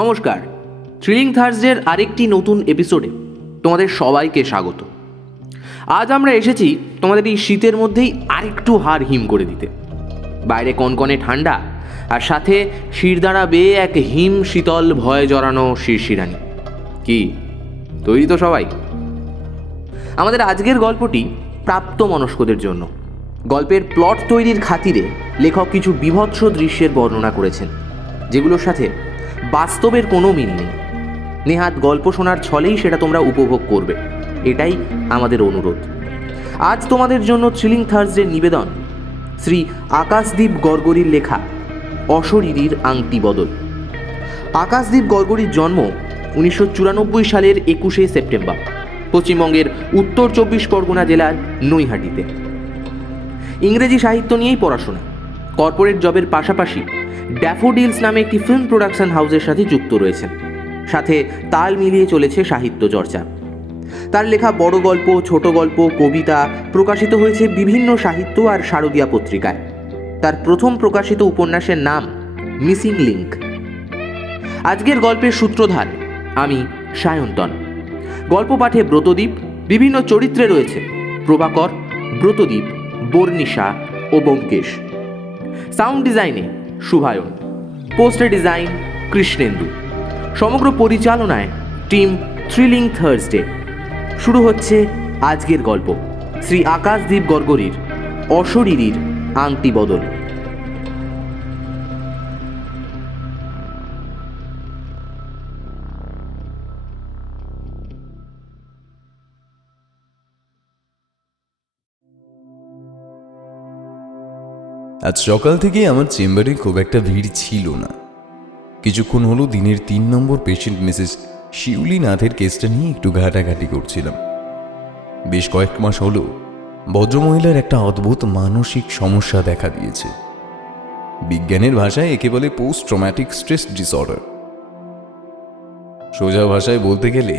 নমস্কার, থ্রিলিং থার্সডের আরেকটি নতুন এপিসোডে তোমাদের সবাইকে স্বাগত। আজ আমরা এসেছি তোমাদের এই শীতের মধ্যেই আরেকটু হাড় হিম করে দিতে। বাইরে কনকনে ঠান্ডা, আর সাথে শিরদাঁড়া বেয়ে এক হিম শীতল ভয় জড়ানো শিরশিরানি। কি তৈরি তো সবাই? আমাদের আজকের গল্পটি প্রাপ্তমনস্কদের জন্য। গল্পের প্লট তৈরির খাতিরে লেখক কিছু বীভৎস দৃশ্যের বর্ণনা করেছেন, যেগুলোর সাথে বাস্তবের কোনো মিল নেই। নেহাত গল্প শোনার ছলেই সেটা তোমরা উপভোগ করবে, এটাই আমাদের অনুরোধ। আজ তোমাদের জন্য থ্রিলিং থার্সডের নিবেদন শ্রী আকাশদীপ গড়গড়ির লেখা অশরীরীর আংটি বদল। আকাশদীপ গড়গড়ির জন্ম 1994 সালের 21শে সেপ্টেম্বর পশ্চিমবঙ্গের উত্তর 24 পরগনা জেলার নৈহাটিতে। ইংরেজি সাহিত্য নিয়েই পড়াশোনা। কর্পোরেট জবের পাশাপাশি ড্যাফোডিলস নামে একটি ফিল্ম প্রোডাকশন হাউসের সাথে যুক্ত রয়েছেন। সাথে তাল মিলিয়ে চলেছে সাহিত্য চর্চা। তার লেখা বড় গল্প, ছোট গল্প, কবিতা প্রকাশিত হয়েছে বিভিন্ন সাহিত্য আর শারদীয়া পত্রিকায়। তার প্রথম প্রকাশিত উপন্যাসের নাম মিসিং লিঙ্ক। আজকের গল্পের সূত্রধার আমি সায়ন্তন। গল্প পাঠে ব্রতদীপ। বিভিন্ন চরিত্রে রয়েছে প্রভাকর, ব্রতদীপ, বর্ণিশা ও ব্যোমকেশ। সাউন্ড ডিজাইনে শুভায়ন, পোস্টার ডিজাইন কৃষ্ণেন্দু। সমগ্র পরিচালনায় টিম থ্রিলিং থার্সডে। শুরু হচ্ছে আজকের গল্প শ্রী আকাশদীপ গড়গড়ির অশরীরীর আংটি বদল। আজ সকাল থেকে আমার চেম্বারে খুব একটা ভিড় ছিল না। কিছুক্ষণ হলো দিনের 3 নম্বর পেশেন্ট মিসেস শিউলি নাথের কেসটা নিয়ে একটু ঘাটাঘাটি করছিলাম। বেশ কয়েক মাস হলো ভদ্রমহিলার একটা অদ্ভুত মানসিক সমস্যা দেখা দিয়েছে। বিজ্ঞানের ভাষায় একে বলে পোস্ট ট্রমাটিক স্ট্রেস ডিসঅর্ডার। সোজা ভাষায় বলতে গেলে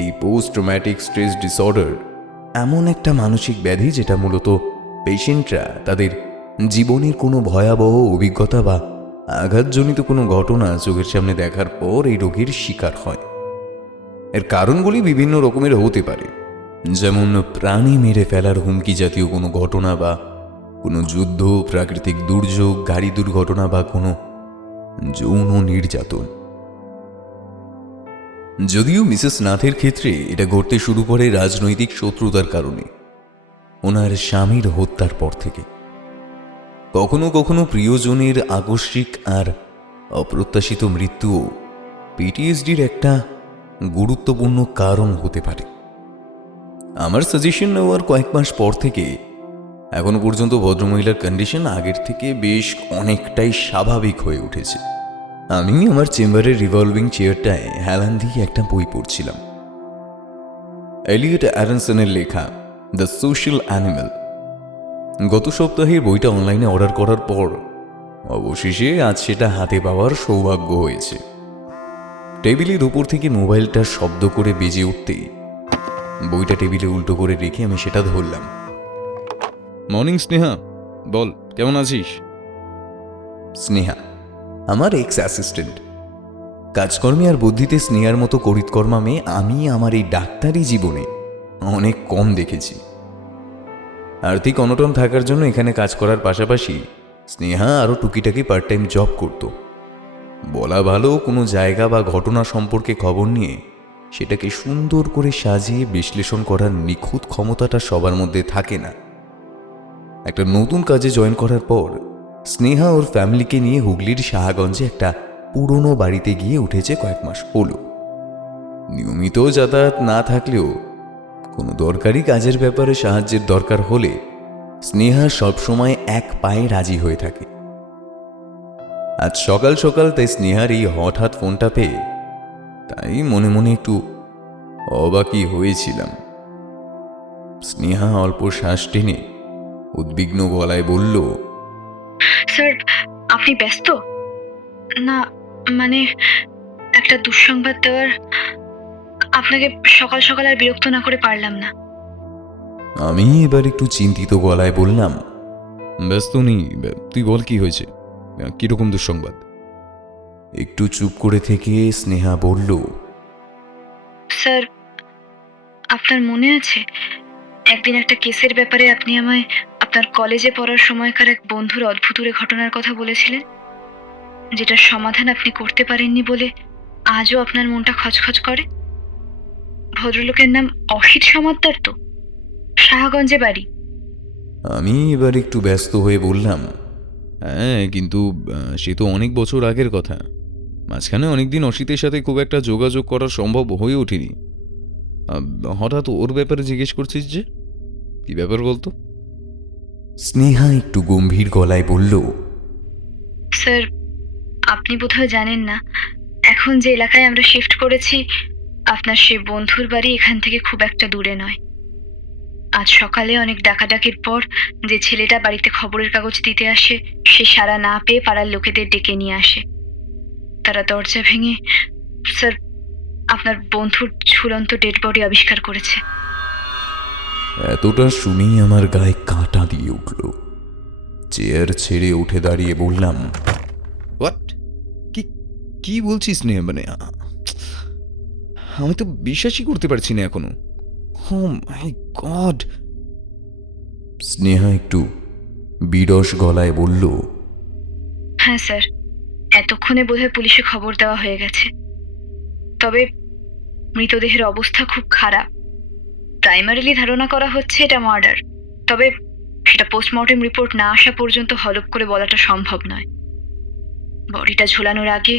এই পোস্ট ট্রমাটিক স্ট্রেস ডিসঅর্ডার এমন একটা মানসিক ব্যাধি যেটা মূলত পেশেন্টরা তাদের জীবনের কোনো ভয়াবহ অভিজ্ঞতা বা আঘাতজনিত কোনো ঘটনা চোখের সামনে দেখার পর এই রোগের শিকার হয়। এর কারণগুলি বিভিন্ন রকমের হতে পারে, যেমন প্রাণী মেরে ফেলার হুমকি জাতীয় কোনো ঘটনা, বা কোনো যুদ্ধ, প্রাকৃতিক দুর্যোগ, গাড়ি দুর্ঘটনা, বা কোনো যৌন নির্যাতন। যদিও মিসেস নাথের ক্ষেত্রে এটা ঘটতে শুরু করে রাজনৈতিক শত্রুতার কারণে, ওনার স্বামীর হত্যার পর থেকে। কখনো কখনো প্রিয়জনের আকস্মিক আর অপ্রত্যাশিত মৃত্যুও পিটিএসডির একটা গুরুত্বপূর্ণ কারণ হতে পারে। আমার সাজেশন নেওয়ার কয়েক মাস পর থেকে এখনো পর্যন্ত ভদ্রমহিলার কন্ডিশন আগের থেকে বেশ অনেকটাই স্বাভাবিক হয়ে উঠেছে। আমি আমার চেম্বারের রিভলভিং চেয়ারটায় হেলান দিয়ে একটা বই পড়ছিলাম। এলিয়ট অ্যারনসনের লেখা দ্য সোশ্যাল অ্যানিম্যাল। গত সপ্তাহে বইটা অনলাইনে অর্ডার করার পর অবশেষে আজ সেটা হাতে পাওয়ার সৌভাগ্য হয়েছে। টেবিলের উপর থেকে মোবাইলটা শব্দ করে বেজে উঠতেই বইটা টেবিলে উল্টো করে রেখে আমি সেটা ধরলাম। মর্নিং স্নেহা, বল কেমন আছিস? স্নেহা আমার এক্স অ্যাসিস্ট্যান্ট। কাজকর্মে আর বুদ্ধিতে স্নেহার মতো করিতকর্মা মেয়ে আমি আমার এই ডাক্তারি জীবনে অনেক কম দেখেছি। আর্থিক অনটন থাকার জন্য এখানে কাজ করার পাশাপাশি স্নেহা আরও টুকিটাকি পার্ট টাইম জব করত। বলা ভালো, কোনো জায়গা বা ঘটনা সম্পর্কে খবর নিয়ে সেটাকে সুন্দর করে সাজিয়ে বিশ্লেষণ করার নিখুঁত ক্ষমতাটা সবার মধ্যে থাকে না। একটা নতুন কাজে জয়েন করার পর স্নেহা ওর ফ্যামিলিকে নিয়ে হুগলির সাহাগঞ্জে একটা পুরনো বাড়িতে গিয়ে উঠেছে কয়েক মাস হলো। নিয়মিত যাতায়াত না থাকলেও কোনো দরকারি কাজের ব্যাপারে সাহায্যের দরকার হলে স্নেহা সবসময় এক পায়ে রাজি হয়ে থাকে। আজ সকাল সকাল তাই স্নেহার এই হঠাৎ ফোনটা পেয়ে তাই মনে মনে একটু অবাকই হয়েছিলাম। স্নেহা অল্প শ্বাস টেনে উদ্বিগ্ন গলায় বলল, স্যার, আপনি ব্যস্ত? না, মানে একটা দুঃসংবাদ দেওয়ার। আপনাকে সকাল সকাল আর বিরক্ত না করে পারলাম না। আমি এবার একটু চিন্তিত গলায় বললাম, ব্যস্ত নেই, তুই বল কি হয়েছে, কিরকম দুঃসংবাদ? একটু চুপ করে থেকে স্নেহা বলল, স্যার, আপনার মনে আছে একদিন একটা কেসের ব্যাপারে আপনি আমায় আপনার কলেজে পড়ার সময়কার এক বন্ধুর অদ্ভুতুরে ঘটনার কথা বলেছিলেন, যেটার সমাধান আপনি করতে পারেননি বলে আজও আপনার মনটা খচখচ করে? ভদ্রলোকের নাম অসিত সমাদ্দার তো, সাহাগঞ্জে বাড়ি। আমি এবার একটু ব্যস্ত হয়ে বললাম, হ্যাঁ, কিন্তু সে তো অনেক বছর আগের কথা। মাঝখানে অনেকদিন অসিতের সাথে খুব একটা যোগাযোগ করা সম্ভব হয়ে ওঠেনি। হঠাৎ ওর ব্যাপারে জিজ্ঞেস করছিস যে? কি ব্যাপার বলতো? স্নেহা একটু গম্ভীর গলায় বলল, স্যার, আপনি বোধহয় জানেন না, এখন যে এলাকায় আমরা শিফট করেছি আপনার সেই বন্ধুর বাড়ি এখান থেকে খুব একটা দূরে নয়। আজ সকালে অনেক ডাকাডাকির পর যে ছেলেটা বাড়িতে খবরের কাগজ দিতে আসে, সে সাড়া না পেয়ে পাড়ার লোকেদের ডেকে নিয়ে আসে। তারা দরজা ভেঙে স্যার আপনার বন্ধুর ঝুলন্ত ডেড বডি আবিষ্কার করেছে। এতটা শুনেই আমার গায়ে কাঁটা দিয়ে উঠল। চেয়ার ছেড়ে উঠে দাঁড়িয়ে বললাম, হোয়াট? কি কি বলছিস নে? মানে আমি তো বিশ্বাসই করতে পারছি না এখনো। ও মাই গড! স্নেহা একটু বিরস গলায় বলল, হ্যাঁ স্যার, এতক্ষণে বোধহয় পুলিশে খবর দেওয়া হয়ে গেছে। তবে মৃতদেহের অবস্থা খুব খারাপ। প্রাইমারিলি ধারণা করা হচ্ছে এটা মার্ডার, তবে সেটা পোস্টমর্টেম রিপোর্ট না আসা পর্যন্ত হলপ করে বলাটা সম্ভব নয়। বডিটা ঝোলানোর আগে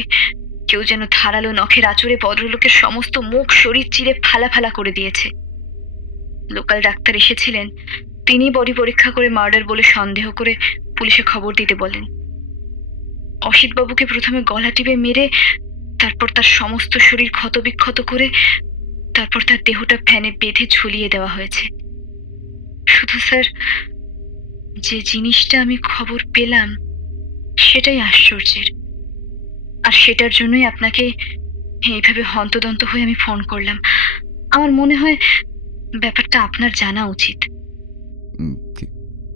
কেউ যেন ধারালো নখের আঁচড়ে ভদ্রলোকের সমস্ত মুখ শরীর চিরে ফালা ফালা করে দিয়েছে। লোকাল ডাক্তার এসেছিলেন, তিনি বডি পরীক্ষা করে মার্ডার বলে সন্দেহ করে পুলিশে খবর দিতে বলেন। অসিতবাবুকে প্রথমে গলা টিপে মেরে, তারপর তার সমস্ত শরীর ক্ষতবিক্ষত করে, তারপর তার দেহটা ফ্যানে বেঁধে ঝুলিয়ে দেওয়া হয়েছে। শুধু স্যার, যে জিনিসটা আমি খবর পেলাম সেটাই আশ্চর্যের, আর সেটার জন্যই আপনাকে এইভাবে হন্তদন্ত হয়ে আমি ফোন করলাম। আমার মনে হয় ব্যাপারটা আপনার জানা উচিত।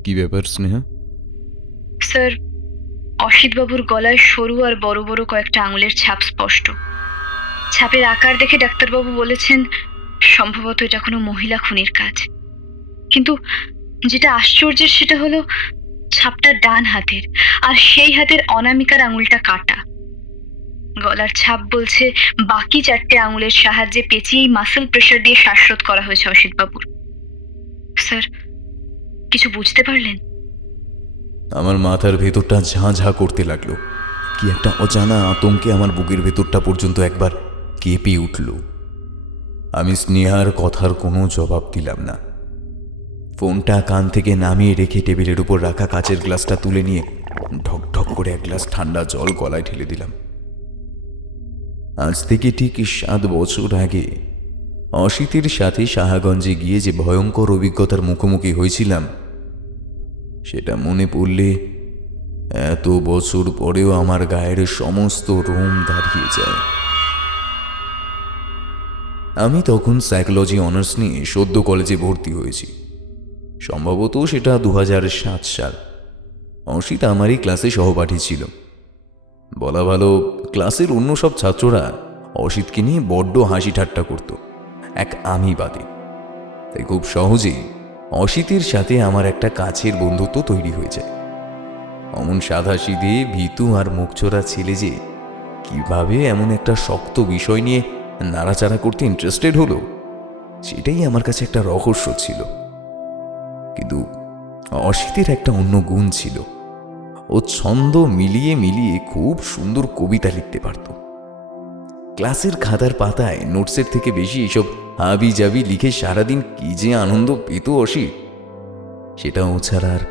কি ব্যাপার স্নেহা? স্যার, অসিতবাবুর গলায় সরু আর বড় বড় কয়েকটা আঙুলের ছাপ স্পষ্ট। ছাপের আকার দেখে ডাক্তারবাবু বলেছেন সম্ভবত এটা কোনো মহিলা খুনির কাজ। কিন্তু যেটা আশ্চর্যের সেটা হলো ছাপটা ডান হাতের, আর সেই হাতের অনামিকার আঙুলটা কাটা। গলার ছাপ বলছে বাকি 4টে আঙুলের সাহায্যে পেঁচিয়েই মাসেল প্রেশার দিয়ে শ্বাসরোধ করা হয়েছে অসিতবাবুর। স্যার, কিছু বুঝতে পারলেন? আমার মাথার ভেতরটা ঝাঁ ঝাঁ করতে লাগলো। কি একটা অজানা আতঙ্কে আমার বুকের ভেতরটা পর্যন্ত একবার কেঁপে উঠল। আমি স্নেহার কথার কোনো জবাব দিলাম না। ফোনটা কান থেকে নামিয়ে রেখে টেবিলের উপর রাখা কাচের গ্লাসটা তুলে নিয়ে ঢক ঢক করে এক গ্লাস ঠান্ডা জল গলায় ঢেলে দিলাম। আজ থেকে ঠিক 7 বছর আগে অসিতের সাথে সাহাগঞ্জে গিয়ে যে ভয়ঙ্কর অভিজ্ঞতার মুখোমুখি হয়েছিলাম, সেটা মনে পড়লে এত বছর পরেও আমার গায়ের সমস্ত রোম দাঁড়িয়ে যায়। আমি তখন সাইকোলজি অনার্স নিয়ে সদ্য কলেজে ভর্তি হয়েছি। সম্ভবত সেটা 2007 সাল। অসিত আমারই ক্লাসে সহপাঠী ছিল। বলা ভালো, ক্লাসের অন্য সব ছাত্ররা অসিতকে নিয়ে বড্ড হাসি ঠাট্টা করত, এক আমি বাদে। তাই খুব সহজেই অসিতের সাথে আমার একটা কাছের বন্ধুত্ব তৈরি হয়ে যায়। অমন সাধাসিধে ভীতু আর মুখচোরা ছেলে যে কিভাবে এমন একটা শক্ত বিষয় নিয়ে নাড়াচাড়া করতে ইন্টারেস্টেড হলো, সেটাই আমার কাছে একটা রহস্য ছিল। কিন্তু অসিতের একটা অন্য গুণ ছিল। ও ছন্দ মিলিয়ে মিলিয়ে খুব সুন্দর কবিতা লিখতে পারত। ক্লাসের খাতার পাতায় নোটসের থেকে বেশি এসব হাবি জাবি লিখে সারাদিন কি যে আনন্দ পেত অসিত, সেটা ও ছাড়া আর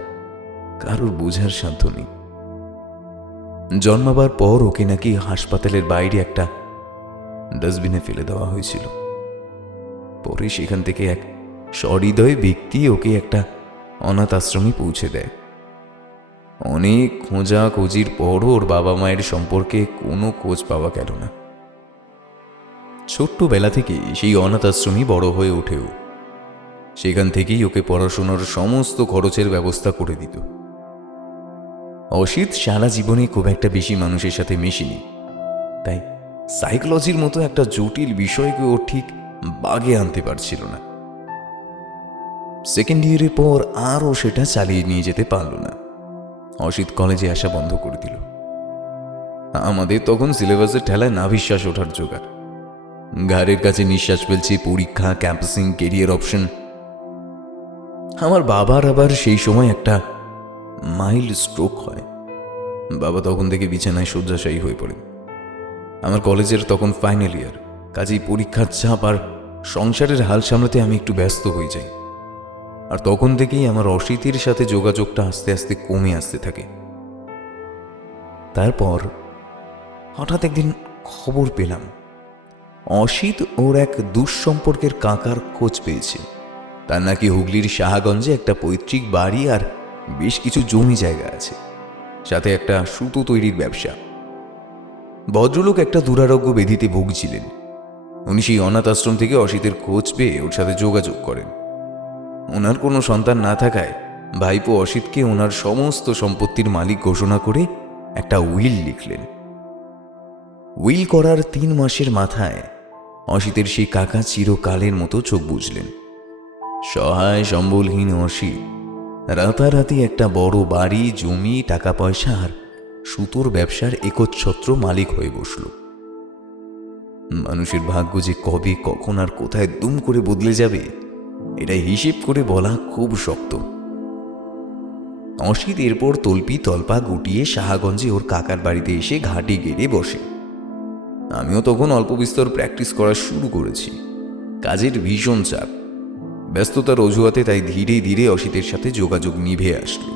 কারোর বোঝার সাধ্য নেই। জন্মাবার পর ওকে নাকি হাসপাতালের বাইরে একটা ডাস্টবিনে ফেলে দেওয়া হয়েছিল। পরে সেখান থেকে এক সহৃদয় ব্যক্তি ওকে একটা অনাথ আশ্রমে পৌঁছে দেয়। অনেক খোঁজাখুঁজির পর ওর বাবা মায়ের সম্পর্কে কোনো খোঁজ পাওয়া গেল না। ছোট্টবেলা থেকে সেই অনাথ আশ্রমই বড় হয়ে ওঠেও। সেখান থেকেই ওকে পড়াশোনার সমস্ত খরচের ব্যবস্থা করে দিত। অসিত সারা জীবনে খুব একটা বেশি মানুষের সাথে মেশেনি। তাই সাইকোলজির মতো একটা জটিল বিষয়কে ও ঠিক বাগে আনতে পারছিল না। সেকেন্ড ইয়ারের পর আরও সেটা চালিয়ে নিয়ে যেতে পারল না। অসিত কলেজে আসা বন্ধ করে দিল। আমাদের তখন সিলেবাসের ঠেলায় নাভিশ্বাস ওঠার জোগাড়। ঘাড়ের কাছে নিঃশ্বাস ফেলছে পরীক্ষা, ক্যাম্পাসিং, কেরিয়ার অপশন। আমার বাবার আবার সেই সময় একটা মাইল্ড স্ট্রোক হয়। বাবা তখন থেকে বিছানায় শয্যাশায়ী হয়ে পড়েন। আমার কলেজের তখন ফাইনাল ইয়ার, কাজেই পরীক্ষার চাপ আর সংসারের হাল সামলাতে আমি একটু ব্যস্ত হয়ে যাই। আর তখন থেকেই আমার অসিতের সাথে যোগাযোগটা আস্তে আস্তে কমে আসতে থাকে। তারপর হঠাৎ একদিন খবর পেলাম অসিত ওর এক দুঃসম্পর্কের কাকার খোঁজ পেয়েছে। তার নাকি হুগলির সাহাগঞ্জে একটা পৈতৃক বাড়ি আর বেশ কিছু জমি জায়গা আছে, সাথে একটা সুতো তৈরির ব্যবসা। ভদ্রলোক একটা দুরারোগ্য ব্যাধিতে ভুগছিলেন। উনি সেই অনাথ আশ্রম থেকে অসিতের খোঁজ পেয়ে ওর সাথে যোগাযোগ করেন। ওনার কোনো সন্তান না থাকায় ভাইপো অসিতকে ওনার সমস্ত সম্পত্তির মালিক ঘোষণা করে একটা উইল লিখলেন। উইল করার 3 মাসের মাথায় অসিতের সেই কাকা চিরকালের মতো চোখ বুঝলেন। সহায় সম্বলহীন অসিত রাতারাতি একটা বড় বাড়ি, জমি, টাকা পয়সা আর সুতোর ব্যবসার একচ্ছত্র মালিক হয়ে বসল। মানুষের ভাগ্য যে কবে, কখন আর কোথায় দুম করে বদলে যাবে, এটা হিসেব করে বলা খুব শক্ত। অসিত এরপর তল্পি তল্পা গুটিয়ে সাহাগঞ্জে ওর কাকার বাড়িতে এসে ঘাটে গেড়ে বসে। আমিও তখন অল্প বিস্তর প্র্যাকটিস করা শুরু করেছি। কাজের ভীষণ চাপ, ব্যস্ততার অজুহাতে তাই ধীরে ধীরে অসিতের সাথে যোগাযোগ নিভে আসলো।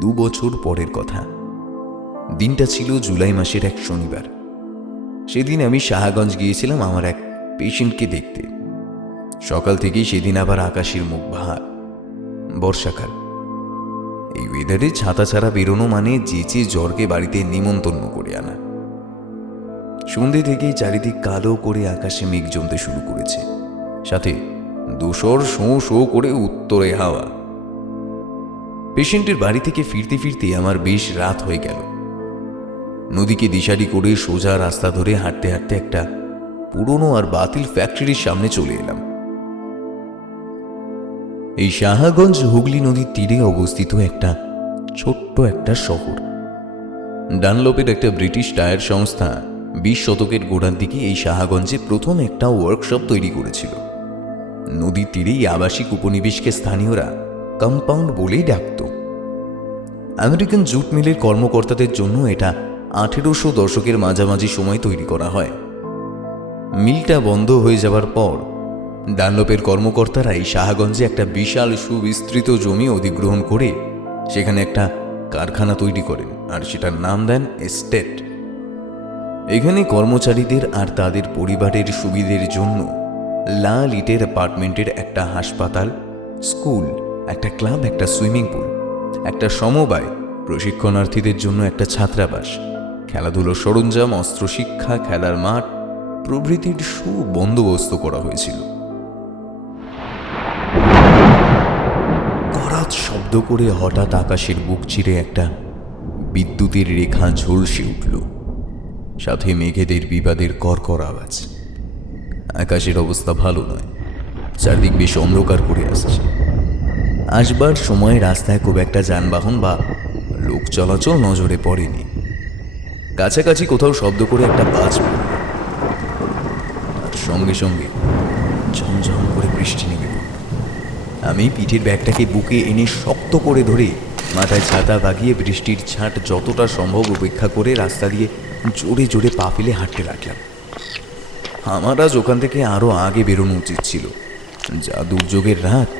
2 বছর পরের কথা। দিনটা ছিল জুলাই মাসের এক শনিবার। সেদিন আমি সাহাগঞ্জ গিয়েছিলাম আমার এক পেশেন্টকে দেখতে। সকাল থেকেই সেদিন আবার আকাশের মুখ ভার। বর্ষাকাল। এই ওয়েদারে ছাতা ছাড়া বেরোনো মানে যেচে জ্বরকে বাড়িতে নিমন্ত্রণ করে আনা। সন্ধ্যে থেকেই চারিদিক কালো করে আকাশে মেঘ জমতে শুরু করেছে, সাথে দূষর শোঁ শোঁ করে উত্তরে হাওয়া। পেশেন্টের বাড়ি থেকে ফিরতে ফিরতে আমার বেশ রাত হয়ে গেল। নদীকে দিশারি করে সোজা রাস্তা ধরে হাঁটতে হাঁটতে একটা পুরনো আর বাতিল ফ্যাক্টরির সামনে চলে এলাম। এই সাহাগঞ্জ হুগলি নদীর তীরে অবস্থিত একটা ছোট্ট একটা শহর। ডানলপের একটা ব্রিটিশ টায়ার সংস্থা 20 শতকের গোড়ার দিকে এই সাহাগঞ্জে প্রথম একটা ওয়ার্কশপ তৈরি করেছিল। নদীর তীরেই আবাসিক উপনিবেশকে স্থানীয়রা কম্পাউন্ড বলেই ডাকত। আমেরিকান জুট মিলের কর্মকর্তাদের জন্য এটা 1800 দশকের মাঝামাঝি সময় তৈরি করা হয়। মিলটা বন্ধ হয়ে যাবার পর ডানলপের কর্মকর্তারা এই সাহাগঞ্জে একটা বিশাল সুবিস্তৃত জমি অধিগ্রহণ করে সেখানে একটা কারখানা তৈরি করেন আর সেটার নাম দেন এস্টেট। এখানে কর্মচারীদের আর তাদের পরিবারের সুবিধের জন্য লাল ইটের অ্যাপার্টমেন্টের একটা হাসপাতাল, স্কুল, একটা ক্লাব, একটা সুইমিং পুল, একটা সমবায়, প্রশিক্ষণার্থীদের জন্য একটা ছাত্রাবাস, খেলাধুলোর সরঞ্জাম, অস্ত্র শিক্ষা, খেলার মাঠ প্রভৃতির সুবন্দোবস্ত করা হয়েছিল। করাত শব্দ করে হঠাৎ আকাশের বুক চিরে একটা বিদ্যুতের রেখা ঝলসে উঠল, সাথে মেঘেদের বিবাদের কর্কর আওয়াজ। আকাশের অবস্থা ভালো নয়, চারদিক বেশ অন্ধকার করে আসছে। আসবার সময় রাস্তায় খুব একটা যানবাহন বা লোক চলাচল নজরে পড়েনি। কাছাকাছি কোথাও শব্দ করে একটা বাজ পড়ল, আর সঙ্গে সঙ্গে ঝমঝম করে বৃষ্টি নেমে পড়ল। আমি পিঠের ব্যাগটাকে বুকে এনে শক্ত করে ধরে মাথায় ছাতা বাগিয়ে বৃষ্টির ছাঁট যতটা সম্ভব উপেক্ষা করে রাস্তা দিয়ে জোরে জোরে পা ফেলে হাঁটতে লাগলাম। আমার আজ ওখান থেকে আরও আগে বেরোনো উচিত ছিল। যা দুর্যোগের রাত,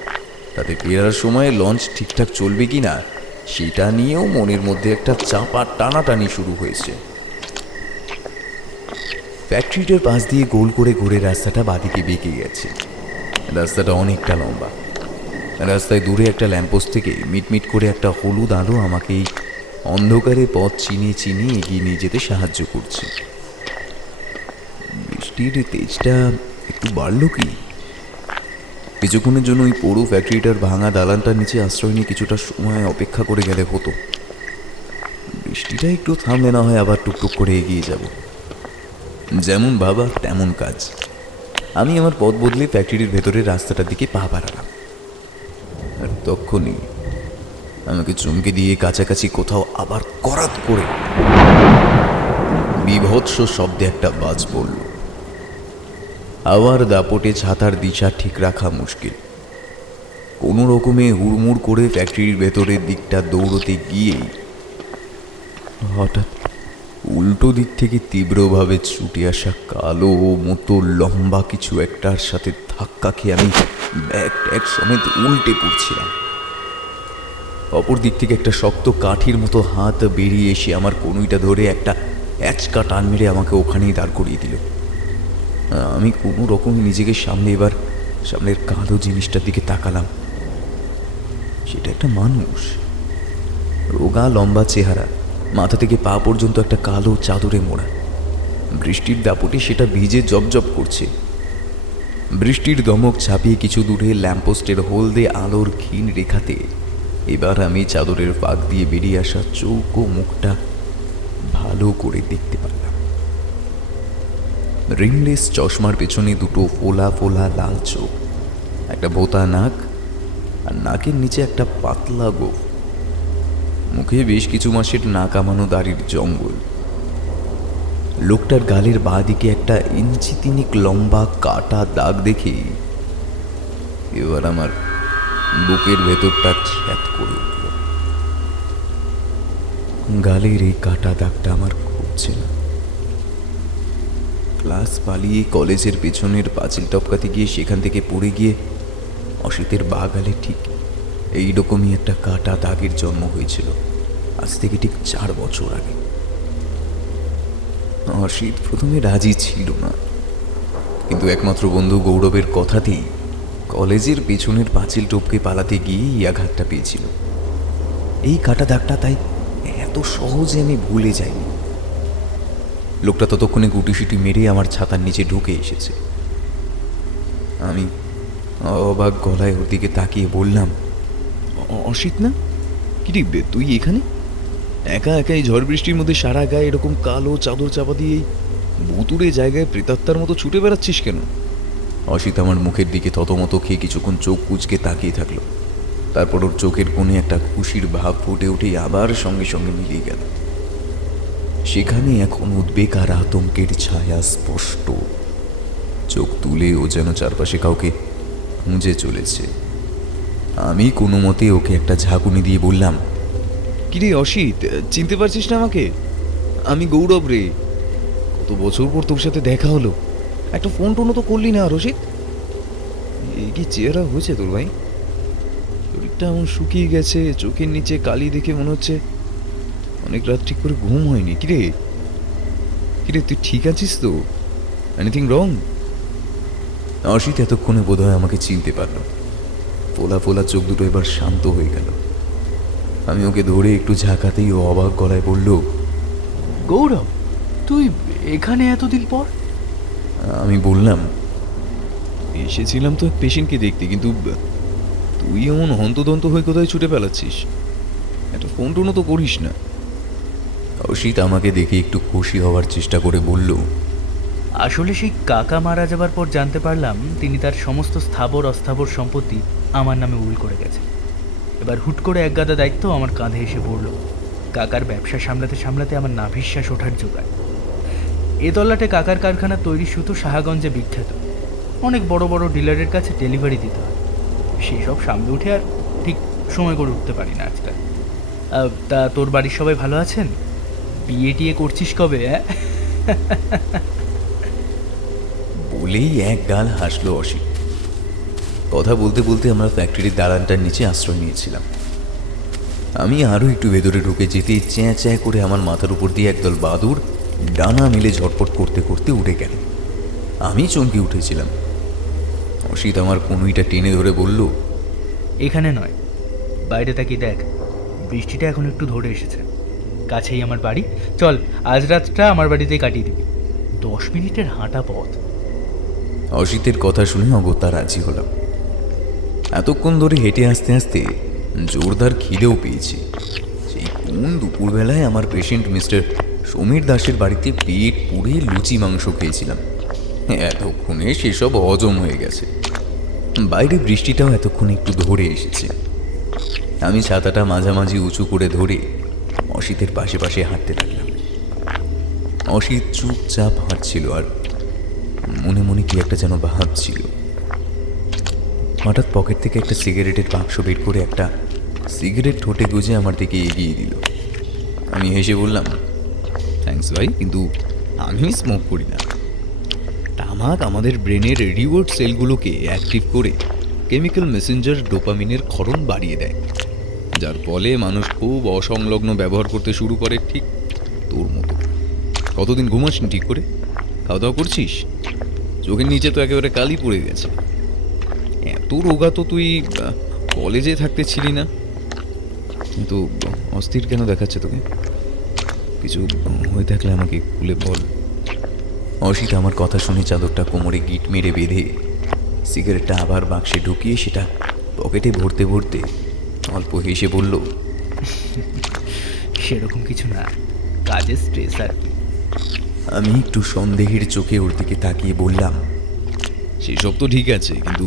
তাতে ফেরার সময় লঞ্চ ঠিকঠাক চলবে কি না সেটা নিয়েও মনের মধ্যে একটা চাপা টানাটানি শুরু হয়েছে। ফ্যাক্টরিটার পাশ দিয়ে গোল করে ঘুরে রাস্তাটা বাদিকে বেঁকে গেছে। রাস্তাটা অনেকটা লম্বা। রাস্তায় দূরে একটা ল্যাম্পোস্ট থেকে মিটমিট করে একটা হলুদ আলো আমাকে এই অন্ধকারে পথ চিনিয়ে চিনিয়ে এগিয়ে নিয়ে যেতে সাহায্য করছে। বৃষ্টির তেজটা একটু বাড়ল কি? কিছুক্ষণের জন্য ওই পুরো ফ্যাক্টরিটার ভাঙা দালানটার নিচে আশ্রয় নিয়ে কিছুটা সময় অপেক্ষা করে গেলে হতো। বৃষ্টিটা একটু থামলে না হয় আবার টুকটুক করে এগিয়ে যাব। যেমন ভাবা তেমন কাজ। আমি আমার পথ বদলে ফ্যাক্টরির ভেতরের রাস্তাটার দিকে পা বাড়ালাম। আর তখনই আমাকে চমকে দিয়ে কাছাকাছি কোথাও আবার করাত করে বীভৎস শব্দে একটা বাজ পড়ল। হাওয়ার দাপটে ছাতার দিশা ঠিক রাখা মুশকিল। কোনো রকমে হুড়মুড় করে ফ্যাক্টরির ভেতরের দিকটা দৌড়তে গিয়েই হঠাৎ উল্টো দিক থেকে তীব্রভাবে ছুটে আসা কালো মতো লম্বা কিছু একটার সাথে ধাক্কা খেয়ে আমি ব্যাগ ট্যাগ সমেত উল্টে পড়ছিলাম। অপর দিক থেকে একটা শক্ত কাঠির মতো হাত বেরিয়ে এসে আমার কনুইটা ধরে একটা অ্যাচকা টান মেরে আমাকে ওখানেই দাঁড় করিয়ে দিল। আমি কোনো রকমে নিজেকে সামনে এবার সামনের কালো জিনিসটার দিকে তাকালাম। সেটা একটা মানুষ, রোগা লম্বা চেহারা, মাথা থেকে পা পর্যন্ত একটা কালো চাদরে মোড়া। বৃষ্টির দাপটে সেটা ভিজে জবজব করছে। বৃষ্টির দমক ছাপিয়ে কিছু দূরে ল্যাম্পপোস্টের হলদে আলোর ক্ষীণ রেখাতে এবার আমি চাদরের ফাঁক দিয়ে বেরিয়ে আসা চৌকো মুখটা ভালো করে দেখতে পারলাম। রিমলেস চশমার পেছনে দুটো ফোলা ফোলা লাল চোখ, একটা ভোতা নাক, আর নাকের নিচে একটা পাতলা গোঁফ। মুখে বেশ কিছু মাসের না কামানো দাড়ির জঙ্গল। লোকটার গালের বাঁ দিকে একটা ইঞ্চি তিনিক লম্বা কাটা দাগ দেখে এবার আমার বুকের ভেতরটা ছ্যাত করে উঠল। গালের এই কাটা দাগটা আমার খুঁজছে না। ক্লাস পালিয়ে কলেজের পেছনের পাঁচিল টপকাতে গিয়ে সেখান থেকে পড়ে গিয়ে অসিতের বাঁ গালে ঠিক এইরকমই একটা কাটা দাগের জন্ম হয়েছিল আজ থেকে ঠিক 4 বছর আগে। অসিত প্রথমে রাজি ছিল না, কিন্তু একমাত্র বন্ধু গৌরবের কথাতেই কলেজের পেছনের পাঁচিল টপকে পালাতে গিয়ে এই আঘাতটা পেয়েছিল। এই কাটা দাগটা তাই এত সহজে আমি ভুলে যাইনি। লোকটা ততক্ষণে গুটিসুটি মেরে আমার ছাতার নিচে ঢুকে এসেছে। আমি অবাক গলায় ওর দিকে তাকিয়ে বললাম, অসিত না? কি রে তুই এখানে একা একা এই ঝড় বৃষ্টির মধ্যে সারা গায়ে এরকম কালো চাদর চাপা দিয়ে এই ভুতুড়ে জায়গায় প্রেতাত্মার মতো ছুটে বেড়াচ্ছিস কেন? অসিত আমার মুখের দিকে থতমত খেয়ে কিছুক্ষণ চোখ কুঁচকে তাকিয়ে থাকলো। তারপর ওর চোখের কোণে একটা খুশির ভাব ফুটে উঠে আবার সঙ্গে সঙ্গে মিলিয়ে গেল। সেখানে এখন উদ্বেগ আর আতঙ্কের ছায়া স্পষ্ট। চোখ তুলে ও যেন চারপাশে কাউকে খুঁজে চলেছে। আমি কোনো মতে ওকে একটা ঝাঁকুনি দিয়ে বললাম, কি রে অসিত, চিনতে পারছিস না আমাকে? আমি গৌরব রে। কত বছর পর তোর সাথে দেখা হলো, একটা ফোন টোনও তো করলি না রসিদ। এই কি চেহারা হয়েছে তোর ভাই? শরীরটা এমন শুকিয়ে গেছে, চোখের নিচে কালি দেখে মনে হচ্ছে অনেক রাত ঠিক করে ঘুম হয়নি। কিরে কিরে তুই ঠিক আছিস তো? Anything wrong? অসিত এতক্ষণে বোধহয় আমাকে চিনতে পারল। ফোলা ফোলা চোখ দুটো এবার শান্ত হয়ে গেল। আমি ওকে ধরে একটু ঝাঁকাতেই ও অবাক গলায় বলল, গৌরব, তুই এখানে এতদিন পর? আমি বললাম, এসেছিলাম তো এক পেশেন্টকে দেখতে, কিন্তু তুই এমন হন্তদন্ত হয়ে কোথায় ছুটে পেলাচ্ছিস? একটা ফোন টোনও তো করিস না। অসিত আমাকে দেখে একটু খুশি হওয়ার চেষ্টা করে বলল, আসলে সেই কাকা মারা যাবার পর জানতে পারলাম তিনি তার সমস্ত স্থাবর অস্থাবর সম্পত্তি আমার নামে উইল করে গেছে। এবার হুট করে একগাদা দায়িত্ব আমার কাঁধে এসে পড়ল। কাকার ব্যবসা সামলাতে সামলাতে আমার নাভিশ্বাস ওঠার জোগাড়। এ তল্লাটে কাকার কারখানা তৈরি সুতো সাহাগঞ্জে বিখ্যাত। অনেক বড় বড় ডিলারের কাছে ডেলিভারি দিতে হয়। সেসব সামনে উঠে আর ঠিক সময় করে উঠতে পারি না আজকাল। তা তোর বাড়ির সবাই ভালো আছেন? বিয়ে টিয়ে করছিস কবে? বলেই এক গাল হাসলো অসিত। কথা বলতে বলতে আমরা ফ্যাক্টরির দালানটার নিচে আশ্রয় নিয়েছিলাম। আমি আরও একটু ভেতরে ঢুকে যেতেই চ্যাঁ চ্যাঁ করে আমার মাথার উপর দিয়ে একদল বাদুড় ডানা মেলে ঝটপট করতে করতে উঠে গেল। আমি চমকে উঠেছিলাম। অসিত আমার কনুইটা টেনে ধরে বলল, এখানে নয়, বাইরে তাকিয়ে দেখ, বৃষ্টিটা এখন একটু ধরে এসেছে। কাছেই আমার বাড়ি, চল আজ রাতটা আমার বাড়িতেই কাটিয়ে দিবি। 10 মিনিটের হাঁটা পথ। অসিতের কথা শুনে অগত্যা রাজি হলাম। এতক্ষণ ধরে হেঁটে আসতে আসতে জোরদার খিদেও পেয়েছি। সেই কোন দুপুরবেলায় আমার পেশেন্ট মিস্টার সমীর দাসের বাড়িতে পেট পুড়ে লুচি মাংস খেয়েছিলাম। এতক্ষণে সেসব হজম হয়ে গেছে। বাইরে বৃষ্টিটাও এতক্ষণে একটু ধরে এসেছে। আমি ছাতাটা মাঝামাঝি উঁচু করে ধরে অসিতের পাশে পাশে হাঁটতে লাগলাম। অসিত চুপচাপ হাঁটছিল আর মনে মনে কি একটা যেন ভাবছিল। হঠাৎ পকেট থেকে একটা সিগারেটের বাক্স বের করে একটা সিগারেট ঠোঁটে গুজে আমার দিকে এগিয়ে দিল। আমি হেসে বললাম, থ্যাঙ্কস ভাই, কিন্তু আমি স্মোক করি না। তামাক আমাদের ব্রেনের রিওয়ার্ড সেলগুলোকে অ্যাক্টিভ করে কেমিক্যাল মেসেঞ্জার ডোপামিনের ক্ষরণ বাড়িয়ে দেয়, যার ফলে মানুষ খুব অসংলগ্ন ব্যবহার করতে শুরু করে, ঠিক তোর মতো। কতদিন ঘুমাসনি ঠিক করে? খাওয়া দাওয়া করছিস? চোখের নিচে তো একেবারে কালি পড়ে গেছে। এত রোগা তো তুই কলেজে থাকতে ছিলি না। কিন্তু অস্থির কেন দেখাচ্ছে তোকে? কিছু হয়ে থাকলে আমাকে খুলে বল। অসিত আমার কথা শুনে চাদরটা কোমরে গিট মেরে বেঁধে সিগারেটটা আবার বাক্সে ঢুকিয়ে সেটা পকেটে ভরতে ভরতে অল্প হেসে বলল, সেরকম কিছু না, কাজের স্ট্রেস আর কি। আমি একটু সন্দেহের চোখে ওর দিকে তাকিয়ে বললাম, সেসব তো ঠিক আছে, কিন্তু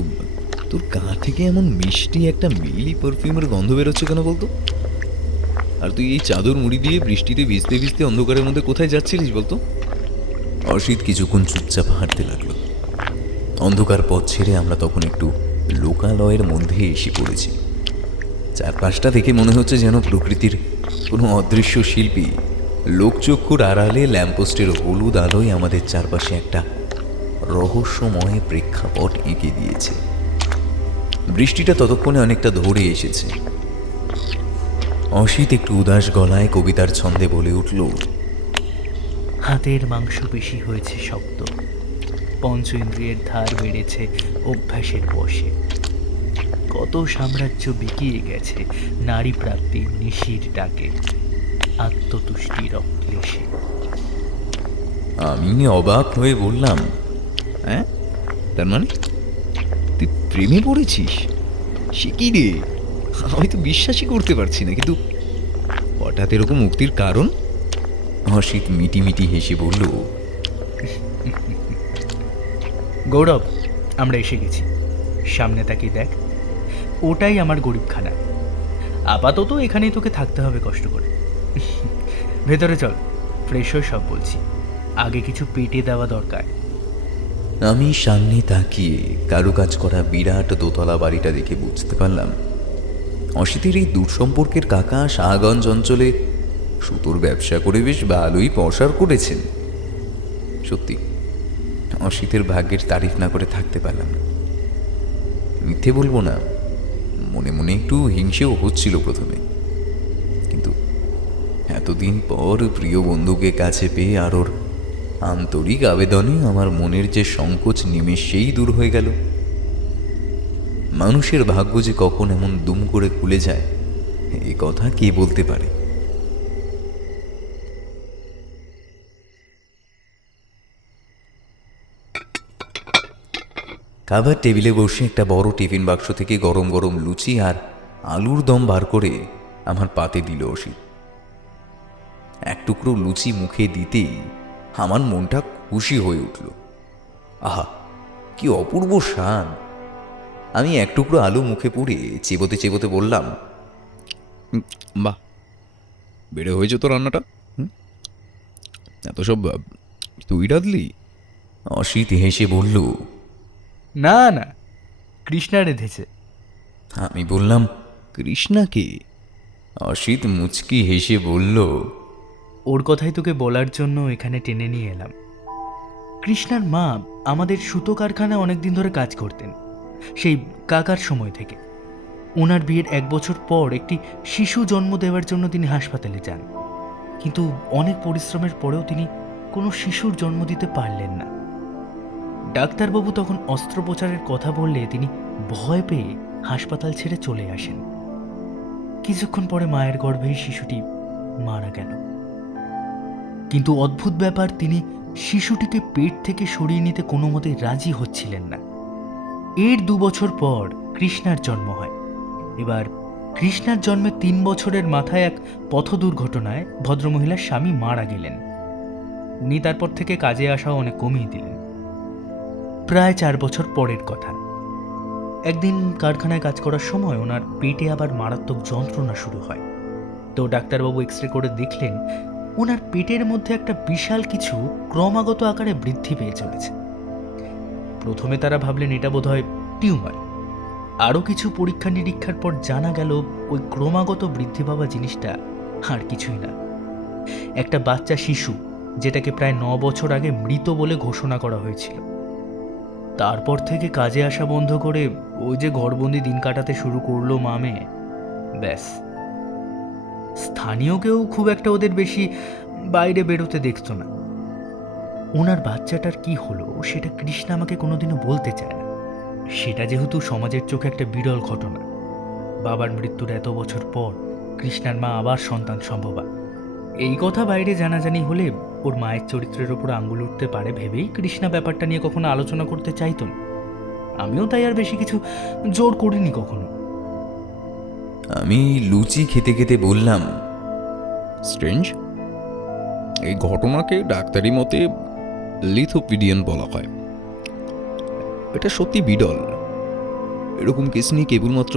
তোর গা থেকে এমন মিষ্টি একটা মিলি পারফিউমের গন্ধ বেরোচ্ছে কেন বলতো? আর তুই এই চাদর মুড়ি দিয়ে বৃষ্টিতে ভিজতে ভিজতে অন্ধকারের মধ্যে কোথায় যাচ্ছিলিস বলতো? অসিত কিছুক্ষণ চুপচাপ হাঁটতে লাগলো। অন্ধকার পথ ছেড়ে আমরা তখন একটু লোকালয়ের মধ্যে এসে পড়েছি। চারপাশটা দেখে মনে হচ্ছে যেন প্রকৃতির কোনো অদৃশ্য শিল্পী লোকচক্ষুর আড়ালে ল্যাম্পপোস্টের হলুদ আলোয় আমাদের চারপাশে একটা রহস্যময় প্রেক্ষাপট এঁকে দিয়েছে। বৃষ্টিটা ততক্ষণে অনেকটা ধরে এসেছে। অসিত একটু উদাস গলায় কবিতার ছন্দে বলে উঠল, হাতের মাংসপেশি হয়েছে শক্ত, পঞ্চ ইন্দ্রিয়ের ধার বেড়েছে অভ্যাসের বশে, কত সাম্রাজ্য বিকিয়ে গেছে নারী প্রাপ্তি নিশির ডাকে, আত্মতুষ্টির অক্লেশে। আমি অবাক হয়ে বললাম, হ্যাঁ, তার মানে তুই প্রেমে পড়েছিস? সে কি রে, আমি তো বিশ্বাসই করতে পারছি না। কিন্তু হঠাৎ এরকম মুক্তির কারণ? অসিত মিটিমিটি হেসে বলল, গৌরব, আমরা এসে গেছি, সামনে তাকিয়ে দেখ, ওটাই আমার গরিবখানা। আপাতত এখানেই তোকে থাকতে হবে কষ্ট করে। ভেতরে চল, ফ্রেশ হয়ে সব বলছি, আগে কিছু পেটে দেওয়া দরকার। আমি সামনে তাকিয়ে কারুকাজ করা বিরাট দোতলা বাড়িটা দেখে বুঝতে পারলাম অসিতের এই দূর সম্পর্কের কাকা শাহগঞ্জ অঞ্চলে সুতোর ব্যবসা করে বেশ ভালোই পসার করেছেন। সত্যি অসিতের ভাগ্যের তারিফ না করে থাকতে পারলাম না। মিথ্যে বলবো না, মনে মনে একটু হিংসেও হচ্ছিল প্রথমে, কিন্তু এতদিন পর প্রিয় বন্ধুকে কাছে পেয়ে আর ওর আন্তরিক আবেদনে আমার মনের যে সংকোচ নিমেষেই দূর হয়ে গেল। মানুষের ভাগ্য যে কখন এমন দুম করে খুলে যায় এ কথা কে বলতে পারে। খাবার টেবিলে বসে একটা বড় টিফিন বাক্স থেকে গরম গরম লুচি আর আলুর দম বার করে আমার পাতে দিল অসিত। এক টুকরো লুচি মুখে দিতেই আমার মনটা খুশি হয়ে উঠল। আহা, কি অপূর্ব স্বাদ! আমি এক টুকরো আলু মুখে পুড়ে চেবোতে চেবোতে বললাম, বাহ, বেড়ে হয়েছে তো রান্নাটা। এত সব তুই রাঁধলি? অসিত হেসে বলল, না না, কৃষ্ণা রেঁধেছে। আমি বললাম, কৃষ্ণাকে? অসিত মুচকি হেসে বলল, ওর কথাই তোকে বলার জন্য এখানে টেনে নিয়ে এলাম। কৃষ্ণার মা আমাদের সুতো কারখানায় অনেকদিন ধরে কাজ করতেন, সেই কাকার সময় থেকে। ওনার বিয়ের 1 বছর পর একটি শিশু জন্ম দেওয়ার জন্য তিনি হাসপাতালে যান, কিন্তু অনেক পরিশ্রমের পরেও তিনি কোনো শিশুর জন্ম দিতে পারলেন না। ডাক্তারবাবু তখন অস্ত্রোপচারের কথা বললে তিনি ভয় পেয়ে হাসপাতাল ছেড়ে চলে আসেন। কিছুক্ষণ পরে মায়ের গর্ভেই শিশুটি মারা গেল। কিন্তু অদ্ভুত ব্যাপার, তিনি শিশুটিকে পেট থেকে সরিয়ে নিতে কোনো মতেই রাজি হচ্ছিলেন না। এর 2 বছর পর কৃষ্ণার জন্ম হয়। এবার কৃষ্ণার জন্মে 3 বছরের মাথায় এক পথ দুর্ঘটনায় ভদ্রমহিলার স্বামী মারা গেলেন। উনি তারপর থেকে কাজে আসাও অনেক কমিয়ে দিলেন। প্রায় 4 বছর পরের কথা। একদিন কারখানায় কাজ করার সময় ওনার পেটে আবার মারাত্মক যন্ত্রণা শুরু হয়। তো ডাক্তারবাবু এক্সরে করে দেখলেন ওনার পেটের মধ্যে একটা বিশাল কিছু ক্রমাগত আকারে বৃদ্ধি পেয়ে চলেছে। প্রথমে তারা ভাবলেন এটা বোধহয় টিউমার। আরও কিছু পরীক্ষা নিরীক্ষার পর জানা গেল ওই ক্রমাগত বৃদ্ধি পাওয়া জিনিসটা আর কিছুই না, একটা বাচ্চা শিশু, যেটাকে প্রায় 9 বছর আগে মৃত বলে ঘোষণা করা হয়েছিল। তারপর থেকে কাজে আসা বন্ধ করে ওই যে ঘরবন্দি দিন কাটাতে শুরু করলো মামে। ব্যাস, স্থানীয় কেউ খুব একটা ওদের বেশি বাইরে বেরোতে দেখতো না। ওনার বাচ্চাটার কি হলো সেটা কৃষ্ণা আমাকে কোনোদিনও বলতে চায় না। সেটা যেহেতু সমাজের চোখে একটা বিরল ঘটনা। বাবার মৃত্যুর এত বছর পর কৃষ্ণার মা আবার সন্তান সম্ভবা, এই কথা বাইরে জানাজানি হলে ওর মায়ের চরিত্রের ওপর আঙ্গুল উঠতে পারে ভেবেই কৃষ্ণা ব্যাপারটা নিয়ে কখনো আলোচনা করতে চাইতো না। আমিও তাই আর বেশি কিছু জোর করিনি কখনো। আমি লুচি খেতে খেতে বললাম, স্ট্রেঞ্জ। এই ঘটনাকে ডাক্তারি মতে লিথোপিডিয়ান বলা হয়। এটা সত্যি বিরল। এরকম কেস নিয়ে কেবলমাত্র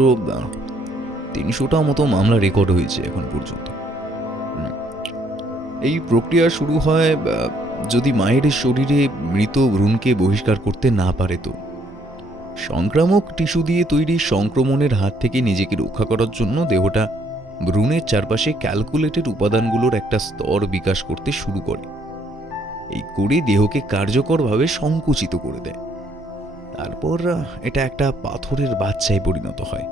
300টা মতো মামলা রেকর্ড হয়েছে এখন পর্যন্ত। এই প্রক্রিয়া শুরু হয় যদি মায়ের শরীরে মৃত ভ্রূণকে বহিষ্কার করতে না পারে। তো সংক্রামক টিস্যু দিয়ে তৈরি সংক্রমণের হাত থেকে নিজেকে রক্ষা করার জন্য দেহটা ভ্রূণের চারপাশে ক্যালকুলেটেড উপাদানগুলোর একটা স্তর বিকাশ করতে শুরু করে। এই করে দেহকে কার্যকরভাবে সংকুচিত করে দেয়। তারপর এটা একটা পাথরের বাচ্চায় পরিণত হয়।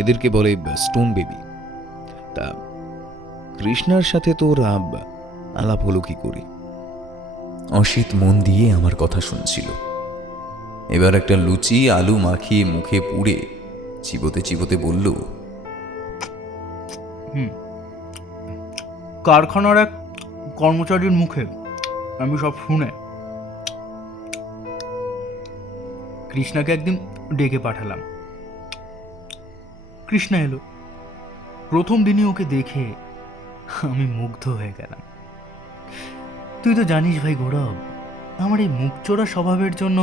এদেরকে বলে স্টোন বেবি। তা কৃষ্ণার সাথে তোর আলাপ হলো কি করে? অসিত মন দিয়ে আমার কথা শুনছিল। এবার একটা লুচি আলু মাখিয়ে মুখে পুড়ে চিবোতে চিবোতে বলল, কারখানার এক কর্মচারীর মুখে আমি সব শুনে কৃষ্ণাকে একদিন ডেকে পাঠালাম। কৃষ্ণা এলো। প্রথম দিনই ওকে দেখে আমি মুগ্ধ হয়ে গেলাম। তুই তো জানিস ভাই গৌরব, আমার এই মুখচোরা স্বভাবের জন্য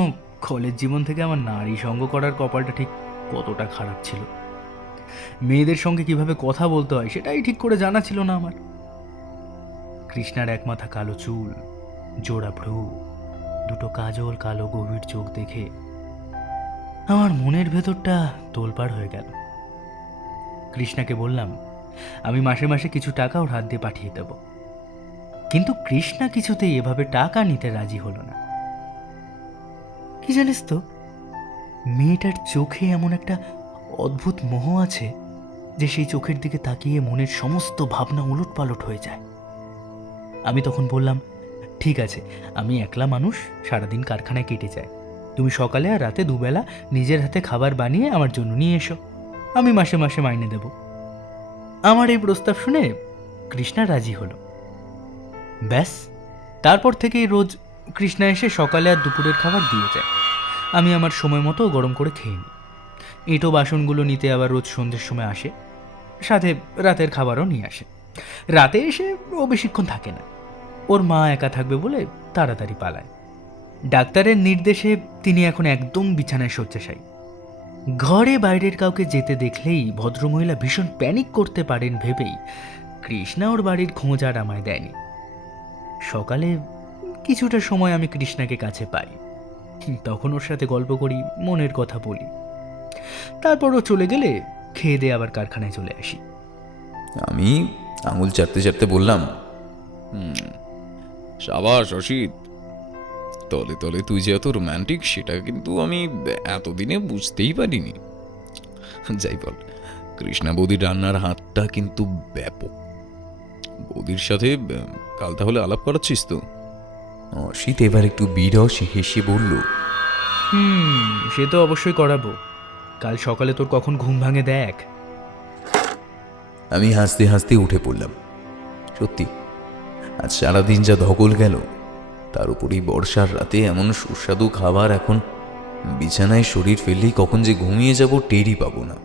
কলেজ জীবন থেকে আমার নারী সঙ্গ করার কপালটা ঠিক কতটা খারাপ ছিল। মেয়েদের সঙ্গে কিভাবে কথা বলতে হয় সেটাই ঠিক করে জানা ছিল না আমার। কৃষ্ণার এক মাথা কালো চুল, জোড়া ভ্রু, দুটো কাজল কালো গভীর চোখ দেখে আমার মনের ভেতরটা তোলপাড় হয়ে গেল। কৃষ্ণাকে বললাম আমি মাসে মাসে কিছু টাকা ওর হাত দিয়ে পাঠিয়ে দেব। কিন্তু কৃষ্ণা কিছুতেই এভাবে টাকা নিতে রাজি হলো না। কি জানিস তো, মেয়েটার চোখে এমন একটা অদ্ভুত মোহ আছে যে সেই চোখের দিকে তাকিয়ে মনের সমস্ত ভাবনা উলটপালট হয়ে যায়। আমি তখন বললাম, ঠিক আছে, আমি একলা মানুষ, সারাদিন কারখানায় কেটে যায়, তুমি সকালে আর রাতে দুবেলা নিজের হাতে খাবার বানিয়ে আমার জন্য নিয়ে এসো, আমি মাসে মাসে মাইনে দেব। আমার এই প্রস্তাব শুনে কৃষ্ণা রাজি হলো। ব্যাস, তারপর থেকেই রোজ কৃষ্ণা এসে সকালে আর দুপুরের খাবার দিয়ে যায়। আমি আমার সময় মতো গরম করে খেয়ে নিই। এঁটো বাসনগুলো নিতে আবার রোজ সন্ধ্যের সময় আসে, সাথে রাতের খাবারও নিয়ে আসে। রাতে এসে ও বেশিক্ষণ থাকে না, ওর মা একা থাকবে বলে তাড়াতাড়ি পালায়। ডাক্তারের নির্দেশে তিনি এখন একদম বিছানায় শয্যাশায়ী। ঘরে বাইরের কাউকে যেতে দেখলেই ভদ্রমহিলা ভীষণ প্যানিক করতে পারেন ভেবেই কৃষ্ণা ওর বাড়ির খোঁজ আর আমায় দেয়নি। সকালে কিছুটা সময় আমি কৃষ্ণাকে কাছে পাই, তখন ওর সাথে গল্প করি, মনের কথা বলি। তারপর ও চলে গেলে খেয়ে দিয়ে আবার কারখানায় চলে আসি। আমি আঙুল চাটতে চাটতে বললাম, সাবাস অসিত। তলে তলে তুই যে এত রোম্যান্টিক সেটা কিন্তু আমি এতদিনে বুঝতেই পারিনি। যাই বল, কৃষ্ণা বৌদির রান্নার হাতটা কিন্তু ব্যাপক। বৌদির সাথে কাল তাহলে আলাপ করাচ্ছিস তো? অসিত এবার একটু বিরস হেসে বলল, সে তো অবশ্যই করাবো। কাল সকালে তোর কখন ঘুম ভাঙে দেখ। আমি হাসতে হাসতে উঠে পড়লাম। সত্যি আজ সারাদিন যা ধকল গেল, তার উপরই বর্ষার রাতে এমন সুস্বাদু খাবার, এখন বিছানায় শরীর ফেললেই কখন যে ঘুমিয়ে যাব টেরই পাবো না।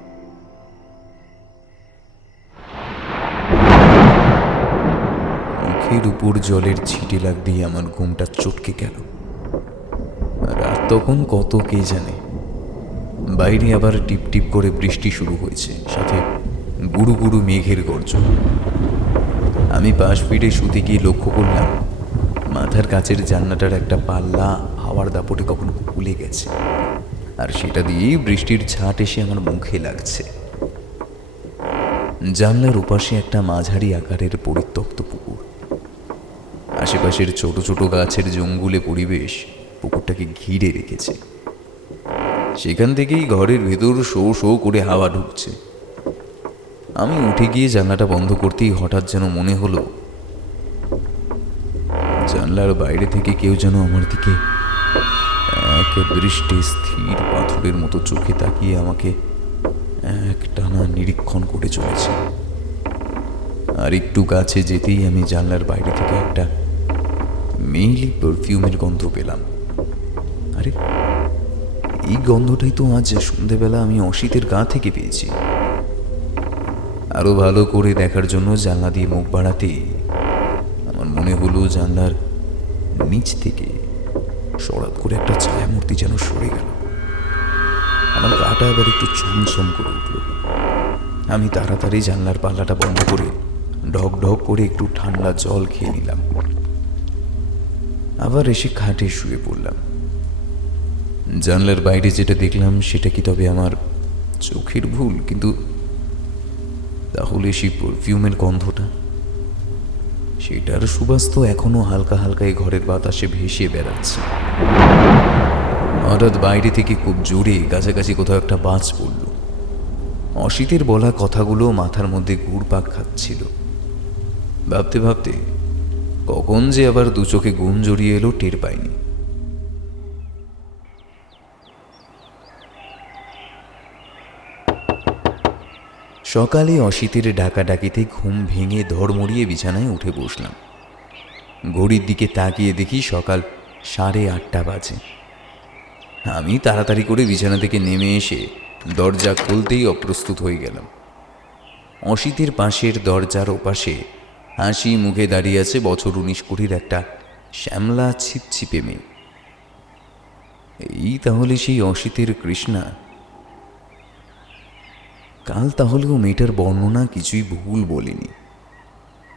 চোখের উপর জলের ছিটে লাগতেই আমার ঘুমটা চটকে গেল। রাত তখন কত কে জানে। বাইরে আবার টিপ টিপ করে বৃষ্টি শুরু হয়েছে, সাথে গুড়ু গুড়ু মেঘের গর্জন। আমি পাশ ফিরে শুতে গিয়ে লক্ষ্য করলাম মাথার কাছের জানলাটার একটা পাল্লা হাওয়ার দাপটে কখন খুলে গেছে, আর সেটা দিয়েই বৃষ্টির ছাট এসে আমার মুখে লাগছে। জানলার ওপাশে একটা মাঝারি আকারের পরিত্যক্ত পুকুর। আশেপাশের ছোট ছোট গাছের জঙ্গুলে পরিবেশ পুকুরটাকে ঘিরে রেখেছে। সেখান থেকেই ঘরের ভেতর শো শো করে হাওয়া ঢুকছে। আমি উঠে গিয়ে জানলাটা বন্ধ করতেই হঠাৎ যেন মনে হলো জানলার বাইরে থেকে কেউ যেন আমার দিকে এক দৃষ্টে স্থির পাথরের মতো চোখে তাকিয়ে আমাকে এক টানা নিরীক্ষণ করে চলেছে। আর একটু কাছে যেতেই আমি জানলার বাইরে থেকে একটা মেইলি পারফিউমের গন্ধ পেলাম। আরে এই গন্ধটাই তো আজ সন্ধেবেলা আমি অসিতের গা থেকে পেয়েছি। আরো ভালো করে দেখার জন্য জানলা দিয়ে মুখ বাড়াতেই আমার মনে হলো জানলার নিচ থেকে সরাত করে একটা ছায়ামূর্তি যেন সরে গেল। আমার গাটা এবার একটু ছমছম করে উঠল। আমি তাড়াতাড়ি জানলার পাল্লাটা বন্ধ করে ঢক ঢক করে একটু ঠান্ডা জল খেয়ে নিলাম। আবার এসে খাটে শুয়ে পড়লাম। জানলার বাইরে যেটা দেখলাম সেটা কি তবে আমার চোখের ভুল? কিন্তু তাহলে সেই পারফিউমের গন্ধটা, সেটার সুবাস তো এখনো হালকা হালকা এই ঘরের বাতাসে ভেসে বেড়াচ্ছে। হঠাৎ বাইরে থেকে খুব জোরে কাছাকাছি কোথাও একটা বাজ পড়ল। অসিতের বলা কথাগুলো মাথার মধ্যে ঘুরপাক খাচ্ছিল। ভাবতে ভাবতে কখন যে আবার দু চোখে ঘুম জড়িয়ে এলো টের পাইনি। সকালে অসিতের ডাকাডাকিতে ঘুম ভেঙে ধড়মড়িয়ে বিছানায় উঠে বসলাম। ঘড়ির দিকে তাকিয়ে দেখি সকাল 8:30 বাজে। আমি তাড়াতাড়ি করে বিছানা থেকে নেমে এসে দরজা খুলতেই অপ্রস্তুত হয়ে গেলাম। অসিতের পাশের দরজার ওপাশে হাসি মুখে দাঁড়িয়ে আছে বছর 19-20 একটা শ্যামলা ছিপছিপে মেয়ে। এই তাহলে সেই অসিতের কৃষ্ণা। কাল তাহলেও মেয়েটার বর্ণনা কিছুই ভুল বলেনি।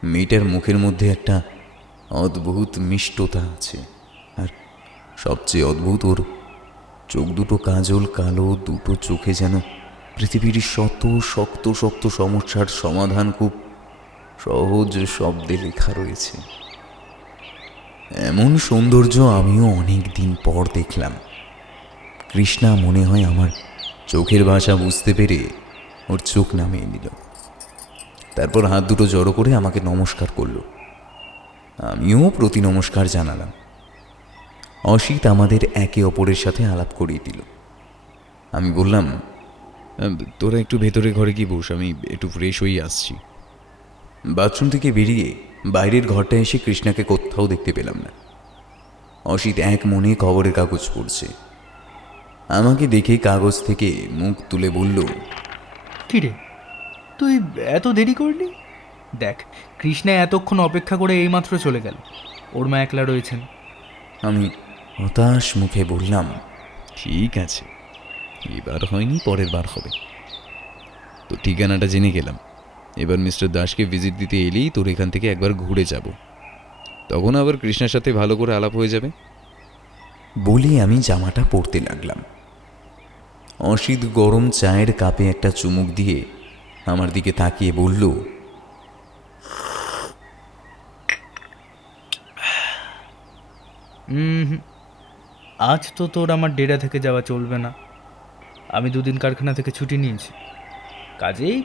মেয়েটার মুখের মধ্যে একটা অদ্ভুত মিষ্টতা আছে, আর সবচেয়ে অদ্ভুত ওর চোখ দুটো কাজল কালো, দুটো চোখে যেন পৃথিবীর শত শক্ত শক্ত সমস্যার সমাধান খুব সহজ শব্দে লেখা রয়েছে। এমন সৌন্দর্য আমিও অনেক দিন পর দেখলাম। কৃষ্ণা মনে হয় আমার চোখের ভাষা বুঝতে পেরে ওর চোখ নামিয়ে নিল। তারপর হাত দুটো জড়ো করে আমাকে নমস্কার করলো। আমিও প্রতি নমস্কার জানালাম। অসিত আমাদের একে অপরের সাথে আলাপ করিয়ে দিল। আমি বললাম, তোরা একটু ভেতরে ঘরে গিয়ে বস, আমি একটু ফ্রেশ হয়ে আসছি। বাথরুম থেকে বেরিয়ে বাইরের ঘরটা এসে কৃষ্ণাকে কোথাও দেখতে পেলাম না। অসিত এক মনে খবরের কাগজ পড়ছে। আমাকে দেখে কাগজ থেকে মুখ তুলে বলল, কি রে, তুই এত দেরি করলি? দেখ, কৃষ্ণা এতক্ষণ অপেক্ষা করে এইমাত্র চলে গেল। ওর মা একলা রয়েছেন। আমি হতাশ মুখে বললাম, ঠিক আছে, এবার হয়নি পরের বার হবে। তো ঠিকানাটা জেনে গেলাম। এবার মিস্টার দাসকে ভিজিট দিতে এলেই তোর এখান থেকে একবার ঘুরে যাব, তখন আবার কৃষ্ণার সাথে ভালো করে আলাপ হয়ে যাবে। বলে আমি জামাটা পরতে লাগলাম। অসিত গরম চায়ের কাপে একটা চুমুক দিয়ে আমার দিকে তাকিয়ে বলল, আজ তো তোর আমার ডেরা থেকে যাওয়া চলবে না। আমি 2 দিন কারখানা থেকে ছুটি নিয়েছি। কাজেই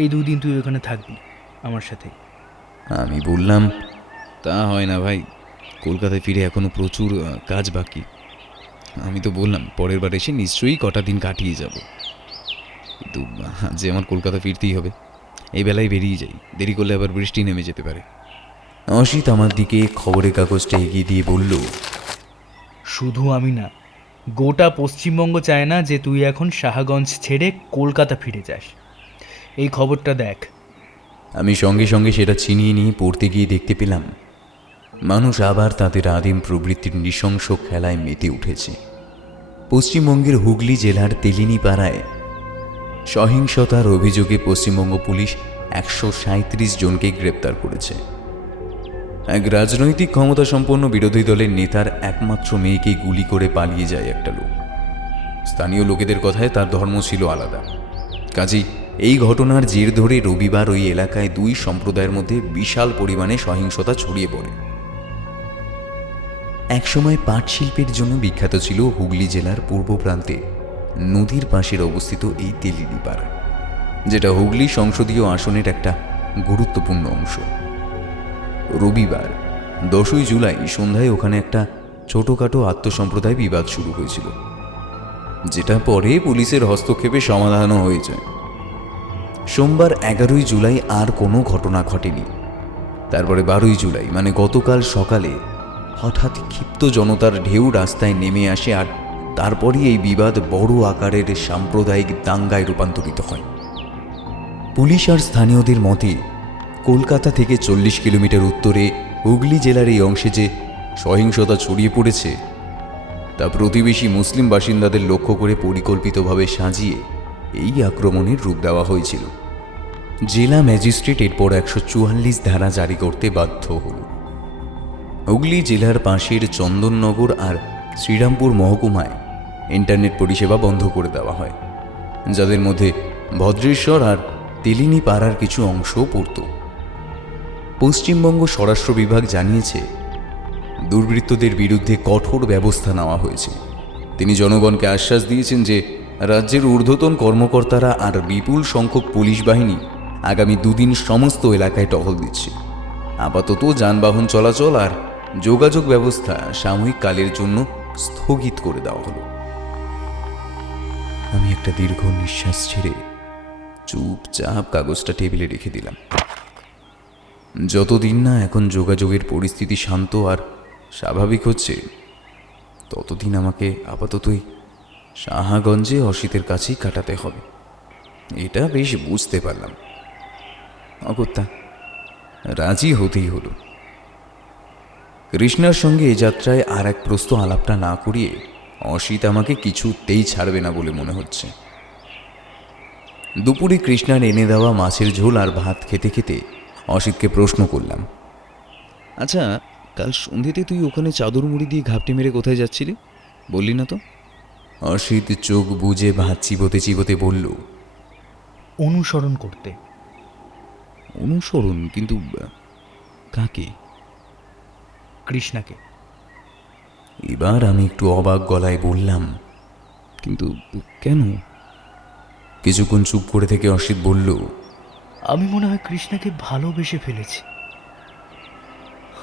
এই 2 দিন তুই ওখানে থাকবি আমার সাথে। আমি বললাম, তা হয় না ভাই, কলকাতায় ফিরে এখনও প্রচুর কাজ বাকি। আমি তো বললাম পরের বার এসে নিশ্চয়ই কটা দিন কাটিয়ে যাব, কিন্তু যে আমার কলকাতা ফিরতেই হবে। এই বেলায় বেরিয়ে যাই, দেরি করলে আবার বৃষ্টি নেমে যেতে পারে। অসিত আমার দিকে খবরের কাগজটা এগিয়ে দিয়ে বলল, শুধু আমি না, গোটা পশ্চিমবঙ্গ চায় না যে তুই এখন শাহগঞ্জ ছেড়ে কলকাতা ফিরে যাস। এই খবরটা দেখ, আমি সঙ্গে সঙ্গে সেটা ছিনিয়ে নিয়ে পড়তে গিয়ে দেখতে পেলাম মানুষ আবার তাদের আদিম প্রবৃত্তির নৃশংস খেলায় মেতে উঠেছে। পশ্চিমবঙ্গের হুগলি জেলার তেলিনী পাড়ায় সহিংসতার অভিযোগে পশ্চিমবঙ্গ পুলিশ 137 জনকে গ্রেপ্তার করেছে। এক রাজনৈতিক ক্ষমতাসম্পন্ন বিরোধী দলের নেতার একমাত্র মেয়েকে গুলি করে পালিয়ে যায় একটা লোক। স্থানীয় লোকেদের কথায় তার ধর্ম ছিল আলাদা। কাজেই এই ঘটনার জের ধরে রবিবার ওই এলাকায় দুই সম্প্রদায়ের মধ্যে বিশাল পরিমাণে সহিংসতা ছড়িয়ে পড়ে। একসময় পাট শিল্পের জন্য বিখ্যাত ছিল হুগলি জেলার পূর্ব প্রান্তে নদীর পাশের অবস্থিত এই তেলিনী পাড়া, যেটা হুগলি সংসদীয় আসনের একটা গুরুত্বপূর্ণ অংশ। রবিবার 10ই জুলাই সন্ধ্যায় ওখানে একটা ছোটখাটো আত্মসম্প্রদায় বিবাদ শুরু হয়েছিল, যেটা পরে পুলিশের হস্তক্ষেপে সমাধানও হয়েছে। সোমবার 11ই জুলাই আর কোনো ঘটনা ঘটেনি। তারপরে 12ই জুলাই মানে গতকাল সকালে হঠাৎ ক্ষিপ্ত জনতার ঢেউ রাস্তায় নেমে আসে, আর তারপরই এই বিবাদ বড় আকারের সাম্প্রদায়িক দাঙ্গায় রূপান্তরিত হয়। পুলিশ আর স্থানীয়দের মতে কলকাতা থেকে 40 কিলোমিটার উত্তরে হুগলি জেলার এই অংশে যে সহিংসতা ছড়িয়ে পড়েছে তা প্রতিবেশী মুসলিম বাসিন্দাদের লক্ষ্য করে পরিকল্পিতভাবে সাজিয়ে এই আক্রমণের রূপ দেওয়া হয়েছিল। জেলা ম্যাজিস্ট্রেট এরপর 144 ধারা জারি করতে বাধ্য হল। হুগলি জেলার পাশের চন্দননগর আর শ্রীরামপুর মহকুমায় ইন্টারনেট পরিষেবা বন্ধ করে দেওয়া হয়, যাদের মধ্যে ভদ্রেশ্বর আর তেলিনী পাড়ার কিছু অংশ পড়ত। পশ্চিমবঙ্গ স্বরাষ্ট্র বিভাগ জানিয়েছে দুর্বৃত্তদের বিরুদ্ধে কঠোর ব্যবস্থা নেওয়া হয়েছে। তিনি জনগণকে আশ্বাস দিয়েছেন যে রাজ্যের ঊর্ধ্বতন কর্মকর্তারা আর বিপুল সংখ্যক পুলিশ বাহিনী আগামী 2 দিন সমস্ত এলাকায় টহল দিচ্ছে। আপাতত যানবাহন চলাচল আর যোগাযোগ ব্যবস্থা সাময়িক কালের জন্য স্থগিত করে দেওয়া হলো। আমি একটা দীর্ঘ নিঃশ্বাস ছেড়ে চুপচাপ কাগজটা টেবিলে রেখে দিলাম। যতদিন না এখন যোগাযোগের পরিস্থিতি শান্ত আর স্বাভাবিক হচ্ছে, ততদিন আমাকে আপাততই সাহাগঞ্জে অসিতের কাছেই কাটাতে হবে। এটা বেশ বুঝতে পারলাম। অগত্যা রাজি হতেই হলো। কৃষ্ণার সঙ্গে এ যাত্রায় আর এক প্রস্ত আলাপটা না করিয়ে অসিত আমাকে কিছুতেই ছাড়বে না বলে মনে হচ্ছে। দুপুরে কৃষ্ণার এনে দেওয়া মাছের ঝোল আর ভাত খেতে খেতে অসিতকে প্রশ্ন করলাম, আচ্ছা, কাল সন্ধ্যেতে তুই ওখানে চাদর মুড়ি দিয়ে ঘাপটি মেরে কোথায় যাচ্ছিলি বললি না তো? অসিত চোখ বুজে ভাত চিবোতে চিবোতে বলল, অনুসরণ করতে। অনুসরণ? কিন্তু কাকে? কৃষ্ণাকে। এবার আমি একটু অবাক গলায় বললাম, কিন্তু কেন? কিছুক্ষণ চুপ করে থেকে অসিত বলল, আমি মনে হয় কৃষ্ণাকে ভালোবেসে ফেলেছি।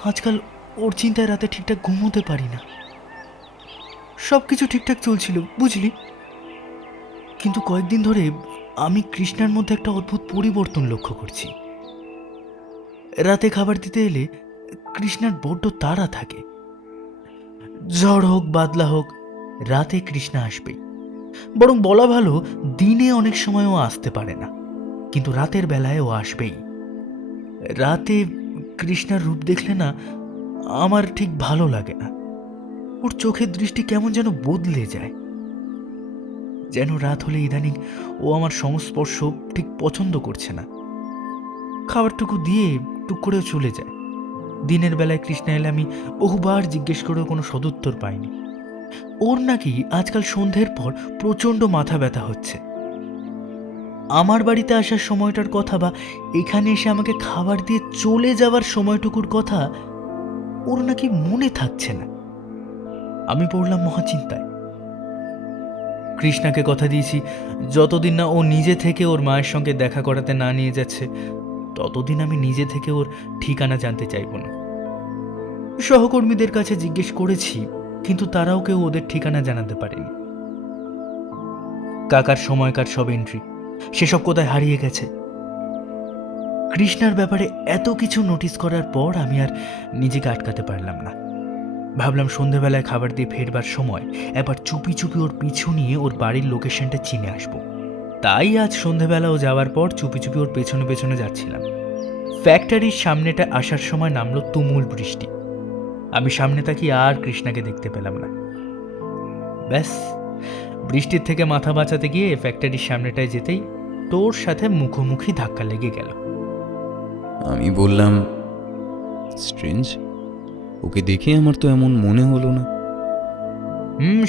আজকাল ওর চিন্তায় রাতে ঠিকঠাক ঘুমোতে পারি না। সব কিছু ঠিকঠাক চলছিল বুঝলি, কিন্তু কয়েকদিন ধরে আমি কৃষ্ণার মধ্যে একটা অদ্ভুত পরিবর্তন লক্ষ্য করছি। রাতে খাবার দিতে এলে কৃষ্ণার বড্ড তাড়া থাকে। ঝড় হোক বাদলা হোক, রাতে কৃষ্ণা আসবেই। বরং বলা ভালো, দিনে অনেক সময় ও আসতে পারে না, কিন্তু রাতের বেলায় ও আসবেই। রাতে কৃষ্ণার রূপ দেখলে না আমার ঠিক ভালো লাগে না। ওর চোখের দৃষ্টি কেমন যেন বদলে যায়, যেন রাত হলে ইদানিং ও আমার সংস্পর্শ ঠিক পছন্দ করছে না। খাবারটুকু দিয়ে টুক করেও চলে যায়। দিনের বেলায় কৃষ্ণা এলে আমি বহুবার জিজ্ঞেস করেও কোনো সদুত্তর পাইনি। ওর নাকি আজকাল সন্ধ্যের পর প্রচণ্ড মাথা ব্যথা হচ্ছে। আমার বাড়িতে আসার সময়টার কথা বা এখানে এসে আমাকে খাবার দিয়ে চলে যাওয়ার সময়টুকুর কথা ওর নাকি মনে থাকছে না। আমি পড়লাম মহাচিন্তায়। কৃষ্ণাকে কথা দিয়েছি, যতদিন না ও নিজে থেকে ওর মায়ের সঙ্গে দেখা করাতে না নিয়ে যাচ্ছে, ততদিন আমি নিজে থেকে ওর ঠিকানা জানতে চাইব না। সহকর্মীদের কাছে জিজ্ঞেস করেছি, কিন্তু তারাও কেউ ওদের ঠিকানা জানাতে পারেনি। কাকার সময়কার সব এন্ট্রি সেসব কোথায় হারিয়ে গেছে। কৃষ্ণার ব্যাপারে এত কিছু নোটিস করার পর আমি আর নিজেকে আটকাতে পারলাম না। ভাবলাম সন্ধেবেলায় খাবার দিয়ে ফেরবার সময় একবার চুপি চুপি ওর পিছু নিয়ে ওর বাড়ির লোকেশনটা চিনে আসব। তাই আজ সন্ধেবেলা ও যাওয়ার পর চুপি চুপি ওর পেছনে পেছনে যাচ্ছিলাম। ফ্যাক্টরির সামনেটা আসার সময় নামলো তুমুল বৃষ্টি। আমি সামনে তাকিয়ে আর কৃষ্ণাকে দেখতে পেলাম না। ব্যাস, বৃষ্টির থেকে মাথা বাঁচাতে গিয়ে ফ্যাক্টরির সামনেটায় যেতেই তোর সাথে মুখোমুখি ধাক্কা লেগে গেল। আমি বললাম, স্ট্রেঞ্জ, ওকে দেখে আমার তো এমন মনে হলো না।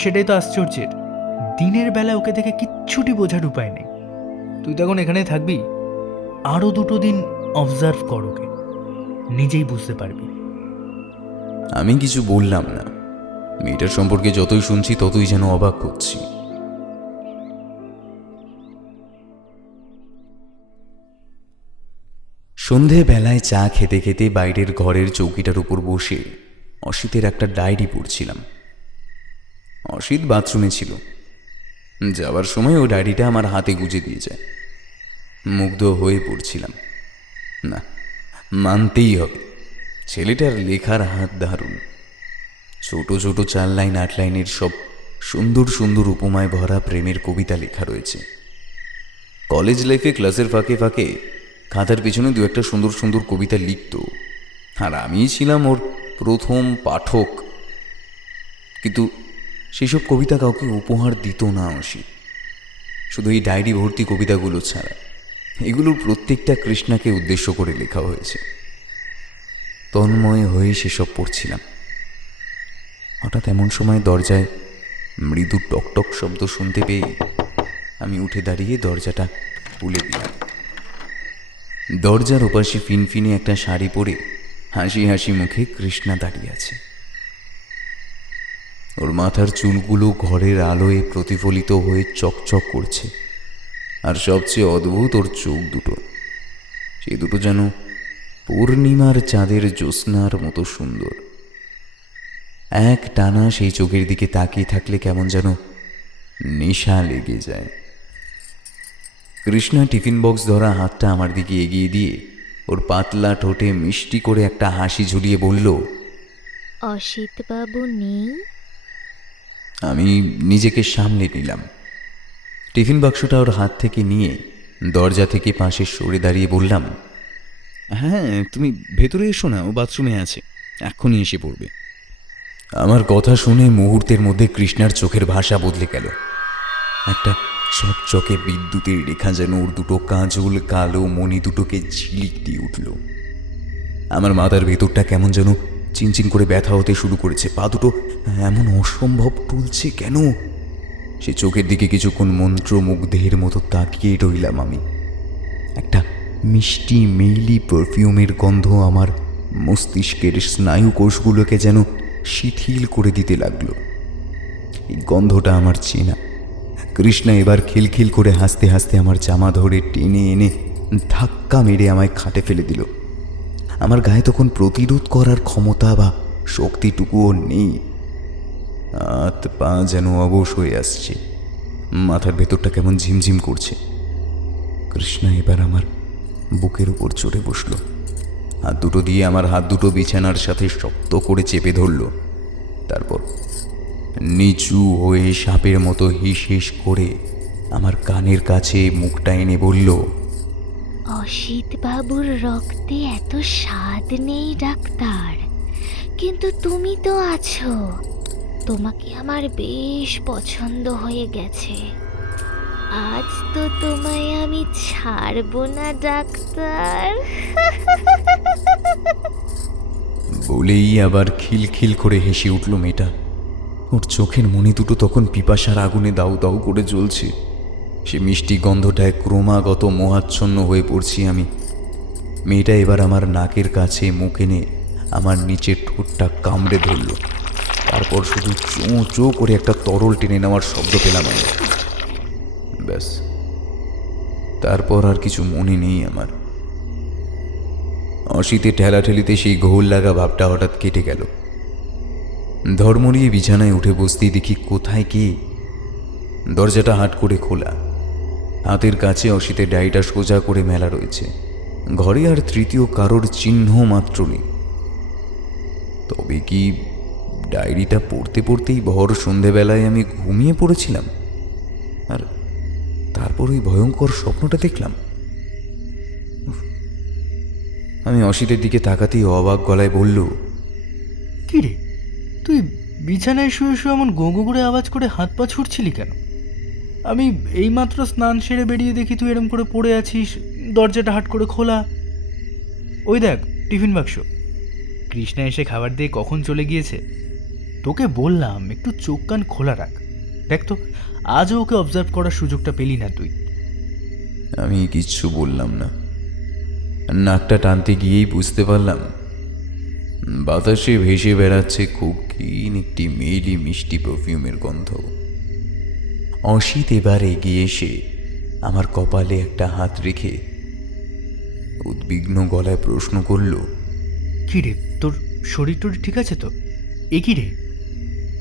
সেটাই তো আশ্চর্যের। দিনের বেলা ওকে দেখে কিচ্ছুটি বোঝার উপায় নেই। তুই তখন এখানেই থাকবি, আরও 2 দিন অবজার্ভ কর ওকে, নিজেই বুঝতে পারবি। আমি কিছু বললাম না। মেয়েটার সম্পর্কে যতই শুনছি ততই যেন অবাক হচ্ছি। সন্ধেবেলায় চা খেতে খেতে বাইরের ঘরের চৌকিটার উপর বসে অসিতের একটা ডায়েরি পড়ছিলাম। অসিত বাথরুমে ছিল। যাওয়ার সময় ও ডায়েরিটা আমার হাতে গুজে দিয়ে যায়। মুগ্ধ হয়ে পড়ছিলাম। না, মানতেই হবে, ছেলেটার লেখার হাত দারুণ। ছোট ছোট 4 লাইন 8 লাইনের সব সুন্দর সুন্দর উপমায় ভরা প্রেমের কবিতা লেখা রয়েছে। কলেজ লাইফে ক্লাসের ফাঁকে ফাঁকে খাতার পেছনে 2-1 সুন্দর সুন্দর কবিতা লিখত, আর আমিই ছিলাম ওর প্রথম পাঠক। কিন্তু সেসব কবিতা কাউকে উপহার দিত না অসিত, শুধু এই ডায়েরি ভর্তি কবিতাগুলো ছাড়া। এগুলোর প্রত্যেকটা কৃষ্ণাকে উদ্দেশ্য করে লেখা হয়েছে। তন্ময় হয়ে সেসব পড়ছিলাম। হঠাৎ এমন সময় দরজায় মৃদু টকটক শব্দ শুনতে পেয়ে আমি উঠে দাঁড়িয়ে দরজাটা খুলে দিলাম। দরজার ওপাশে ফিনফিনে একটা শাড়ি পরে হাসি হাসি মুখে কৃষ্ণা দাঁড়িয়ে আছে। ওর মাথার চুলগুলো ঘরের আলোয় প্রতিফলিত হয়ে চকচক করছে, আর সবচেয়ে অদ্ভুত ওর চোখ দুটো। সেই দুটো যেন পূর্ণিমার চাঁদের জ্যোৎস্নার মতো সুন্দর। এক টানা সেই চোখের দিকে তাকিয়ে থাকলে কেমন যেন নেশা লেগে যায়। কৃষ্ণা টিফিন বক্স ধরা হাতটা আমার দিকে এগিয়ে দিয়ে ওর পাতলা ঠোঁটে মিষ্টি করে একটা হাসি ঝুলিয়ে বলল, অসিতবাবু নেই? আমি নিজেকে সামলে নিলাম। টিফিন বাক্সটা ওর হাত থেকে নিয়ে দরজা থেকে পাশে সরে দাঁড়িয়ে বললাম, হ্যাঁ, তুমি ভেতরে এসো না, ও বাথরুমে আছে, এক্ষুনি এসে পড়বে। আমার কথা শুনে মুহূর্তের মধ্যে কৃষ্ণার চোখের ভাষা বদলে গেল। একটা চকচকে বিদ্যুতের রেখা যেন ওর দুটো কাজল কালো মণি দুটোকে ঝিলিক দিয়ে উঠল। আমার মাথার ভেতরটা কেমন যেন চিনচিন করে ব্যথা হতে শুরু করেছে। পা দুটো এমন অসম্ভব টুলছে কেন? সে চোখের দিকে কিছুক্ষণ মন্ত্রমুগ্ধের মতো তাকিয়ে রইলাম আমি। একটা মিষ্টি মেইলি পারফিউমের গন্ধ আমার মস্তিষ্কের স্নায়ু কোষগুলোকে যেন শিথিল করে দিতে লাগলো। এই গন্ধটা আমার চেনা। কৃষ্ণা এবার খিলখিল করে হাসতে হাসতে আমার জামা ধরে টেনে এনে ধাক্কা মেরে আমায় খাটে ফেলে দিল। আমার গায়ে তখন প্রতিরোধ করার ক্ষমতা বা শক্তিটুকুও নেই। হাত পা যেন অবশ হয়ে আসছে, মাথার ভেতরটা কেমন ঝিমঝিম করছে। কৃষ্ণা এবার আমার বুকের উপর চড়ে বসলো। হাত দুটো দিয়ে আমার হাত দুটো বিছানার সাথে শক্ত করে চেপে ধরল। তারপর নিচু হয়ে সাপের মতো হিস হিস করে আমার কানের কাছে মুখটা এনে বলল, অসিতবাবুর রক্তে এত স্বাদ নেই ডাক্তার, কিন্তু তুমি তো আছো। তোমাকে আমার বেশ পছন্দ হয়ে গেছে। আজ তো তোমায় আমি ছাড়বো না ডাক্তার। বলেই আবার খিলখিল করে হেসে উঠল মেয়েটা। ওর চোখের মণি দুটো তখন পিপাসার আগুনে দাউ দাউ করে জ্বলছে। সে মিষ্টি গন্ধটায় ক্রমাগত মোহাচ্ছন্ন হয়ে পড়ছি আমি। মেয়েটা এবার আমার নাকের কাছে মুখ এনে আমার নিচের ঠোঁটটা কামড়ে ধরল। তারপর শুধু চোঁ চোঁ করে একটা তরল টেনে নেওয়ার শব্দ পেলাম আমি। ব্যাস, তারপর আর কিছু মনে নেই আমার। অসিতে ঠেলাঠেলিতে সেই ঘোল লাগা ভাবটা হঠাৎ কেটে গেল। ধর্মরিয়ে বিছানায় উঠে বসতেই দেখি কোথায় কি। দরজাটা হাট করে খোলা। হাতের কাছে অসিতের ডায়েরিটা সোজা করে মেলা রয়েছে। ঘরে আর তৃতীয় কারোর চিহ্ন মাত্র নেই। তবে কি ডায়েরিটা পড়তে পড়তেই ভর সন্ধেবেলায় আমি ঘুমিয়ে পড়েছিলাম, আর তারপর ওই ভয়ঙ্কর স্বপ্নটা দেখলাম? আমি অসিতের দিকে তাকাতেই অবাক গলায় বলল, কি রে, তুই বিছানায় শুয়ে শুয়ে এমন গো গো করে আওয়াজ করে হাত পা ছুটছিলি কেন? আমি এইমাত্র স্নান সেরে বেরিয়ে দেখি তুই এরম করে পড়ে আছিস, দরজাটা হাট করে খোলা। ওই দেখ টিফিন বাক্স, কৃষ্ণা এসে খাবার দিয়ে কখন চলে গিয়েছে। তোকে বললাম একটু চোখ কান খোলা রাখ। দেখ তো, আজও ওকে অবজার্ভ করার সুযোগটা পেলি না তুই। আমি কিচ্ছু বললাম না। নাকটা টানতে গিয়েই বুঝতে পারলাম বাতাসে ভেসে বেড়াচ্ছে খুব ক্ষীণ একটি মেয়েলি মিষ্টি পারফিউমের গন্ধ। অসিত এবার এগিয়ে এসে আমার কপালে একটা হাত রেখে উদ্বিগ্ন গলায় প্রশ্ন করল, কি রে, তোর শরীর টরীর ঠিক আছে তো? এ কি রে,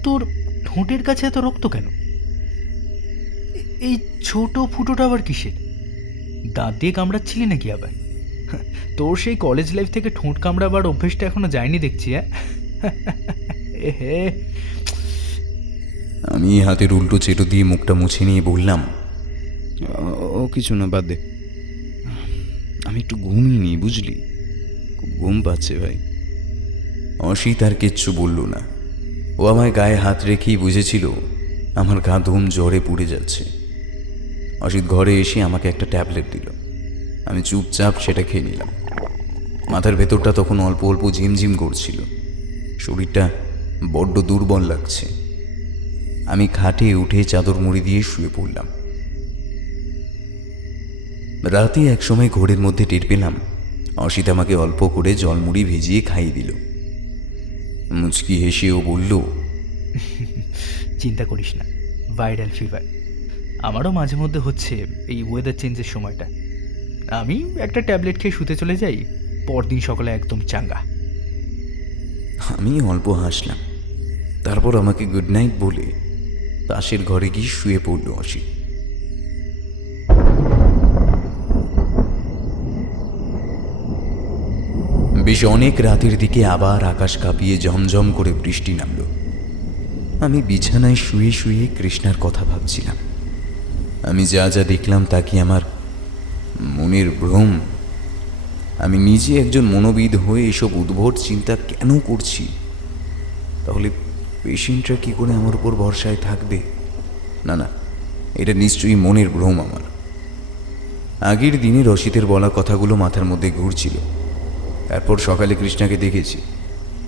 তোর ঠোঁটের কাছে এত রক্ত কেন? এই ছোট ফুটোটা আবার কিসের? দাঁত দিয়ে কামড়াচ্ছিলি নাকি আবার? তোর সেই কলেজ লাইফ থেকে ঠোঁট কামড়াবার অভ্যেসটা এখনো যায়নি দেখছি। হে, আমি হাতের উল্টো চেটো দিয়ে মুখটা মুছে নিয়ে বললাম, ও কিছু না, বাদ দে। আমি একটু ঘুমিয়ে নিই, বুঝলি? খুব ঘুম পাচ্ছে ভাই। অসিত আর কিচ্ছু বলল না। ও আমায় গায়ে হাত রেখেই বুঝেছিল আমার গা ধুম জ্বরে পুড়ে যাচ্ছে। অসিত ঘরে এসে আমাকে একটা ট্যাবলেট দিল। আমি চুপচাপ সেটা খেয়ে নিলাম। মাথার ভেতরটা তখন অল্প অল্প ঝিমঝিম করছিল, শরীরটা বড্ড দুর্বল লাগছে। আমি খাটে উঠে চাদর মুড়ি দিয়ে শুয়ে পড়লাম। রাতে একসময় ঘোরের মধ্যে টের পেলাম অসিত আমাকে অল্প করে জলমুড়ি ভিজিয়ে খাইয়ে দিল। মুচকি হেসে ও বলল, চিন্তা করিস না, ভাইরাল ফিভার। আমারও মাঝে মধ্যে হচ্ছে এই ওয়েদার চেঞ্জের সময়টা। আমি একটা ট্যাবলেট খেয়ে শুতে চলে যাই, পরদিন সকালে একদম চাঙ্গা। আমি অল্প হাসলাম। তারপর আমাকে গুড নাইট বলে পাশের ঘরে গিয়ে শুয়ে পড়ল অসিত। বেশ অনেক রাতের দিকে আবার আকাশ কাঁপিয়ে ঝমঝম করে বৃষ্টি নামল। আমি বিছানায় শুয়ে শুয়ে কৃষ্ণার কথা ভাবছিলাম। আমি যা যা দেখলাম তা কি আমার মনের ভ্রম? আমি নিজে একজন মনোবিদ হয়ে এসব উদ্ভট চিন্তা কেন করছি? তাহলে পেশেন্টরা কি করে আমার উপর ভরসায় থাকবে? না না, এটা নিশ্চয়ই মনের ভ্রম আমার। আগের দিনে রশিদের বলা কথাগুলো মাথার মধ্যে ঘুরছিল। তারপর সকালে কৃষ্ণাকে দেখেছি।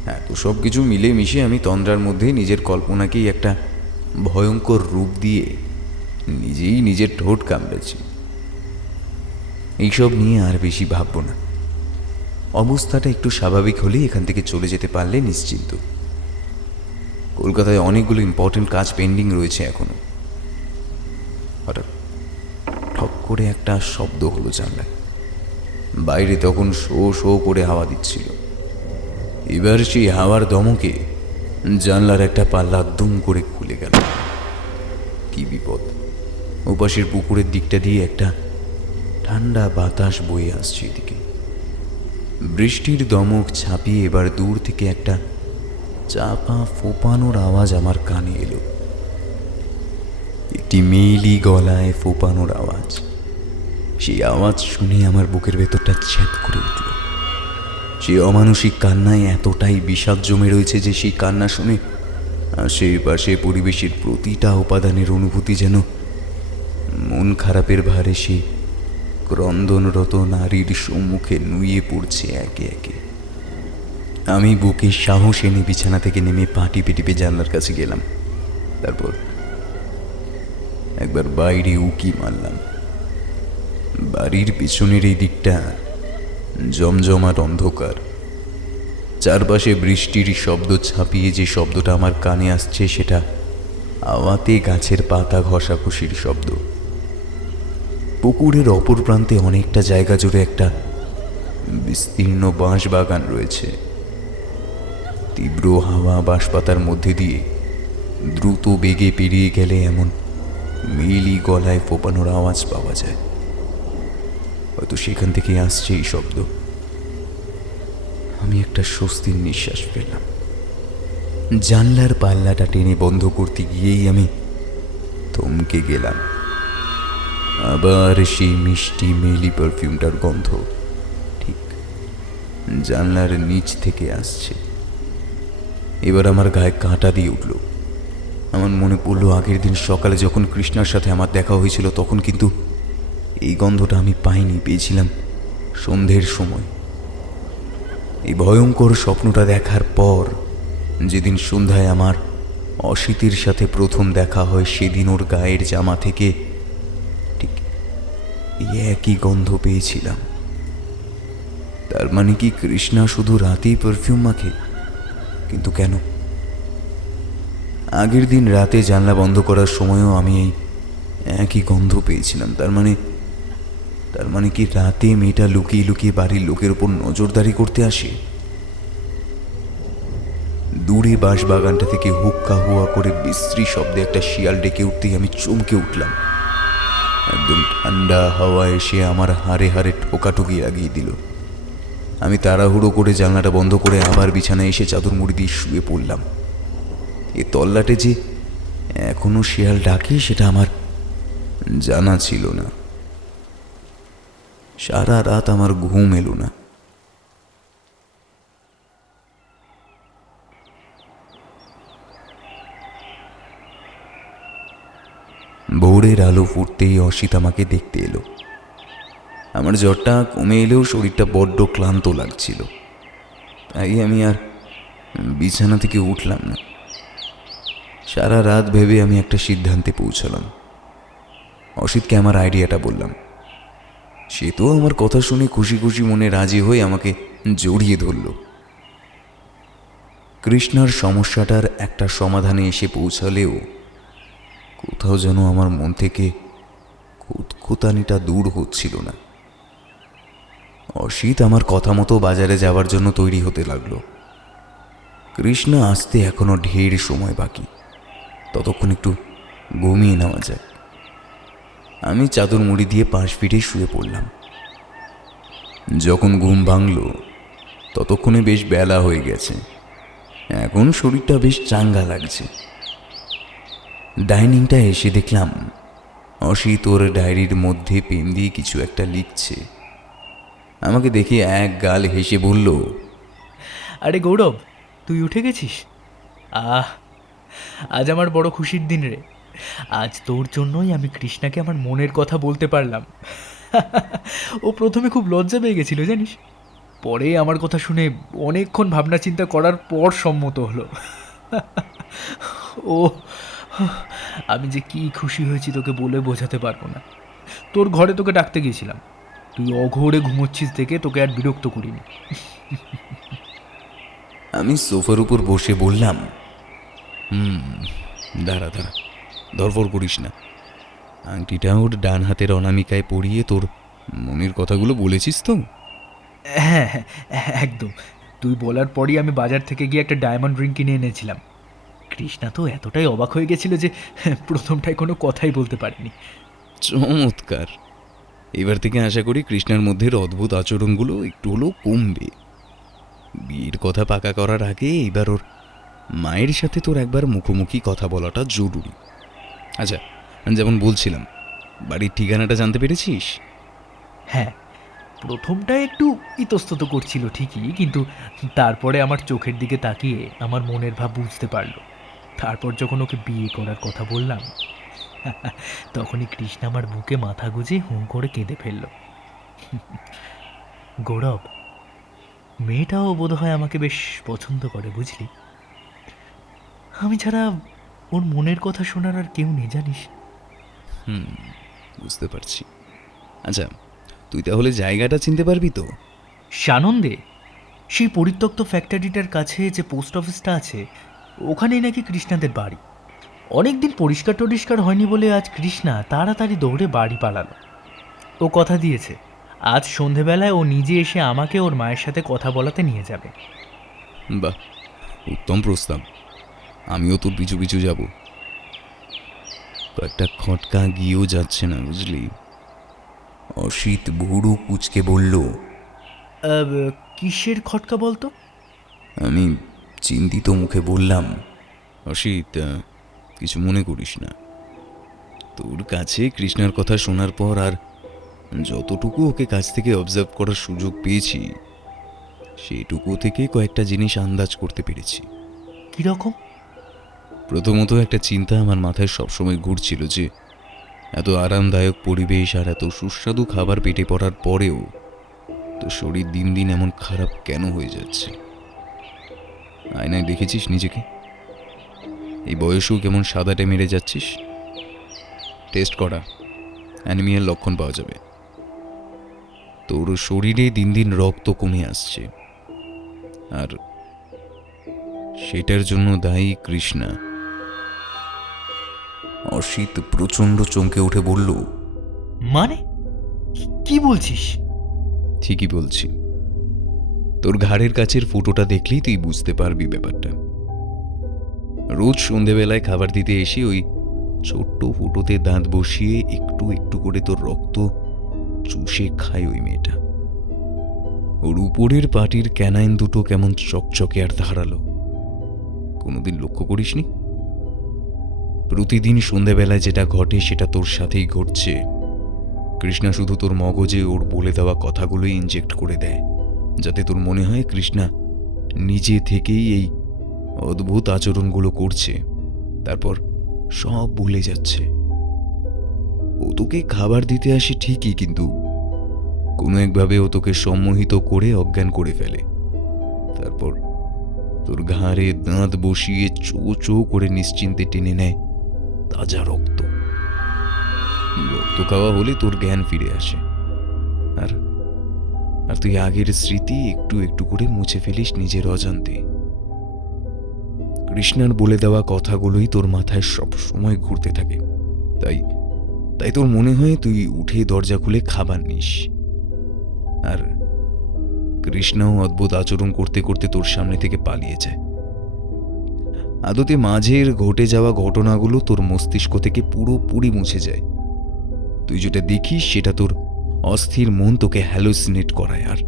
হ্যাঁ, তো সব কিছু মিলে মিশে আমি তন্দ্রার মধ্যে নিজের কল্পনাকেই একটা ভয়ঙ্কর রূপ দিয়ে নিজেই নিজের ঠোঁট কামড়েছি। এইসব নিয়ে আর বেশি ভাবব না। অবস্থাটা একটু স্বাভাবিক হলেই এখান থেকে চলে যেতে পারলে নিশ্চিন্ত। কলকাতায় অনেকগুলো ইম্পর্টেন্ট কাজ পেন্ডিং রয়েছে এখনো। হঠাৎ ঠক করে একটা শব্দ হলো জানলায়। বাইরে তখন শো শো করে হাওয়া দিচ্ছিল। এবার সেই হাওয়ার দমকে জানলার একটা পাল্লা দুম করে খুলে গেল। কি বিপদ! ওপাশের পুকুরের দিকটা দিয়ে একটা ঠান্ডা বাতাস বয়ে আসছে এদিকে। বৃষ্টির দমক ছাপিয়ে এবার দূর থেকে একটা চাপা ফোপানোর আওয়াজ আমার কানে এলো। একটি মেয়েলি গলায় ফোপানোর আওয়াজ। সেই আওয়াজ শুনে আমার বুকের ভেতরটা ছ্যাদ করে উঠল। সেই অমানসিক কান্নায় এতটাই বিষাদ জমে রয়েছে যে সেই কান্না শুনে আশেপাশে পরিবেশের প্রতিটা উপাদানের অনুভূতি যেন মন খারাপের ভারে সে ক্রন্দনরত নারীর সম্মুখে নুয়ে পড়ছে একে একে। আমি বুকে সাহস এনে বিছানা থেকে নেমে পা টিপে টিপে জানলার কাছে গেলাম। তারপর একবার বাইরে উকি মারলাম। বাড়ির পিছনের এই দিকটা জমজমাট অন্ধকার। চারপাশে বৃষ্টির শব্দ ছাপিয়ে যে শব্দটা আমার কানে আসছে সেটা হাওয়াতে গাছের পাতা ঘষাঘষির শব্দ। পুকুরের অপর প্রান্তে অনেকটা জায়গা জুড়ে একটা বিস্তীর্ণ বাঁশ বাগান রয়েছে। তীব্র হাওয়া বাঁশপাতার মধ্যে দিয়ে দ্রুত বেগে পেরিয়ে গেলে এমন মেয়েলি গলায় ফোপানোর আওয়াজ পাওয়া যায়। হয়তো সেখান থেকে আসছে এই শব্দ। আমি একটা স্বস্তির নিঃশ্বাস ফেললাম। জানলার পাল্লাটা টেনে বন্ধ করতে গিয়েই আমি থমকে গেলাম। আবার সেই মিষ্টি মেলি পারফিউমটার গন্ধ ঠিক জানলার নিচ থেকে আসছে। এবার আমার গায়ে কাঁটা দিয়ে উঠল। আমার মনে পড়ল আগের দিন সকালে যখন কৃষ্ণার সাথে আমার দেখা হয়েছিল, তখন কিন্তু এই গন্ধটা আমি পাইনি, পেয়েছিলাম সন্ধ্যের সময়। এই ভয়ঙ্কর স্বপ্নটা দেখার পর যেদিন সন্ধ্যায় আমার অসিতের সাথে প্রথম দেখা হয়, সেদিন ওর গায়ের জামা থেকে ঠিক এই একই গন্ধ পেয়েছিলাম। তার মানে কি কৃষ্ণা শুধু রাতেই পারফিউম মাখে? কিন্তু কেন? আগের দিন রাতে জানলা বন্ধ করার সময়ও আমি এই একই গন্ধ পেয়েছিলাম। তার মানে কি রাতে মেয়েটা লুকিয়ে লুকিয়ে বাড়ির লোকের উপর নজরদারি করতে আসে? দূরে বাঁশবাগানটা থেকে হুক্কা হুয়া করে বিশ্রী শব্দে একটা শিয়াল ডেকে উঠতেই আমি চমকে উঠলাম। একদম ঠান্ডা হাওয়া এসে আমার হাড়ে হাড়ে ঠোকাঠুকি লাগিয়ে দিল। আমি তাড়াহুড়ো করে জানলাটা বন্ধ করে আবার বিছানায় এসে চাদর মুড়ি দিয়ে শুয়ে পড়লাম। এ তল্লাটে যে এখনো শিয়াল ডাকে সেটা আমার জানা ছিল না। সারা রাত আমার ঘুম এলো না। ভোরের আলো ফুটতেই অসিত আমাকে দেখতে এলো। আমার জ্বরটা কমে এলেও শরীরটা বড্ড ক্লান্ত লাগছিল, তাই আমি আর বিছানা থেকে উঠলাম না। সারা রাত ভেবে আমি একটা সিদ্ধান্তে পৌঁছালাম। অসিতকে আমার আইডিয়াটা বললাম। সে তো আমার কথা শুনে খুশি খুশি মনে রাজি হয়ে আমাকে জড়িয়ে ধরল। কৃষ্ণার সমস্যাটার একটা সমাধানে এসে পৌঁছালেও কোথাও যেন আমার মন থেকে খুঁতখুঁতানিটা দূর হচ্ছিল না। অসিত আমার কথা মতো বাজারে যাওয়ার জন্য তৈরি হতে লাগলো। কৃষ্ণা আসতে এখনো ঢের সময় বাকি, ততক্ষণ একটু ঘুমিয়ে নেওয়া যায়। আমি চাদর মুড়ি দিয়ে পাশ ফিরে শুয়ে পড়লাম। যখন ঘুম ভাঙল ততক্ষণে বেশ বেলা হয়ে গেছে। এখন শরীরটা বেশ চাঙ্গা লাগছে। ডাইনিংটা এসে দেখলাম অসিত ওর ডায়েরির মধ্যে পেন দিয়ে কিছু একটা লিখছে। আমাকে দেখে এক গাল হেসে বলল, আরে গৌরব, তুই উঠে গেছিস? আজ আমার বড় খুশির দিন রে। আজ তোর জন্যই আমি কৃষ্ণাকে আমার মনের কথা বলতে পারলাম। ও প্রথমে খুব লজ্জা পেয়ে গেছিল জানিস, পরে আমার কথা শুনে অনেকক্ষণ ভাবনা চিন্তা করার পর সম্মত হলো। ও, আমি যে কি খুশি হয়েছি তোকে বলে বোঝাতে পারবো না। তোর ঘরে তোকে ডাকতে গিয়েছিলাম, তুই অঘোরে ঘুমোচ্ছিস দেখে তোকে আর বিরক্ত করিনি। আমি সোফার উপর বসে বললাম, দাঁড়া ধরফর করিস না। আংটিটা ওর ডান হাতের অনামিকায় পরিয়ে তোর মনের কথাগুলো বলেছিস তো? হ্যাঁ হ্যাঁ, একদম। তুই বলার পরই আমি বাজার থেকে গিয়ে একটা ডায়মন্ড রিং কিনে এনেছিলাম। কৃষ্ণা তো এতটাই অবাক হয়ে গেছিল যে প্রথমটায় কোনো কথাই বলতে পারেনি। চমৎকার। এবার থেকে আশা করি কৃষ্ণার মধ্যে অদ্ভুত আচরণগুলো একটু হলেও কমবে। বিয়ের কথা পাকা করার আগে এবার ওর মায়ের সাথে তোর একবার মুখোমুখি কথা বলাটা জরুরি। আচ্ছা, যেমন বলছিলাম, বাড়ির ঠিকানাটা জানতে পেরেছিস? হ্যাঁ, প্রথমটা একটু ইতস্তত করছিল ঠিকই, কিন্তু তারপরে আমার চোখের দিকে তাকিয়ে আমার মনের ভাব বুঝতে পারলো। তারপর যখন ওকে বিয়ে করার কথা বললাম, তখনই কৃষ্ণা আমার বুকে মাথা গুজে হুঁ করে কেঁদে ফেলল। গৌরব, মেয়েটাও বোধহয় আমাকে বেশ পছন্দ করে, বুঝলি? আমি ছাড়া ওর মনের কথা শোনার আর কেউ নেই, জানিস? বুঝতে পারছি। আচ্ছা, তুই তাহলে জায়গাটা চিনতে পারবি তো? সানন্দে, সেই পরিত্যক্ত ফ্যাক্টরিটার কাছে যে পোস্ট অফিসটা আছে, ওখানেই নাকি কৃষ্ণাদের বাড়ি। অনেকদিন পরিষ্কার টরিষ্কার হয়নি বলে আজ কৃষ্ণা তাড়াতাড়ি দৌড়ে বাড়ি পালালো। ও কথা দিয়েছে আজ সন্ধেবেলায় ও নিজে এসে আমাকে ওর মায়ের সাথে কথা বলাতে নিয়ে যাবে। বাহ, উত্তম প্রস্তাব। আমিও তোর পিছু পিছু যাব। কয়েকটা খটকা গিয়েও যাচ্ছে না, বুঝলি? অসিত ভুরু কুচকে বলল, কিসের খটকা বলতো? আমি চিন্তিত মুখে বললাম, অসিত, কিছু মনে করিস না। তোর কাছে কৃষ্ণার কথা শোনার পর আর যতটুকু ওকে কাছ থেকে অবজার্ভ করার সুযোগ পেয়েছি, সেটুকু থেকে কয়েকটা জিনিস আন্দাজ করতে পেরেছি। কিরকম? প্রথমত একটা চিন্তা আমার মাথায় সবসময় ঘুরছিল যে এত আরামদায়ক পরিবেশ আর এত সুস্বাদু খাবার পেটে পড়ার পরেও তো শরীর দিন দিন এমন খারাপ কেন হয়ে যাচ্ছে। আয়নায় দেখেছিস নিজেকে? এই বয়সেও কেমন সাদাটে মেরে যাচ্ছিস। টেস্ট করা, অ্যানিমিয়ার লক্ষণ পাওয়া যাবে। তোর শরীরে দিন দিন রক্ত কমে আসছে, আর সেটার জন্য দায়ী কৃষ্ণা। অসিত প্রচণ্ড চমকে উঠে বলল, মানে কি বলছিস? ঠিকই বলছি। তোর ঘাড়ের কাছের ফুটোটা দেখলেই তুই বুঝতে পারবি ব্যাপারটা। রোজ সন্ধেবেলায় খাবার দিতে এসে ওই ছোট্ট ফুটোতে দাঁত বসিয়ে একটু একটু করে তোর রক্ত চুষে খায় ওই মেয়েটা। ওর উপরের পাটির ক্যানাইন দুটো কেমন চকচকে আর ধারালো, কোনোদিন লক্ষ্য করিসনি? প্রতিদিন সন্ধেবেলায় যেটা ঘটে সেটা তোর সাথেই ঘটছে। কৃষ্ণা শুধু তোর মগজে ওর বলে দেওয়া কথাগুলোই ইনজেক্ট করে দেয়, যাতে তোর মনে হয় কৃষ্ণা নিজে থেকেই এই অদ্ভুত আচরণগুলো করছে, তারপর সব ভুলে যাচ্ছে। ও তোকে খাবার দিতে আসে ঠিকই, কিন্তু কোনো একভাবে ও তোকে সম্মোহিত করে অজ্ঞান করে ফেলে। তারপর তোর ঘাড়ে দাঁত বসিয়ে চো চো করে নিশ্চিন্তে টেনে নেয় তাজা রক্ত। রক্ত খাওয়া হলে তোর জ্ঞান ফিরে আসে, আর আর তুই আগের স্মৃতি একটু একটু করে মুছে ফেলিস নিজের অজান্তে। কৃষ্ণার বলে দেওয়া কথাগুলোই তোর মাথায় সব সময় ঘুরতে থাকে, তাই তাই তোর মনে হয় তুই উঠে দরজা খুলে খাবার নিস, আর কৃষ্ণাও অদ্ভুত আচরণ করতে করতে তোর সামনে থেকে পালিয়ে যায়। আদতে মাঝের ঘটে যাওয়া ঘটনাগুলো তোর মস্তিষ্ক থেকে পুরোপুরি মুছে যায়। তুই যেটা দেখিস সেটা তোর অস্থির মন তোকে হ্যালোসিনেট করায়, আর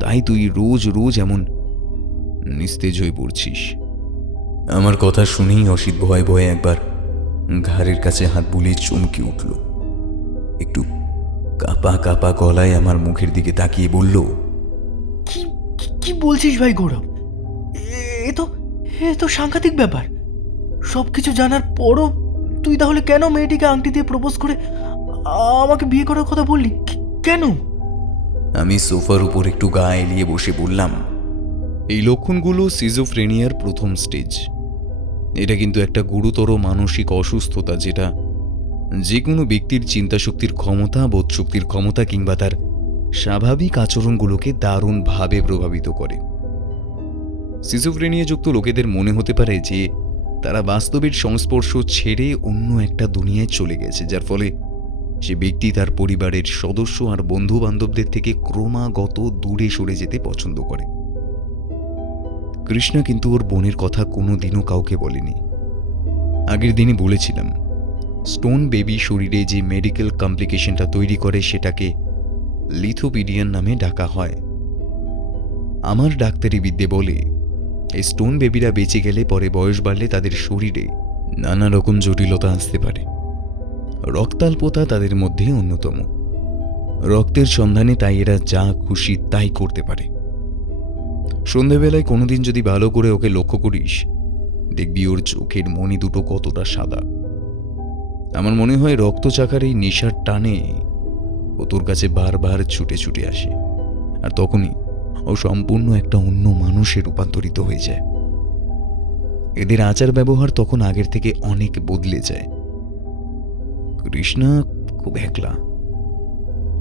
তাই তুই রোজ রোজ এমন নিস্তেজ হয়ে পড়ছিস। আমার কথা শুনেই অসিত ভয়ে ভয়ে একবার ঘাড়ের কাছে হাত বুলিয়ে চমকে উঠল। একটু কাঁপা কাঁপা গলায় আমার মুখের দিকে তাকিয়ে বলল, কি কি বলছিস ভাই গৌরব? এ তো এ তো সাংঘাতিক ব্যাপার। সবকিছু জানার পরও তুই তাহলে কেন মেয়েটিকে আংটি দিয়ে প্রপোজ করে আমাকে বিয়ে করার কথা বললি? কেন? আমি সোফার উপর একটু গা এলিয়ে বসে বললাম, এই লক্ষণগুলো সিজোফ্রেনিয়ার প্রথম স্টেজ। এটা কিন্তু একটা গুরুতর মানসিক অসুস্থতা, যেটা যে কোনো ব্যক্তির চিন্তাশক্তির ক্ষমতা, বোধশক্তির ক্ষমতা কিংবা তার স্বাভাবিক আচরণগুলোকে দারুণভাবে প্রভাবিত করে। সিজোফ্রেনিয়াযুক্ত লোকেদের মনে হতে পারে যে তারা বাস্তবের সংস্পর্শ ছেড়ে অন্য একটা দুনিয়ায় চলে গেছে, যার ফলে সে ব্যক্তি তার পরিবারের সদস্য আর বন্ধু বান্ধবদের থেকে ক্রমাগত দূরে সরে যেতে পছন্দ করে। কৃষ্ণা কিন্তু ওর বোনের কথা কোনোদিনও কাউকে বলেনি। আগের দিনই বলেছিলাম, স্টোন বেবি শরীরে যে মেডিকেল কমপ্লিকেশনটা তৈরি করে সেটাকে লিথোপিডিয়ান নামে ডাকা হয়। আমার ডাক্তারি বিদ্যে বলে এই স্টোন বেবিরা বেঁচে গেলে পরে বয়স বাড়লে তাদের শরীরে নানা রকম জটিলতা আসতে পারে। রক্তাল্পতা তাদের মধ্যে অন্যতম। রক্তের সন্ধানে তাই এরা যা খুশি তাই করতে পারে। সন্ধেবেলায় কোনোদিন যদি ভালো করে ওকে লক্ষ্য করিস, দেখবি ওর চোখের মণি দুটো কতটা সাদা। আমার মনে হয় রক্তচাকার এই নেশার টানে ও তোর কাছে বারবার ছুটে ছুটে আসে, আর তখনই ও সম্পূর্ণ একটা অন্য মানুষে রূপান্তরিত হয়ে যায়। এদের আচার ব্যবহার তখন আগের থেকে অনেক বদলে যায়। কৃষ্ণা খুব একলা।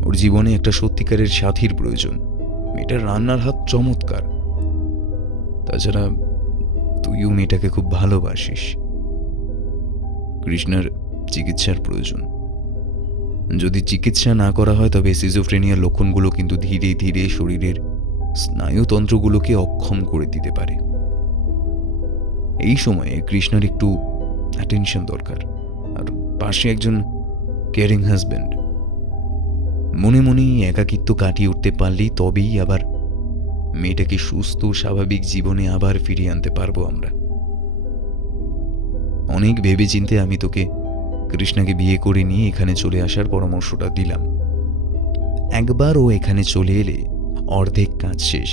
ওর জীবনে একটা সত্যিকারের সাথীর প্রয়োজন। মেয়েটার রান্নার হাত চমৎকার। তাছাড়া তুইও মেয়েটাকে খুব ভালোবাসিস। কৃষ্ণার চিকিৎসার প্রয়োজন। যদি চিকিৎসা না করা হয় তবে সিজোফ্রেনিয়ার লক্ষণগুলো কিন্তু ধীরে ধীরে শরীরের স্নায়ুতন্ত্রগুলোকে অক্ষম করে দিতে পারে। এই সময়ে কৃষ্ণার একটু অ্যাটেনশন দরকার, আর পাশে একজন কেয়ারিং হাজব্যান্ড। মনে মনেই একাকিত্ব কাটিয়ে উঠতে পারলেই তবেই আবার মেয়েটাকে সুস্থ স্বাভাবিক জীবনে আবার ফিরিয়ে আনতে পারবো আমরা। অনেক ভেবেচিন্তে আমি তোকে কৃষ্ণাকে বিয়ে করে নিয়ে এখানে চলে আসার পরামর্শটা দিলাম। একবার ও এখানে চলে এলে অর্ধেক কাজ শেষ,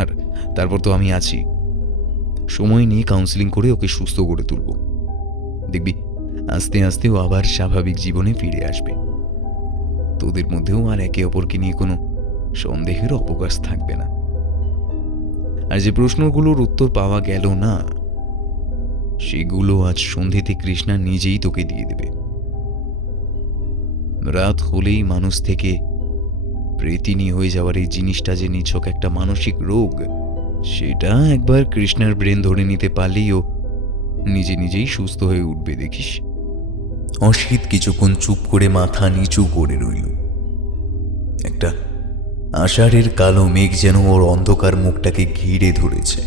আর তারপর তো আমি আছি, সময় নিয়ে কাউন্সেলিং করে ওকে সুস্থ করে তুলব। দেখবি আস্তে আস্তে ও আবার স্বাভাবিক জীবনে ফিরে আসবে। তোদের মধ্যেও আর একে অপরকে নিয়ে কোনো সন্দেহের অবকাশ থাকবে না। আর যে প্রশ্নগুলোর উত্তর পাওয়া গেল না, সেগুলো আজ সন্ধেতে কৃষ্ণা নিজেই তোকে দিয়ে দেবে। রাত হলেই মানুষ থেকে প্রেতিনী হয়ে যাওয়ার এই জিনিসটা যে নিছক একটা মানসিক রোগ, সেটা একবার কৃষ্ণার ব্রেন ধরে নিতে পারলেই ও নিজে নিজেই সুস্থ হয়ে উঠবে, দেখিস। অসিত কিছুক্ষণ চুপ করে মাথা নিচু করে রইল। একটা আষাঢ়ের কালো মেঘ যেন ওর অন্ধকার মুখটাকে ঘিরে ধরেছে।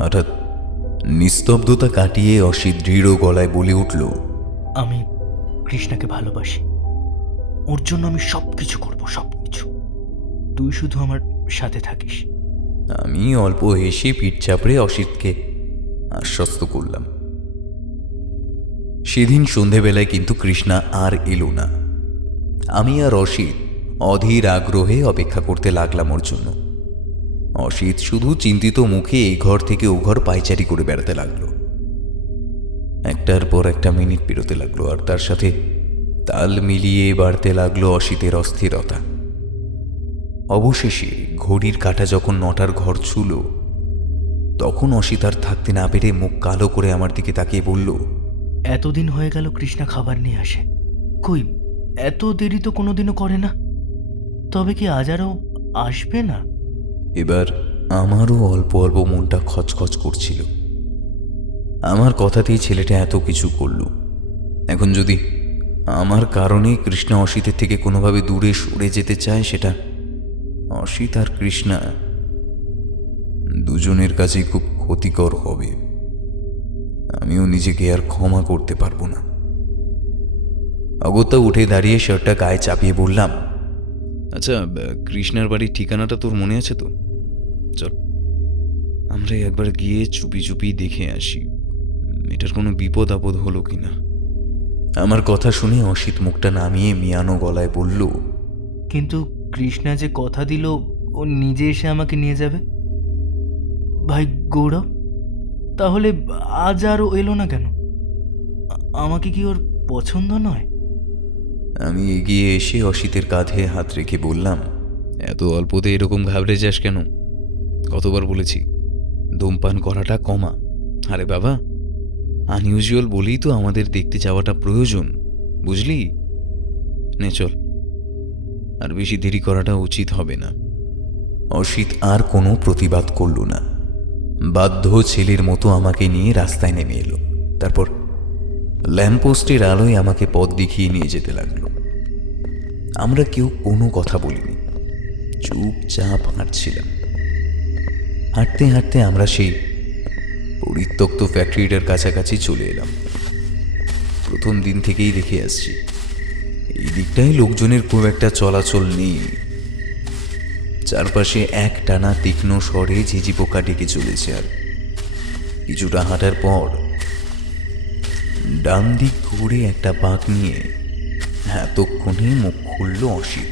হঠাৎ নিস্তব্ধতা কাটিয়ে অসিত দৃঢ় গলায় বলে উঠল, আমি কৃষ্ণাকে ভালোবাসি, ওর জন্য আমি সব কিছু করবো, সব কিছু। তুই শুধু আমার সাথে থাকিস। আমি অল্প হেসে পিঠ চাপড়ে অসিতকে আশ্বস্ত করলাম। সেদিন সন্ধেবেলায় কিন্তু কৃষ্ণা আর এলো না। আমি আর অসিত অধীর আগ্রহে অপেক্ষা করতে লাগলাম ওর জন্য। অসিত শুধু চিন্তিত মুখে এই ঘর থেকে ও ঘর পায়চারি করে বেড়াতে লাগলো। একটার পর একটা মিনিট পেরোতে লাগলো, আর তার সাথে তাল মিলিয়ে বাড়তে লাগলো অসিতের অস্থিরতা। অবশেষে ঘড়ির কাঁটা যখন 9টার ঘর ছুল, তখন অসিত আর থাকতে না পেরে মুখ কালো করে আমার দিকে তাকিয়ে বলল, এতদিন হয়ে গেল কৃষ্ণা খাবার নিয়ে আসে, কই এত দেরি তো কোনোদিনও করে না। তবে কি আজ আরও আসবে না? এবার আমারও অল্প অল্প মনটা খচখচ করছিল। আমার কথাতেই ছেলেটা এত কিছু করল। এখন যদি আমার কারণে কৃষ্ণা অসিতের থেকে কোনোভাবে দূরে সরে যেতে চায়, সেটা অসিত আর কৃষ্ণা দুজনের কাছেই খুব ক্ষতিকর হবে। আমিও নিজেকে আর ক্ষমা করতে পারবো না। অগত্যা উঠে দাঁড়িয়ে শার্টটা গায়ে চাপিয়ে বললাম, আচ্ছা, কৃষ্ণার বাড়ির ঠিকানাটা তোর মনে আছে তো? চল আমরা একবার গিয়ে চুপি চুপি দেখে আসি, এটার কোনো বিপদ আপদ হলো কিনা। আমার কথা শুনে অসিত মুখটা নামিয়ে মিয়ানো গলায় বলল, কিন্তু কৃষ্ণা যে কথা দিল ও নিজে এসে আমাকে নিয়ে যাবে। ভাই গৌরব, তাহলে আজ আরও এলো না কেন? আমাকে কি ওর পছন্দ নয়? আমি এগিয়ে এসে অসিতের কাঁধে হাত রেখে বললাম, এত অল্পতে এরকম ঘাবড়ে যাস কেন? কতবার বলেছি ধূমপান করাটা কমা। আরে বাবা, আনইউজুয়াল বলেই তো আমাদের দেখতে যাওয়াটা প্রয়োজন, বুঝলি? নে চল, আর বেশি দেরি করাটা উচিত হবে না। অসিত আর কোনো প্রতিবাদ করল না। বাধ্য ছেলের মতো আমাকে নিয়ে রাস্তায় নেমে এলো। তারপর ল্যাম্পপোস্টের আলোয় আমাকে পথ দেখিয়ে নিয়ে যেতে লাগলো। আমরা কেউ কোনো কথা বলিনি, চুপচাপ হাঁটছিলাম। হাঁটতে হাঁটতে আমরা সেই পরিত্যক্ত ফ্যাক্টরিটার কাছাকাছি চলে এলাম। প্রথম দিন থেকেই দেখে আসছি এই দিকটায় লোকজনের খুব একটা চলাচল নেই। চারপাশে এক টানা তীক্ষ্ণ স্বরে ঝিঝি পোকা ডেকে চলেছে। আর কিছুটা হাঁটার পর ডান দিক ঘুরে একটা বাঁক নিয়ে এতক্ষণে মুখ খুলল অসিত।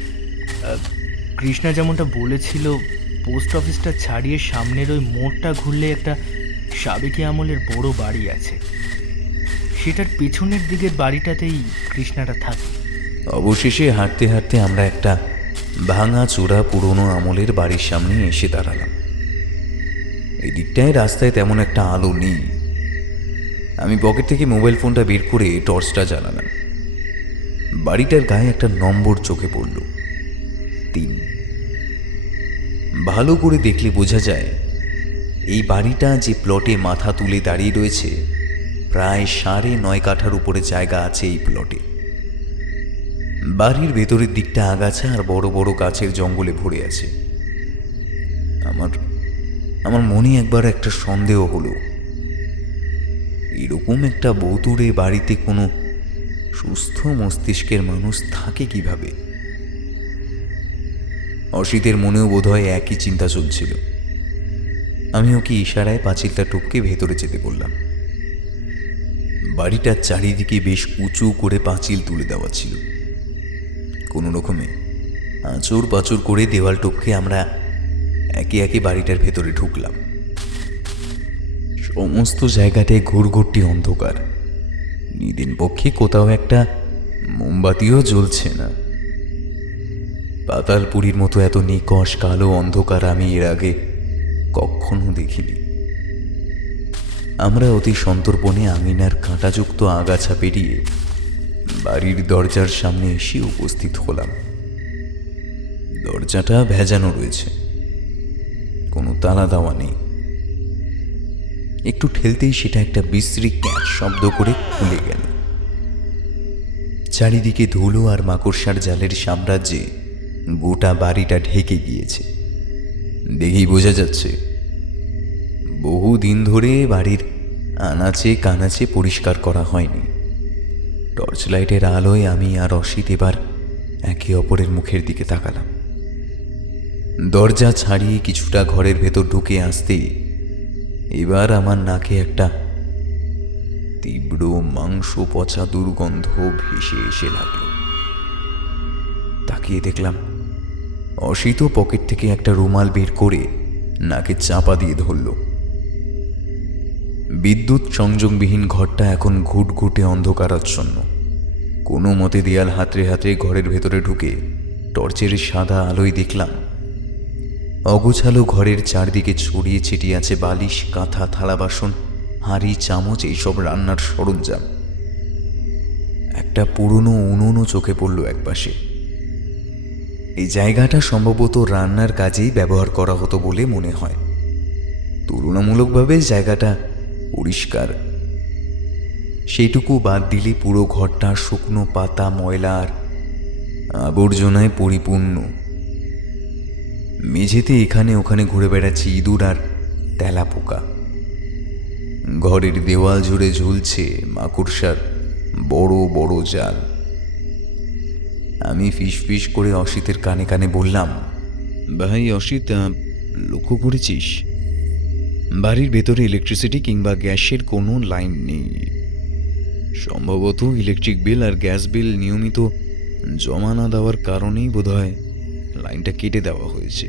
কৃষ্ণা যেমনটা বলেছিল, পোস্ট অফিসটা ছাড়িয়ে সামনের ওই মোড়টা ঘুরলে একটা সাবেকি আমলের বড় বাড়ি আছে। সেটার পেছনের দিকের বাড়িটাতেই কৃষ্ণাটা থাকে। অবশেষে হাঁটতে হাঁটতে আমরা একটা ভাঙা চূড়া পুরনো আমলের বাড়ির সামনে এসে দাঁড়ালাম। এই দিকটায় রাস্তায় তেমন একটা আলো নেই। আমি পকেট থেকে মোবাইল ফোনটা বের করে টর্চটা জ্বালালাম। বাড়িটার গায়ে একটা নম্বর চোখে পড়ল, 3। ভালো করে দেখলে বোঝা যায় এই বাড়িটা যে প্লটে মাথা তুলে দাঁড়িয়ে রয়েছে, প্রায় 9.5 কাঠার উপরে জায়গা আছে এই প্লটে। বাড়ির ভেতরের দিকটা আগাছা আর বড় বড় গাছের জঙ্গলে ভরে আছে। আমার মনে একবার একটা সন্দেহ হলো, এরকম একটা ভুতুড়ে বাড়িতে কোনো সুস্থ মস্তিষ্কের মানুষ থাকে কিভাবে? অসিতের মনেও বোধহয় একই চিন্তা চলছিল। আমি ওকে ইশারায় পাঁচিলটা টপকে ভেতরে যেতে বললাম। বাড়িটার চারিদিকে বেশ উঁচু করে পাঁচিল তুলে দেওয়া ছিল। কোনো রকমে আঁচড় পাঁচড় করে দেওয়াল টপকে আমরা একে একে বাড়িটার ভেতরে ঢুকলাম। সমস্ত জায়গাটায় ঘুরঘুরটি অন্ধকার। নিদিন পক্ষে কোথাও একটা মোমবাতিও জ্বলছে না। পাতালপুরীর মতো এত নিকষ কালো অন্ধকার আমি এর আগে কখনো দেখিনি। আমরা অতি সন্তর্পণে আঙিনার কাঁটাযুক্ত আগাছা পেরিয়ে বাড়ির দরজার সামনে এসে উপস্থিত হলাম। দরজাটা ভেজানো রয়েছে, কোনো তালা দেওয়া নেই। একটু ঠেলতেই সেটা একটা বিশ্রী ক্যাঁচ শব্দ করে খুলে গেল। চারিদিকে ধুলো আর মাকড়সার জালের সাম্রাজ্যে গোটা বাড়িটা ঢেকে গিয়েছে। দেখেই বোঝা যাচ্ছে বহুদিন ধরে বাড়ির আনাচে কানাচে পরিষ্কার করা হয়নি। টর্চ লাইটের আলোয় আমি আর অসিত এবার একে অপরের মুখের দিকে তাকালাম। দরজা ছাড়িয়ে কিছুটা ঘরের ভেতর ঢুকে আসতেই এবার আমার নাকে একটা তীব্র মাংস পচা দুর্গন্ধ ভেসে এসে লাগলো। তাকিয়ে দেখলাম অসিত পকেট থেকে একটা রুমাল বের করে নাকে চাপা দিয়ে ধরল। বিদ্যুৎ সংযোগবিহীন ঘরটা এখন ঘুটঘুটে অন্ধকারাচ্ছন্ন। কোনো মতে দেয়াল হাতড়ে হাতড়ে ঘরের ভেতরে ঢুকে টর্চের সাদা আলোয় দেখলাম অগোছালো ঘরের চারদিকে ছড়িয়ে ছিটিয়ে আছে বালিশ, কাঁথা, থালা বাসন, হাঁড়ি, চামচ, এইসব রান্নার সরঞ্জাম। একটা পুরনো উনুনও চোখে পড়ল একপাশে। এই জায়গাটা সম্ভবত রান্নার কাজেই ব্যবহার করা হতো বলে মনে হয়। তুলনামূলকভাবে জায়গাটা পরিষ্কার। সেইটুকু বাদ দিলে পুরো ঘরটা শুকনো পাতা, ময়লা আর আবর্জনায় পরিপূর্ণ। মেঝেতে এখানে ওখানে ঘুরে বেড়াচ্ছে ইঁদুর আর তেলাপোকা। ঘরের দেওয়াল জুড়ে ঝুলছে মাকড়সার বড় বড় জাল। আমি ফিস করে অসিতের কানে কানে বললাম, ভাই অসিত, লক্ষ্য করেছিস বাড়ির ভেতরে ইলেকট্রিসিটি কিংবা গ্যাসের কোনো লাইন নেই। সম্ভবত ইলেকট্রিক বিল আর গ্যাস বিল নিয়মিত জমা না দেওয়ার কারণেই বোধহয় লাইনটা কেটে দেওয়া হয়েছে।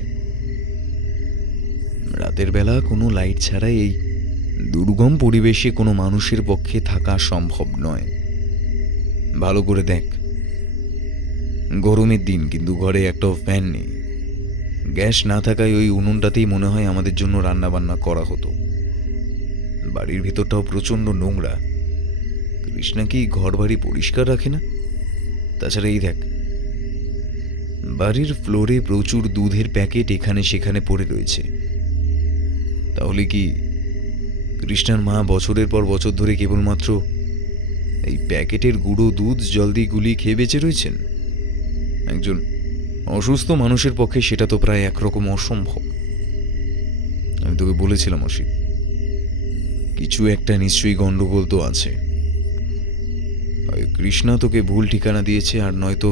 রাতের বেলা কোনো লাইট ছাড়াই এই দুর্গম পরিবেশে কোনো মানুষের পক্ষে থাকা সম্ভব নয়। ভালো করে দেখ, গরমের দিন কিন্তু ঘরে একটাও ফ্যান নেই। গ্যাস না থাকায় ওই উনুনটাতেই মনে হয় আমাদের জন্য রান্না বান্না করা হতো। বাড়ির ভেতরটাও প্রচণ্ড নোংরা। কৃষ্ণা কি ঘর বাড়ি পরিষ্কার রাখে না? তাছাড়া এই দেখ, বাড়ির ফ্লোরে প্রচুর দুধের প্যাকেট এখানে সেখানে পড়ে রয়েছে। তাহলে কি কৃষ্ণার মা বছরের পর বছর ধরে কেবলমাত্র এই প্যাকেটের গুঁড়ো দুধ জল দিয়ে গুলিয়ে খেয়ে বেঁচে রয়েছেন? একজন অসুস্থ মানুষের পক্ষে সেটা তো প্রায় একরকম অসম্ভব। আমি তোকে বলেছিলাম অসিত, কিছু একটা নিশ্চয়ই গন্ডগোল তো আছে। হয় কৃষ্ণা তোকে ভুল ঠিকানা দিয়েছে, আর নয়তো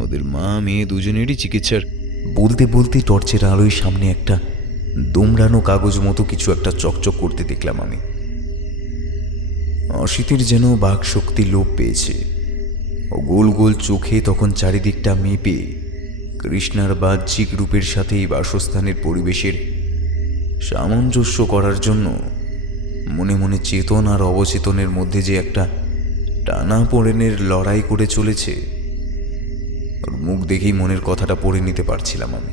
ওদের মা মেয়ে দুজনেরই চিকিৎসার। বলতে বলতে টর্চের আলোয় সামনে একটা দোমড়ানো কাগজ মতো কিছু একটা চকচক করতে দেখলাম আমি। অসিতের যেন বাক শক্তি লোপ পেয়েছে। ও গোল গোল চোখে তখন চারিদিকটা মেপে কৃষ্ণার বাহ্যিক রূপের সাথে এই বাসস্থানের পরিবেশের সামঞ্জস্য করার জন্য মনে মনে চেতন আর অবচেতনের মধ্যে যে একটা টানা পোড়েনের লড়াই করে চলেছে, ওর মুখ দেখেই মনের কথাটা পড়ে নিতে পারছিলাম আমি।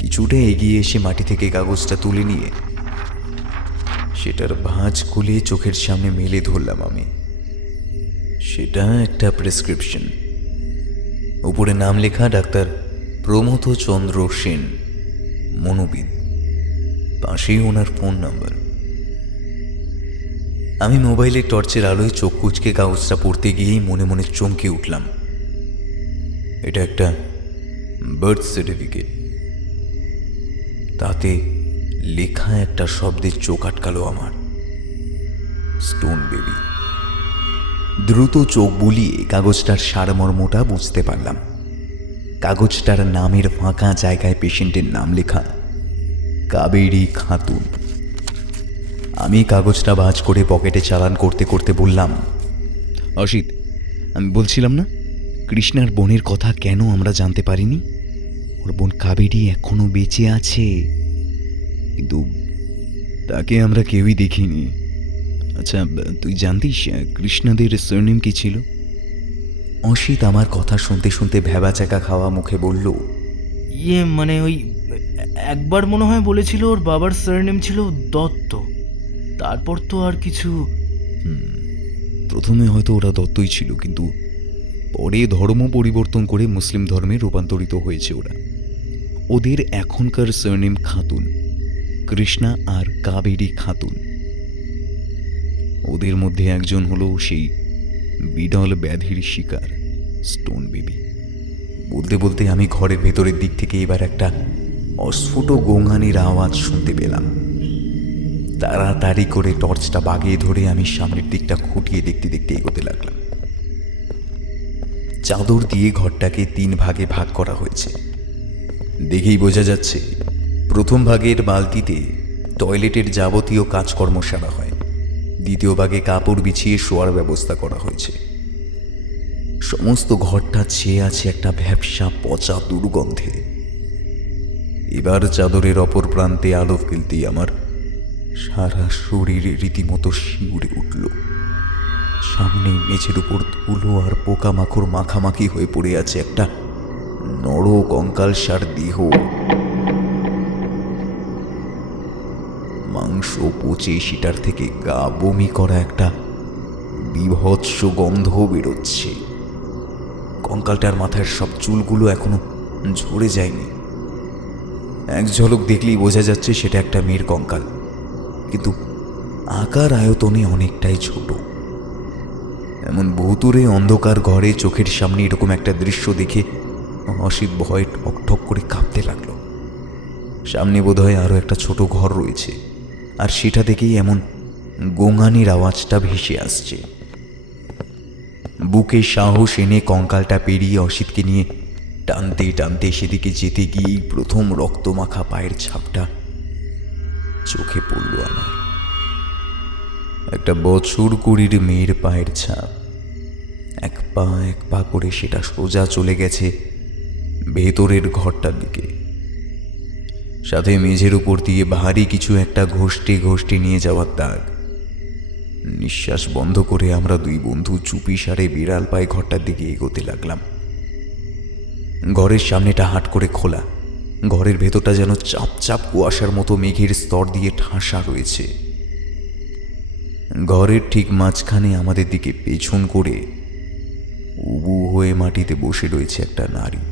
কিছুটা এগিয়ে এসে মাটি থেকে কাগজটা তুলে নিয়ে সেটার ভাঁজ খুলে চোখের সামনে মেলে ধরলাম আমি। সেটা একটা প্রেসক্রিপশন। উপরে নাম লেখা ডাক্তার প্রমথ চন্দ্র সেন, মনোবিদ। পাশেই ওনার ফোন নাম্বার। আমি মোবাইলে টর্চের আলোয় চোখ কুচকে কাগজটা পড়তে গিয়েই মনে মনে চমকে উঠলাম। এটা একটা বার্থ সার্টিফিকেট। তাতে লেখা একটা শব্দের চোখ আটকালো আমার, স্টোন বেবি। দ্রুত চোখ বুলিয়ে কাগজটার সারমর্মটা বুঝতে পারলাম। কাগজটার নামের ফাঁকা জায়গায় পেশেন্টের নাম লেখা, কাবেরী খাতুন। আমি কাগজটা ভাঁজ করে পকেটে চালান করতে করতে বললাম, অসিত, আমি বলছিলাম না কৃষ্ণার বোনের কথা কেন আমরা জানতে পারিনি? ও ওর বোন কাবেরী এখনো বেঁচে আছে, কিন্তু তাকে আমরা কেউই দেখিনি। আচ্ছা, তুই জানতিস কৃষ্ণাদের সারনেম কি ছিল? অসিত আমার কথা শুনতে শুনতে ভ্যাবাচাকা খাওয়া মুখে বলল, মানে ওই একবার মনে হয় বলেছিল ওর বাবার সারনেম ছিল দত্ত, তারপর তো আর কিছু। প্রথমে হয়তো ওরা দত্তই ছিল, কিন্তু পরে ধর্ম পরিবর্তন করে মুসলিম ধর্মে রূপান্তরিত হয়েছে ওরা। ওদের এখনকার সারনেম খাতুন, কৃষ্ণা আর কাবেরী খাতুন। ওদের মধ্যে একজন হলো সেই বিডল ব্যাধির শিকার, স্টোন বেবি। বলতে বলতে আমি ঘরের ভেতরের দিক থেকে এবার একটা অস্ফুট গোঙানির আওয়াজ শুনতে পেলাম। তাড়াতাড়ি করে টর্চটা বাগিয়ে ধরে আমি সামনের দিকটা খুঁটিয়ে দেখতে দেখতে এগোতে লাগলাম। চাদর দিয়ে ঘরটাকে 3 ভাগে ভাগ করা হয়েছে। দেখেই বোঝা যাচ্ছে প্রথম ভাগের বালতিতে টয়লেটের যাবতীয় কাজকর্ম সারা হয়, দ্বিতীয় ভাগে কাপড় বিছিয়ে শোয়ার ব্যবস্থা করা হয়েছে। সমস্ত ঘরটা ছেয়ে আছে একটা ভ্যাপসা পচা দুর্গন্ধে। এবার চাদরের অপর প্রান্তে আলো ফেলতেই আমার সারা শরীর রীতিমতো শিউরে উঠল। সামনে মেঝের উপর ধুলো আর পোকামাকড় মাখামাখি হয়ে পড়ে আছে একটা নর কঙ্কালসার দেহ। মাংস পচে সেটার থেকে গা বমি করা একটা বিভৎস গন্ধ বেরোচ্ছে। কঙ্কালটার মাথার সব চুলগুলো এখনো ঝরে যায়নি। এক ঝলক দেখলেই বোঝা যাচ্ছে সেটা একটা মেয়ের কঙ্কাল, কিন্তু আকার আয়তনে অনেকটাই ছোট। এমন ভুতুড়ে অন্ধকার ঘরে চোখের সামনে এরকম একটা দৃশ্য দেখে অসিত ভয়ে ঠক ঠক করে কাঁপতে লাগলো। সামনে বোধহয় আরো একটা ছোট ঘর রয়েছে, আর সেটা থেকেই এমন গোঙানির আওয়াজটা ভেসে আসছে। বুকে সাহস এনে কঙ্কালটা পেরিয়ে অসিতকে নিয়ে টানতে টানতে সেদিকে যেতে গিয়েই প্রথম রক্তমাখা পায়ের ছাপটা চোখে পড়ল আমার। একটা বছর কুড়ির মেয়ের পায়ের ছাপ। এক পা করে সেটা সোজা চলে গেছে ভেতরের ঘরটার দিকে। সাথে মেঝের উপর দিয়ে ভারী কিছু একটা ঘষ্টে ঘষ্টে নিয়ে যাওয়ার দাগ। নিঃশ্বাস বন্ধ করে আমরা 2 বন্ধু চুপি সারে বিড়াল পায়ে ঘরটার দিকে এগোতে লাগলাম। ঘরের সামনেটা হাট করে খোলা, ঘরের ভেতরটা যেন চাপ চাপ কুয়াশার মতো মেঘের স্তর দিয়ে ঠাসা রয়েছে। ঘরের ঠিক মাঝখানে আমাদের দিকে পেছন করে উবু হয়ে মাটিতে বসে রয়েছে একটা নারী।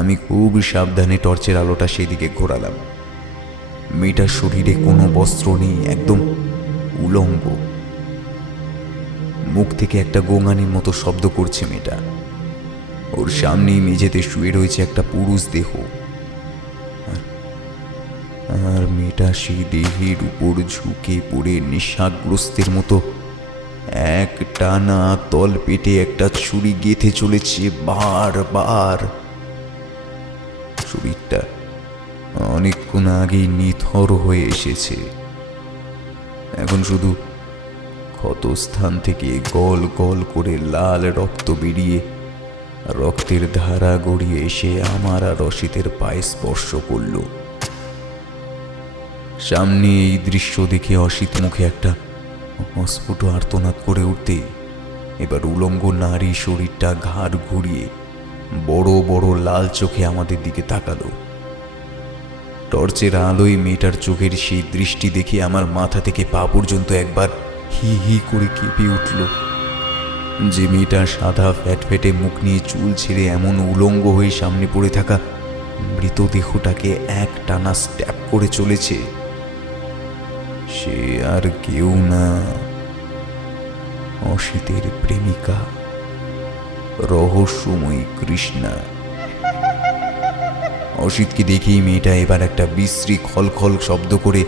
আমি খুব সাবধানে টর্চের আলোটা সেদিকে ঘোরালাম। মেয়েটার শরীরে কোনো বস্ত্র নেই, একদম উলঙ্গ। মুখ থেকে একটা গোঙানির মতো শব্দ করছে মেয়েটা। ওর সামনেই মেঝেতে শুয়ে রয়েছে একটা পুরুষ দেহ, আর মেয়েটা সেই দেহের উপর ঝুঁকে পড়ে নেশাগ্রস্তের মতো এক টানা তল পেটে একটা ছুরি গেঁথে চলেছে বারবার। শরীরটা অনেকক্ষণ আগেই নিথর হয়ে এসেছে, এখন শুধু ক্ষতস্থান থেকে গল গল করে লাল রক্ত বেরিয়ে রক্তের ধারা গড়িয়ে এসে আমার আর অসিতের পায়ে স্পর্শ করল। সামনে এই দৃশ্য দেখে অসিত মুখে একটা অস্ফুট আর্তনাদ করে উঠতেই এবার উলঙ্গ নারী শরীরটা ঘাড় ঘুরিয়ে বড় বড় লাল চোখে আমাদের দিকে তাকালো। টর্চের আলোয় মেয়েটার চোখের সেই দৃষ্টি দেখে আমার মাথা থেকে পা পর্যন্ত একবার হি হি করে কেঁপে উঠল। যে মেয়েটা সাদা ফ্যাটফেটে মুখ নিয়ে চুল ছেড়ে এমন উলঙ্গ হয়ে সামনে পড়ে থাকা মৃতদেহটাকে এক টানা স্ট্যাপ করে চলেছে, সে আর কেউ না, অসিতের প্রেমিকা, রহস্যময়ী কৃষ্ণা। অসিতকে দেখেই মেয়েটা এবার একটা বিশ্রী খলখল শব্দ করে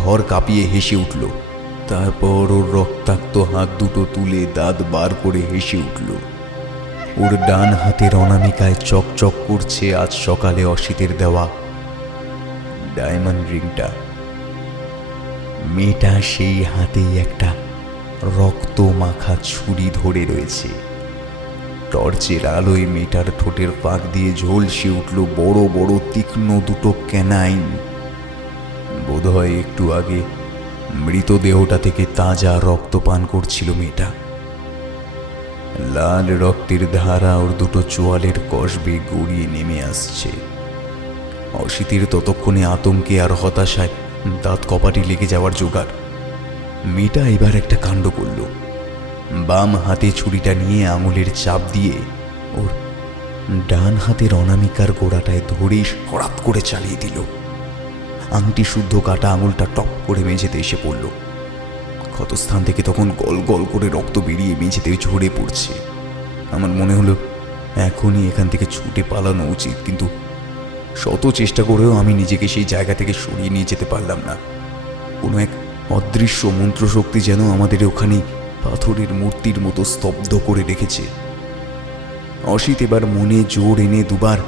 ঘর কাঁপিয়ে হেসে উঠল। তারপর ওর রক্তাক্ত হাত দুটো তুলে দাঁত বার করে হেসে উঠল। ওর ডান হাতের অনামিকায় চকচক করছে আজ সকালে অসিতের দেওয়া ডায়মন্ড রিংটা। মেয়েটা সেই হাতেই একটা রক্ত মাখা ছুরি ধরে রয়েছে। টর্চের আলোয় মেয়েটার ঠোঁটের ফাঁক দিয়ে ঝলসে উঠল বড় বড় তীক্ষ্ণ দুটো ক্যানাইন। বোধহয় একটু আগে মৃতদেহটা থেকে তাজা রক্ত পান করছিল মেয়েটা। লাল রক্তের ধারা ওর দুটো চোয়ালের কষবে গড়িয়ে নেমে আসছে। অসিতের ততক্ষণে আতঙ্কে আর হতাশায় দাঁত কপাটি লেগে যাওয়ার জোগাড়। মেয়েটা এবার একটা কাণ্ড করল। বাম হাতে ছুরিটা নিয়ে আঙুলের চাপ দিয়ে ওর ডান হাতের অনামিকার গোড়াটায় ধরে হঠাৎ করে চালিয়ে দিল। আংটি শুদ্ধ কাটা আঙুলটা টপ করে মেঝেতে এসে পড়ল। ক্ষতস্থান থেকে তখন গল গল করে রক্ত বেরিয়ে মেঝেতে ঝরে পড়ছে। আমার মনে হলো এখনই এখান থেকে ছুটে পালানো উচিত, কিন্তু শত চেষ্টা করেও আমি নিজেকে সেই জায়গা থেকে সরিয়ে নিয়ে যেতে পারলাম না। কোনো এক অদৃশ্য মন্ত্রশক্তি যেন আমাদের ওখানে পাথরের মূর্তির মতো স্তব্ধ করে রেখেছে। অসিত এবার মনে জোর এনে দুবার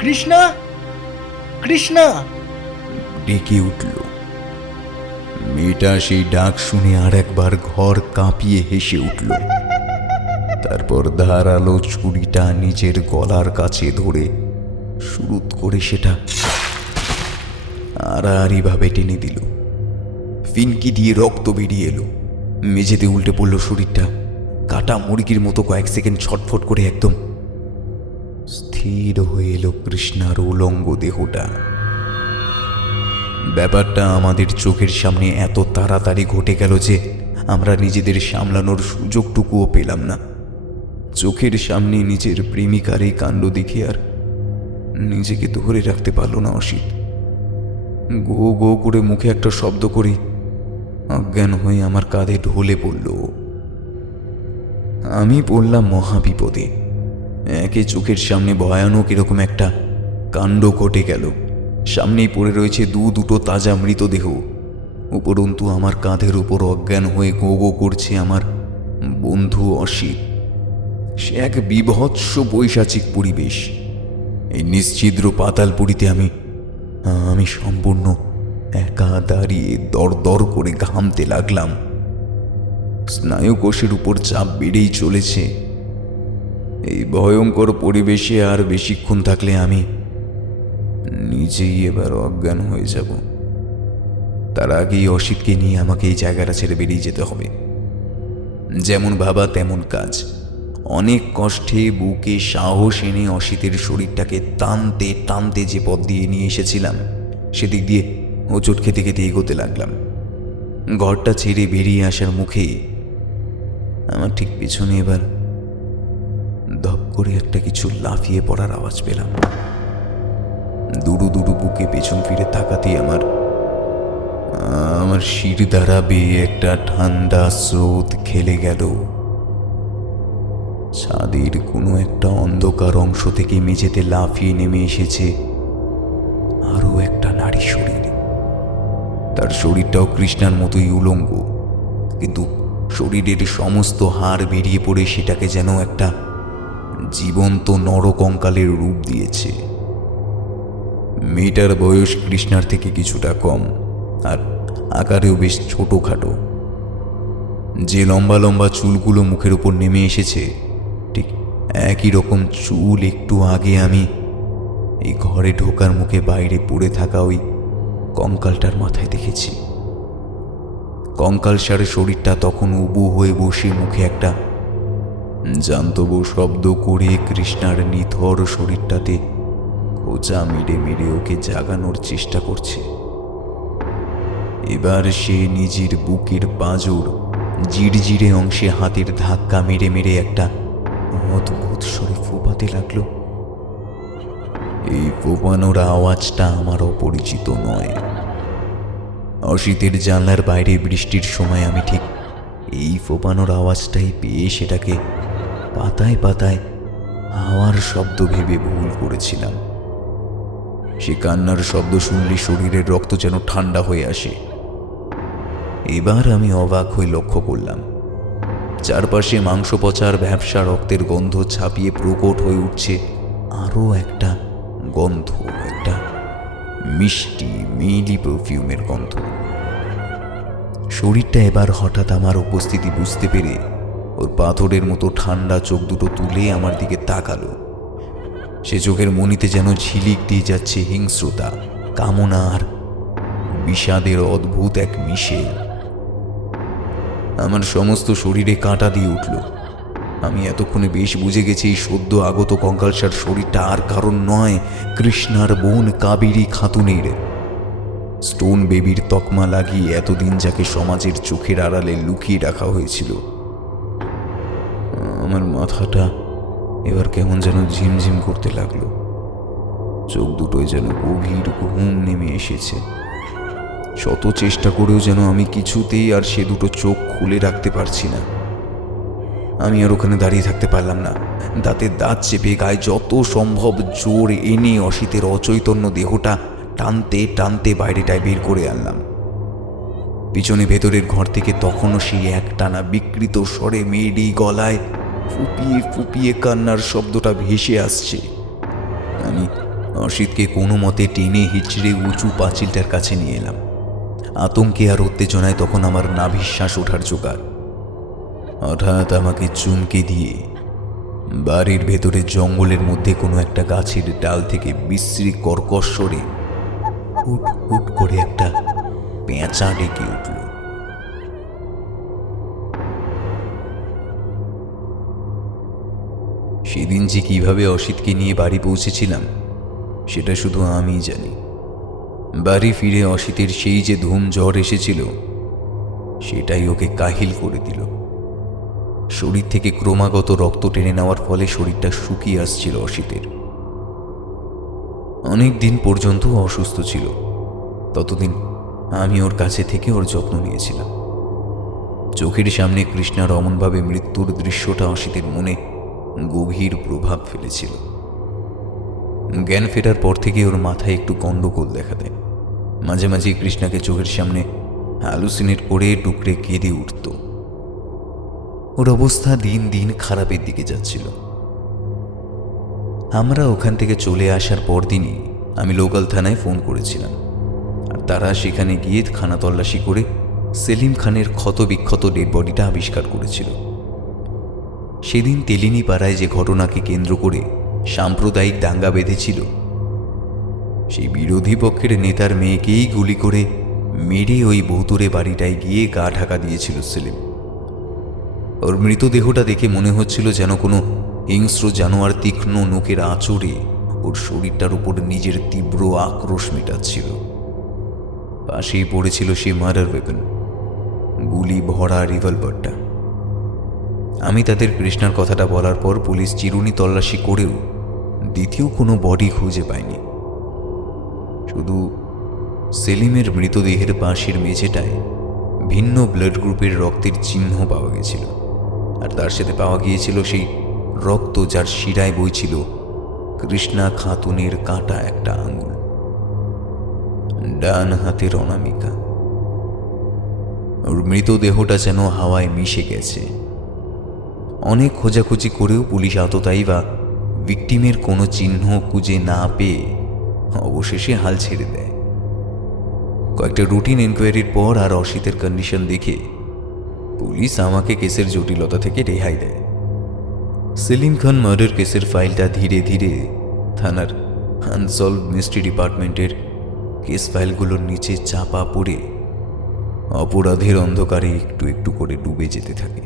কৃষ্ণা, কৃষ্ণা ডেকে উঠল। মেয়েটা সেই ডাক শুনে আর একবার ঘর কাঁপিয়ে হেসে উঠল। তারপর ধারালো ছুরিটা নিজের গলার কাছে ধরে শুরুত করে সেটা আড়াআড়িভাবে টেনে দিল। ফিনকি দিয়ে রক্ত বেরিয়ে এলো। মেঝেতে উল্টে পড়ল শরীরটা। কাটা মুরগির মতো কয়েক সেকেন্ড ছটফট করে একদম স্থির হয়ে এলো কৃষ্ণার উলঙ্গ দেহটা। ব্যাপারটা আমাদের চোখের সামনে এত তাড়াতাড়ি ঘটে গেল যে আমরা নিজেদের সামলানোর সুযোগটুকুও পেলাম না। চোখের সামনে নিজের প্রেমিকার এই কাণ্ড দেখে আর নিজেকে ধরে রাখতে পারল না অসিত। গো গো করে মুখে একটা শব্দ করে অজ্ঞান হয়ে আমার কাঁধে ঢলে পড়ল। আমি পড়লাম মহাবিপদে। একে চোখের সামনে ভয়ানক এরকম একটা কাণ্ড ঘটে গেল। সামনেই পড়ে রয়েছে দুটো তাজা মৃতদেহ। উপরন্তু আমার কাঁধের উপর অজ্ঞান হয়ে গো গো করছে আমার বন্ধু অসিত। সে এক বিভৎস পৈশাচিক পরিবেশ। এই নিশ্ছিদ্র পাতালপুরীতে আমি সম্পূর্ণ একা দাঁড়িয়ে দর করে ঘামতে লাগলাম। স্নায়ুকোষের উপর চাপ বেড়েই চলেছে। এই ভয়ঙ্কর পরিবেশে আর বেশিক্ষণ থাকলে আমি নিজেই এবার অজ্ঞান হয়ে যাব। তার আগেই অসিতকে নিয়ে আমাকে এই জায়গাটা ছেড়ে বেরিয়ে যেতে হবে। যেমন ভাবা তেমন কাজ। অনেক কষ্টে বুকে সাহস এনে অসিতের শরীরটাকে টানতে টানতে যে পথ দিয়ে নিয়ে এসেছিলাম সেদিক দিয়ে হোঁচট খেতে খেতে এগোতে লাগলাম। ঘরটা ছেড়ে বেরিয়ে আসার মুখে আমার ঠিক পেছনে এবার ধপ করে একটা কিছু লাফিয়ে পড়ার আওয়াজ পেলাম। দুরু দুরু বুকে পেছন ফিরে তাকাতেই আমার শির দ্বারা বেয়ে একটা ঠান্ডা স্রোত খেলে গেল। ছাদের কোনো একটা অন্ধকার অংশ থেকে মেঝেতে লাফিয়ে নেমে এসেছে আরো একটা নারী শরীর। তার শরীরটাও কৃষ্ণার মতোই উলঙ্গ, কিন্তু শরীরের সমস্ত হাড় বেরিয়ে পড়ে সেটাকে যেন একটা জীবন্ত নরকঙ্কালের রূপ দিয়েছে। মেয়েটার বয়স কৃষ্ণার থেকে কিছুটা কম, আর আকারেও বেশ ছোটখাটো। যে লম্বা লম্বা চুলগুলো মুখের উপর নেমে এসেছে ঠিক একই রকম চুল একটু আগে আমি এই ঘরে ঢোকার মুখে বাইরে পড়ে থাকা ওই কঙ্কালটার মাথায় দেখেছি। কঙ্কাল সারে শরীরটা তখন উবু হয়ে বসে মুখে একটা জান্তব শব্দ করে কৃষ্ণার নিথর শরীরটাতে খোঁচা মেরে মেরে ওকে জাগানোর চেষ্টা করছে। এবার সে নিজের বুকের পাঁজর জিরজিরে অংশে হাতের ধাক্কা মেরে মেরে একটা অদ্ভুত স্বরে ফোঁপাতে লাগলো। এই ফোঁপানোর আওয়াজটা আমার অপরিচিত নয়। অসিতের জানলার বাইরে বৃষ্টির সময় আমি ঠিক এই ফোঁপানোর আওয়াজটাই পেয়ে সেটাকে পাতায় পাতায় হাওয়ার শব্দ ভেবে ভুল করেছিলাম। সে কান্নার শব্দ শুনলে শরীরের রক্ত যেন ঠান্ডা হয়ে আসে। এবার আমি অবাক হয়ে লক্ষ্য করলাম চারপাশে মাংস পচার ভ্যাপসা রক্তের গন্ধ ছাপিয়ে প্রকট হয়ে উঠছে আরও একটা গন্ধ, একটা মিষ্টি মেইলি পারফিউমের গন্ধ। শরীরটা এবার হঠাৎ আমার উপস্থিতি বুঝতে পেরে ওর পাথরের মতো ঠান্ডা চোখ দুটো তুলে আমার দিকে তাকালো। সে চোখের মনিতে যেন ঝিলিক দিয়ে যাচ্ছে হিংস্রতা, কামনা আর বিষাদের অদ্ভুত এক মিশেল। আমার সমস্ত শরীরে কাঁটা দিয়ে উঠল। আমি এতক্ষণে বেশ বুঝে গেছি এই সদ্য আগত কঙ্কালসার শরীরটা আর কারণ নয়, কৃষ্ণার বোন কাবেরী খাতুনের। স্টোন বেবির তকমা লাগিয়ে এতদিন যাকে সমাজের চোখের আড়ালে লুকিয়ে রাখা হয়েছিল। আমার মাথাটা এবার কেমন যেন ঝিমঝিম করতে লাগলো। চোখ দুটোয় যেন গভীর ঘুম নেমে এসেছে। শত চেষ্টা করেও যেন আমি কিছুতেই আর সে দুটো চোখ খুলে রাখতে পারছি না। আমি আর ওখানে দাঁড়িয়ে থাকতে পারলাম না। দাঁতে দাঁত চেপে গায়ে যত সম্ভব জোর এনে অসিতের অচৈতন্য দেহটা টানতে টানতে বাইরেটায় বের করে আনলাম। পিছনে ভেতরের ঘর থেকে তখনও সেই একটানা বিকৃত স্বরে মেয়েরই গলায় ফুপিয়ে ফুপিয়ে কান্নার শব্দটা ভেসে আসছে। আমি অসিতকে কোনো মতে টেনে হিচড়ে উঁচু পাঁচিলটার কাছে নিয়ে এলাম। আতঙ্কে আর উত্তেজনায় তখন আমার নাভিশ্বাস ওঠার জোগাড়। হঠাৎ আমাকে চুমকে দিয়ে বাড়ির ভেতরে জঙ্গলের মধ্যে কোনো একটা গাছের ডাল থেকে বিশ্রী কর্কশ স্বরে হুট হুট করে একটা পেঁচা ডেকে উঠল। সেদিন যে কিভাবে অসিতকে নিয়ে বাড়ি পৌঁছেছিলাম সেটা শুধু আমিই জানি। বাড়ি ফিরে অসিতের সেই যে ধুম জ্বর এসেছিল সেটাই ওকে কাহিল করে দিল। শরীর থেকে ক্রমাগত রক্ত টেনে নেওয়ার ফলে শরীরটা শুকিয়ে আসছিল অসিতের। অনেক দিন পর্যন্ত অসুস্থ ছিল। ততদিন আমি ওর কাছে থেকে ওর যত্ন নিয়েছিলাম। চোখের সামনে কৃষ্ণার অমনভাবে মৃত্যুর দৃশ্যটা অসিতের মনে গভীর প্রভাব ফেলেছিল। জ্ঞান ফেরার পর থেকে ওর মাথায় একটু গন্ডগোল দেখা দেয়। মাঝে মাঝে কৃষ্ণাকে চোখের সামনে হ্যালুসিনেট করে টুকরে কেঁদে উঠত। ওর অবস্থা দিন দিন খারাপের দিকে যাচ্ছিল। আমরা ওখান থেকে চলে আসার পরদিনই আমি লোকাল থানায় ফোন করেছিলাম, আর তারা সেখানে গিয়ে খানা তল্লাশি করে সেলিম খানের ক্ষতবিক্ষত ডেড বডিটা আবিষ্কার করেছিল। সেদিন তেলিনী পাড়ায় যে ঘটনাকে কেন্দ্র করে সাম্প্রদায়িক দাঙ্গা বেঁধেছিল, সেই বিরোধী পক্ষের নেতার মেয়েকেই গুলি করে মেরে ওই ভুতুরে বাড়িটায় গিয়ে গা ঢাকা দিয়েছিল সেলিম। ওর মৃতদেহটা দেখে মনে হচ্ছিল যেন কোনো হিংস্র জানোয়ার তীক্ষ্ণ নখের আঁচড়ে ওর শরীরটার উপর নিজের তীব্র আক্রোশ মেটাচ্ছিল। পাশেই পড়েছিল সেই মার্ডার ওয়েপন, গুলি ভরা রিভলভারটা। আমি তাদের কৃষ্ণার কথাটা বলার পর পুলিশ চিরুনি তল্লাশি করেও দ্বিতীয় কোনো বডি খুঁজে পায়নি। শুধু সেলিমের মৃতদেহের পাশের মেঝেটায় ভিন্ন ব্লাড গ্রুপের রক্তের চিহ্ন পাওয়া গেছিল, আর তার সাথে পাওয়া গিয়েছিল সেই রক্ত যার শিরায় বইছিল কৃষ্ণা খাতুনের কাটা একটা আঙুল, ডান হাতের অনামিকা। ওর মৃতদেহটা যেন হাওয়ায় মিশে গেছে। অনেক খোঁজাখুঁজি করেও পুলিশ আততায়ী বা ভিকটিমের কোনো চিহ্ন খুঁজে না পেয়ে অবশেষে হাল ছেড়ে দেয়। কয়েকটা রুটিন এনকোয়ারির পর আর অসিতের কন্ডিশন দেখে পুলিশ আমাকে কেসের জটিলতা থেকে রেহাই দেয়। সেলিম খান মার্ডার কেসের ফাইলটা ধীরে ধীরে থানার আনসলভ মিস্ট্রি ডিপার্টমেন্টের কেস ফাইলগুলোর নিচে চাপা পড়ে অপরাধের অন্ধকারে একটু একটু করে ডুবে যেতে থাকে।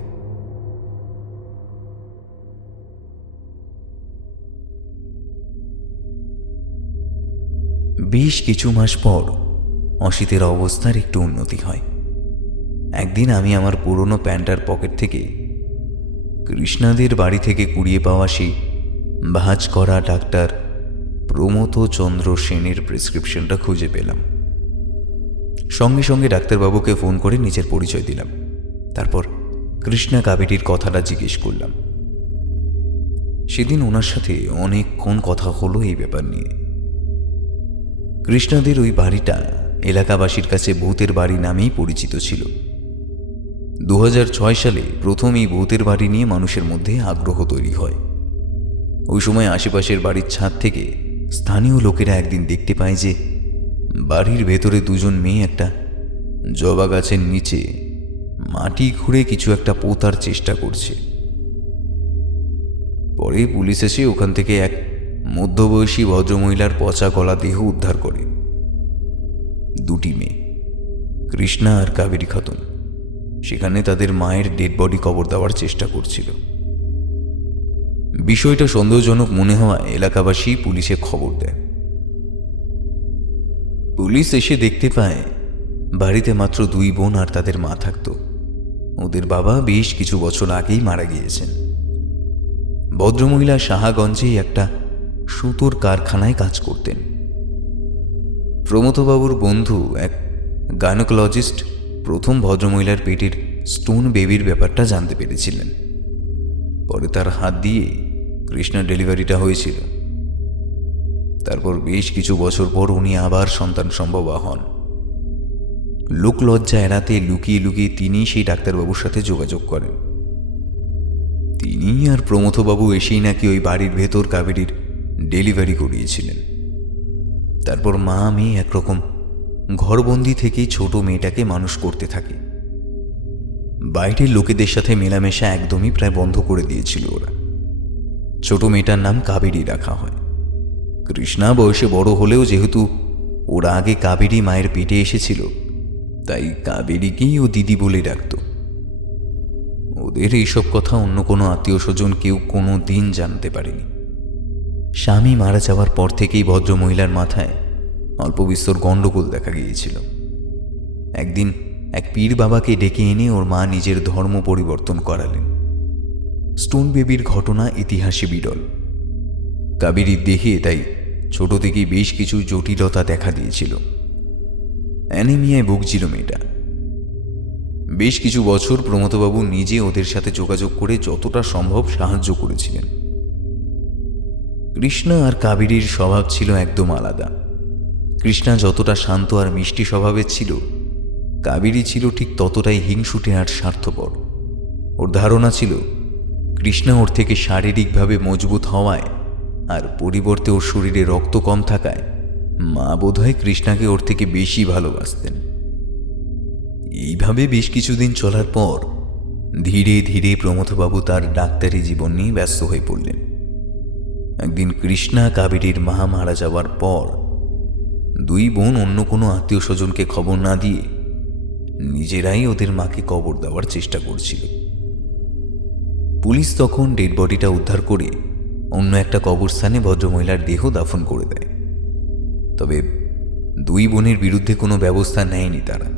বেশ কিছু মাস পর অসিতের অবস্থার একটু উন্নতি হয়। একদিন আমি আমার পুরনো প্যান্টার পকেট থেকে কৃষ্ণাদের বাড়ি থেকে কুড়িয়ে পাওয়া সেই ভাঁজ করা ডাক্তার প্রমথ চন্দ্র সেনের প্রেসক্রিপশনটা খুঁজে পেলাম। সঙ্গে সঙ্গে ডাক্তারবাবুকে ফোন করে নিজের পরিচয় দিলাম। তারপর কৃষ্ণা কাবেরীর কথাটা জিজ্ঞেস করলাম। সেদিন ওনার সাথে অনেকক্ষণ কথা হলো এই ব্যাপার নিয়ে। কৃষ্ণাদের ওই বাড়িটা এলাকাবাসীর কাছে ভূতের বাড়ি নামেই পরিচিত ছিল। 2006 সালে প্রথম এই ভূতের বাড়ি নিয়ে মানুষের মধ্যে আগ্রহ তৈরি হয়। ওই সময় আশেপাশের বাড়ির ছাদ থেকে স্থানীয় লোকেরা একদিন দেখতে পায় যে বাড়ির ভেতরে দুজন মেয়ে একটা জবা গাছের নিচে মাটি খুঁড়ে কিছু একটা পোতার চেষ্টা করছে। পরে পুলিশ এসে ওখান থেকে এক মধ্যবয়সী ভদ্রমহিলার পচা গলা দেহ উদ্ধার করে। দুটি মেয়ে, কৃষ্ণা আর কাবেরী খাতুন, সেখানে তাদের মায়ের ডেড বডি কবর দেওয়ার চেষ্টা করছিল। বিষয়টা সন্দেহজনক মনে হওয়ায় এলাকাবাসী পুলিশে খবর দেয়। পুলিশ এসে দেখতে পায় বাড়িতে মাত্র 2 বোন আর তাদের মা থাকত। ওদের বাবা বেশ কিছু বছর আগেই মারা গিয়েছেন। ভদ্রমহিলা সাহাগঞ্জে একটা সুতোর কারখানায় কাজ করতেন। প্রমথবাবুর বন্ধু এক গাইনোকোলজিস্ট প্রথম ভদ্রমহিলার পেটের স্টোন বেবির ব্যাপারটা জানতে পেরেছিলেন। পরে তার হাত দিয়ে কৃষ্ণার ডেলিভারিটা হয়েছিল। তারপর বেশ কিছু বছর পর উনি আবার সন্তান সম্ভবা হন। লোক লজ্জা এড়াতে লুকিয়ে লুকিয়ে তিনি সেই ডাক্তারবাবুর সাথে যোগাযোগ করেন। তিনি আর প্রমথবাবু এসেই নাকি ওই বাড়ির ভেতর কাবেরীর ডেলিভারি করিয়েছিলেন। তারপর মা মেয়ে একরকম ঘরবন্দি থেকেই ছোট মেয়েটাকে মানুষ করতে থাকে। বাইরের লোকেদের সাথে মেলামেশা একদমই প্রায় বন্ধ করে দিয়েছিল ওরা। ছোট মেয়েটার নাম কাবেরী রাখা হয়। কৃষ্ণা বয়সে বড় হলেও যেহেতু ওরা আগে কাবেরী মায়ের পেটে এসেছিল, তাই কাবেরীকেই ও দিদি বলে ডাকত। ওদের এইসব কথা অন্য কোনো আত্মীয় স্বজন কেউ কোনো দিন জানতে পারেনি। স্বামী মারা যাওয়ার পর থেকেই ভদ্রমহিলার মাথায় অল্প বিস্তর গণ্ডগোল দেখা গিয়েছিল। একদিন এক পীর বাবাকে ডেকে এনে ওর মা নিজের ধর্ম পরিবর্তন করালেন। স্টোন বেবির ঘটনা ইতিহাসে বিরল। কাবেরীর দেহে তাই ছোট থেকেই বেশ কিছু জটিলতা দেখা দিয়েছিল। অ্যানিমিয়ায় ভুগছিল মেয়েটা। বেশ কিছু বছর প্রমথবাবু নিজে ওদের সাথে যোগাযোগ করে যতটা সম্ভব সাহায্য করেছিলেন। কৃষ্ণা আর কাবেরীর স্বভাব ছিল একদম আলাদা। কৃষ্ণা যতটা শান্ত আর মিষ্টি স্বভাবের ছিল, কাবেরী ছিল ঠিক ততটাই হিংসুটে আর স্বার্থপর। ওর ধারণা ছিল কৃষ্ণা ওর থেকে শারীরিকভাবে মজবুত হওয়ায় আর পরিবর্তে ওর শরীরে রক্ত কম থাকায় মা বোধহয় কৃষ্ণাকে ওর থেকে বেশি ভালোবাসতেন। এইভাবে বেশ কিছুদিন চলার পর ধীরে ধীরে প্রমথবাবু তার ডাক্তারি জীবন নিয়ে ব্যস্ত হয়ে পড়লেন। একদিন কৃষ্ণা কাবেরীর মা মারা যাওয়ার পর 2 বোন অন্য কোনো আত্মীয় স্বজনকে খবর না দিয়ে নিজেরাই ওদের মাকে কবর দেওয়ার চেষ্টা করছিল। পুলিশ তখন ডেড বডিটা উদ্ধার করে অন্য একটা কবরস্থানে ভদ্রমহিলার দেহ দাফন করে দেয়। তবে 2 বোনের বিরুদ্ধে কোনো ব্যবস্থা নেয়নি তারা।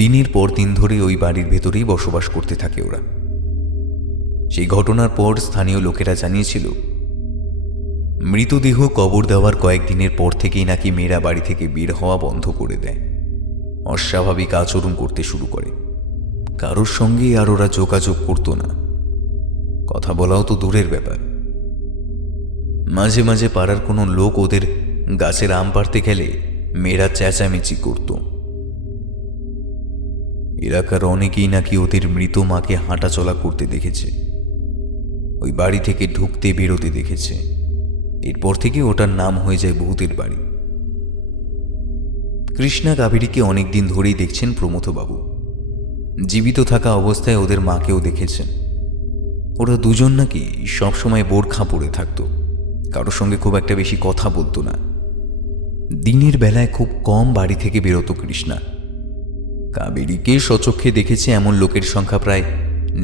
দিনের পর দিন ধরে ওই বাড়ির ভেতরেই বসবাস করতে থাকে ওরা। সেই ঘটনার পর স্থানীয় লোকেরা জানিয়েছিল মৃতদেহ কবর দেওয়ার কয়েকদিনের পর থেকেই নাকি মেয়েরা বাড়ি থেকে বের হওয়া বন্ধ করে দেয়, অস্বাভাবিক আচরণ করতে শুরু করে। কারোর সঙ্গে আর ওরা যোগাযোগ করত না, কথা বলাও তো দূরের ব্যাপার। মাঝে মাঝে পাড়ার কোনো লোক ওদের গাছের আম পাড়তে গেলে মেয়েরা চেঁচামেচি করত। এলাকার অনেকেই নাকি ওদের মৃত মাকে হাঁটাচলা করতে দেখেছে, ওই বাড়ি থেকে ঢুকতে বেরোতে দেখেছে। এরপর থেকে ওটার নাম হয়ে যায় ভূতের বাড়ি। কৃষ্ণা কাবেরীকে অনেকদিন ধরেই দেখছেন প্রমথবাবু। জীবিত থাকা অবস্থায় ওদের মাকেও দেখেছেন। ওরা দুজন নাকি সবসময় বোরখা পরে থাকত, কারোর সঙ্গে খুব একটা বেশি কথা বলতো না। দিনের বেলায় খুব কম বাড়ি থেকে বেরোতো কৃষ্ণা। কাবেরীকে স্বচক্ষে দেখেছে এমন লোকের সংখ্যা প্রায়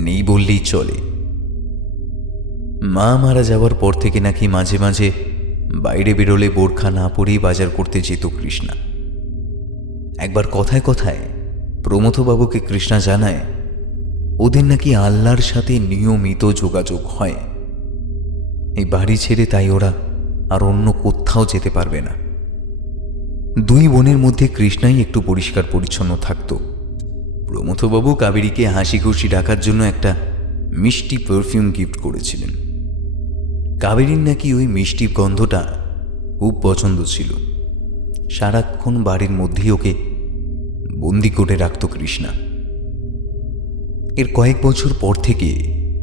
নেই বললেই চলে। মা মারা যাওয়ার পর থেকে নাকি মাঝে মাঝে বাইরে বেরোলে বোরখা না পরেই বাজার করতে যেত কৃষ্ণা। একবার কথায় কথায় প্রমথবাবুকে কৃষ্ণা জানায় ওদের নাকি আল্লাহর সাথে নিয়মিত যোগাযোগ হয়। এই বাড়ি ছেড়ে তাই ওরা আর অন্য কোথাও যেতে পারবে না। 2 বোনের মধ্যে কৃষ্ণাই একটু পরিষ্কার পরিচ্ছন্ন থাকত। প্রমথবাবু কাবেরীকে হাসি খুশি রাখার জন্য একটা মিষ্টি পারফিউম গিফট করেছিলেন। কাবেরীর নাকি ওই মিষ্টি গন্ধটা খুব পছন্দ ছিল। সারাক্ষণ বাড়ির মধ্যেই ওকে বন্দি করে রাখত কৃষ্ণা। এর কয়েক বছর পর থেকে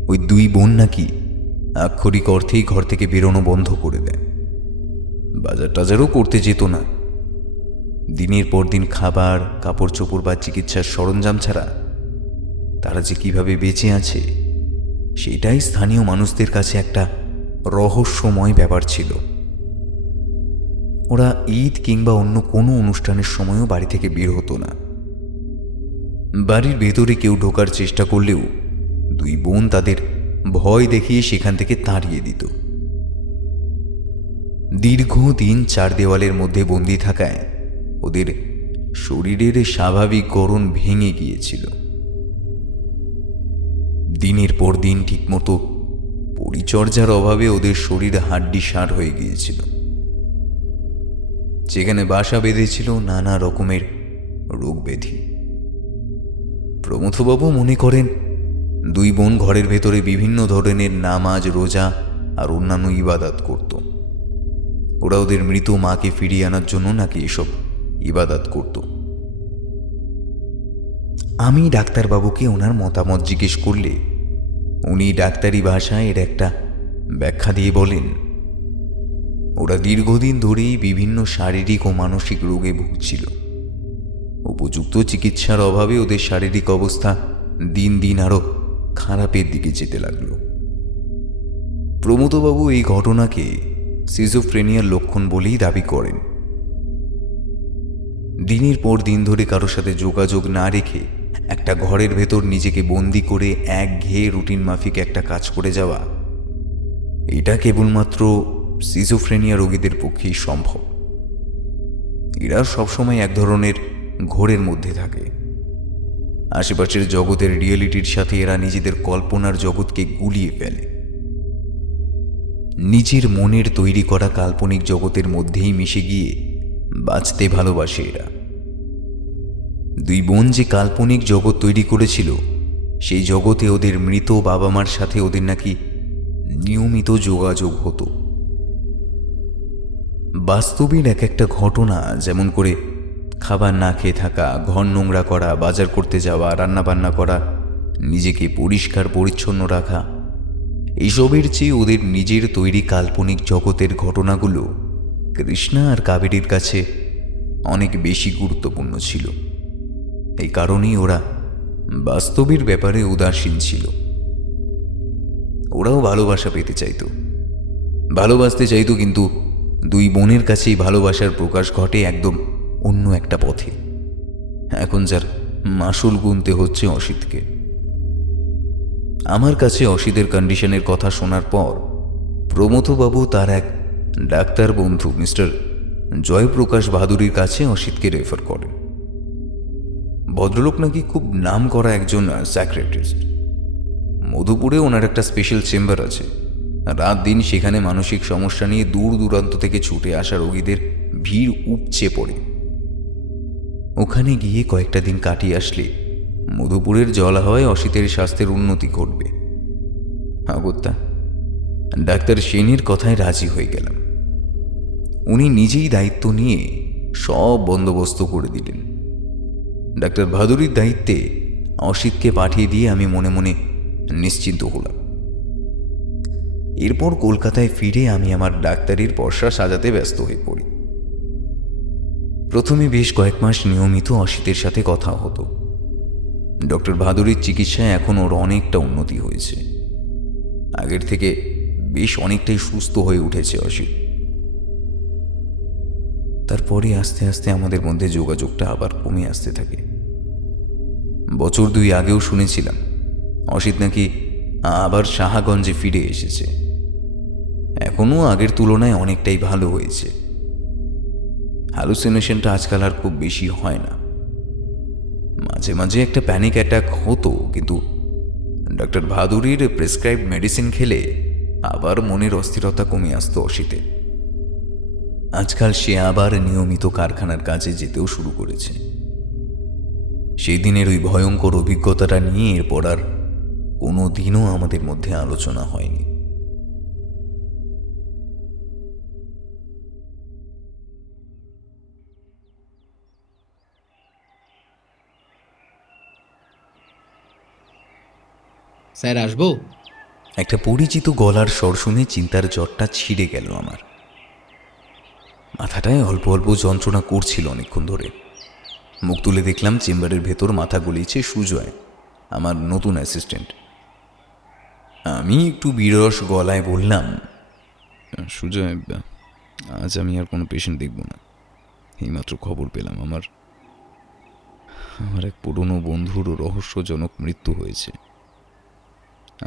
ওই 2 বোন নাকি আক্ষরিক অর্থেই ঘর থেকে বেরোনো বন্ধ করে দেয়। বাজার টাজারও করতে যেত না। দিনের পর দিন খাবার, কাপড় চোপড় বা চিকিৎসার সরঞ্জাম ছাড়া তারা যে কিভাবে বেঁচে আছে সেটাই স্থানীয় মানুষদের কাছে একটা রহস্যময় ব্যাপার ছিল। ওরা ঈদ কিংবা অন্য কোনো অনুষ্ঠানের সময়ও বাড়ি থেকে বের হতো না। বাড়ির ভেতরে কেউ ঢোকার চেষ্টা করলেও দুই বোন তাদের ভয় দেখিয়ে সেখান থেকে তাড়িয়ে দিত। দীর্ঘদিন চার দেওয়ালের মধ্যে বন্দি থাকায় ওদের শরীরের স্বাভাবিক গড়ন ভেঙে গিয়েছিল। দিনের পর দিন ঠিকমতো পরিচর্যার অভাবে ওদের শরীর হাড্ডি সার হয়ে গিয়েছিল। যেখানে বাসা বেঁধেছিল নানা রকমের রোগ ব্যাধি। প্রমথবাবু মনে করেন দুই বোন ঘরের ভেতরে বিভিন্ন ধরনের নামাজ, রোজা আর অন্যান্য ইবাদত করত। ওরা ওদের মৃত মাকে ফিরিয়ে আনার জন্য নাকি এসব ইবাদত করত। আমি ডাক্তারবাবুকে ওনার মতামত জিজ্ঞেস করলে উনি ডাক্তারি ভাষায় এর একটা ব্যাখ্যা দিয়ে বলেন, ওরা দীর্ঘদিন ধরেই বিভিন্ন শারীরিক ও মানসিক রোগে ভুগছিল। উপযুক্ত চিকিৎসার অভাবে ওদের শারীরিক অবস্থা দিন দিন আরো খারাপের দিকে যেতে লাগল। প্রমথবাবু এই ঘটনাকে সিজোফ্রেনিয়ার লক্ষণ বলেই দাবি করেন। দিনের পর দিন ধরে কারোর সাথে যোগাযোগ না রেখে একটা ঘরের ভেতর নিজেকে বন্দি করে একঘেয়ে রুটিন মাফিক একটা কাজ করে যাওয়া, এটা কেবলমাত্র সিজোফ্রেনিয়া রোগীদের পক্ষেই সম্ভব। এরা সবসময় এক ধরনের ঘোরের মধ্যে থাকে। আশেপাশের জগতের রিয়েলিটির সাথে এরা নিজেদের কল্পনার জগৎকে গুলিয়ে ফেলে। নিজের মনের তৈরি করা কাল্পনিক জগতের মধ্যেই মিশে গিয়ে বাঁচতে ভালোবাসে এরা। দুই বোন যে কাল্পনিক জগৎ তৈরি করেছিল সেই জগতে ওদের মৃত বাবা মার সাথে ওদের নাকি নিয়মিত যোগাযোগ হতো। বাস্তবের এক একটা ঘটনা, যেমন করে খাবার না খেয়ে থাকা, ঘর নোংরা করা, বাজার করতে যাওয়া, রান্নাবান্না করা, নিজেকে পরিষ্কার পরিচ্ছন্ন রাখা, এইসবের চেয়ে ওদের নিজের তৈরি কাল্পনিক জগতের ঘটনাগুলো কৃষ্ণা আর কাবেরীর কাছে অনেক বেশি গুরুত্বপূর্ণ ছিল। এই কারণেই ওরা বাস্তবের ব্যাপারে উদাসীন ছিল। ওরাও ভালোবাসা পেতে চাইতো, ভালোবাসতে চাইতো, কিন্তু দুই বোনের কাছেই ভালোবাসার প্রকাশ ঘটে একদম অন্য একটা পথে। এখন যার মাসুল গুনতে হচ্ছে অসিতকে। আমার কাছে অসিতের কন্ডিশনের কথা শোনার পর প্রমথবাবু তার এক ডাক্তার বন্ধু মিস্টার জয়প্রকাশ বাহাদুরির কাছে অসিতকে রেফার করেন। ভদ্রলোক নাকি খুব নাম করা একজন সাইকিয়াট্রিস্ট। মধুপুরে ওনার একটা স্পেশাল চেম্বার আছে। রাত দিন সেখানে মানসিক সমস্যা নিয়ে দূর দূরান্ত থেকে ছুটে আসা রোগীদের ভিড় উপচে পড়ে। ওখানে গিয়ে কয়েকটা দিন কাটিয়ে আসলে মধুপুরের জলাহয়ে অসিতের স্বাস্থ্যের উন্নতি ঘটবে। আগত্যা ডাক্তার সেনের কথায় রাজি হয়ে গেলাম। উনি নিজেই দায়িত্ব নিয়ে সব বন্দোবস্ত করে দিলেন। ডাক্তার ভাদুরীর দায়িত্বে অসিতকে পাঠিয়ে দিয়ে আমি মনে মনে নিশ্চিন্ত হলাম। এরপর কলকাতায় ফিরে আমি আমার ডাক্তারির পর্সা সাজাতে ব্যস্ত হয়ে পড়ি। প্রথমে বেশ কয়েক মাস নিয়মিত অসিতের সাথে কথা হতো। ডক্টর ভাদুরীর চিকিৎসায় এখন ওর অনেকটা উন্নতি হয়েছে। আগের থেকে বেশ অনেকটাই সুস্থ হয়ে উঠেছে অসিত। তারপরে আস্তে আস্তে আমাদের মধ্যে যোগাযোগটা আবার কমে আসতে থাকে। বছর দুই আগেও শুনেছিলাম অসিত নাকি আবার সাহাগঞ্জে ফিরে এসেছে। এখনও আগের তুলনায় অনেকটাই ভালো হয়েছে। হ্যালুসিনেশনটা আজকাল আর খুব বেশি হয় না। মাঝে মাঝে একটা প্যানিক অ্যাটাক হতো, কিন্তু ডক্টর ভাদুরীর প্রেসক্রাইবড মেডিসিন খেলে আবার মনের অস্থিরতা কমে আসতো অসিতের। আজকাল সে আবার নিয়মিত কারখানার কাজে যেতেও শুরু করেছে। সেই দিনের ওই ভয়ঙ্কর অভিজ্ঞতাটা নিয়ে এরপর আর কোনো দিনও আমাদের মধ্যে আলোচনা হয়নি। স্যার আসবো? একটা পরিচিত গলার স্বর শুনে চিন্তার জটটা ছিঁড়ে গেল আমার। মাথাটায় অল্প অল্প যন্ত্রণা করছিল অনেকক্ষণ ধরে। মুখ তুলে দেখলাম চেম্বারের ভেতর মাথা গলিয়েছে সুজয় আমার নতুন অ্যাসিস্ট্যান্ট। আমি একটু বিরস গলায় বললাম, সুজয়, আজ আমি আর কোনো পেশেন্ট দেখব না। এইমাত্র খবর পেলাম আমার এক পুরনো বন্ধুর রহস্যজনক মৃত্যু হয়েছে।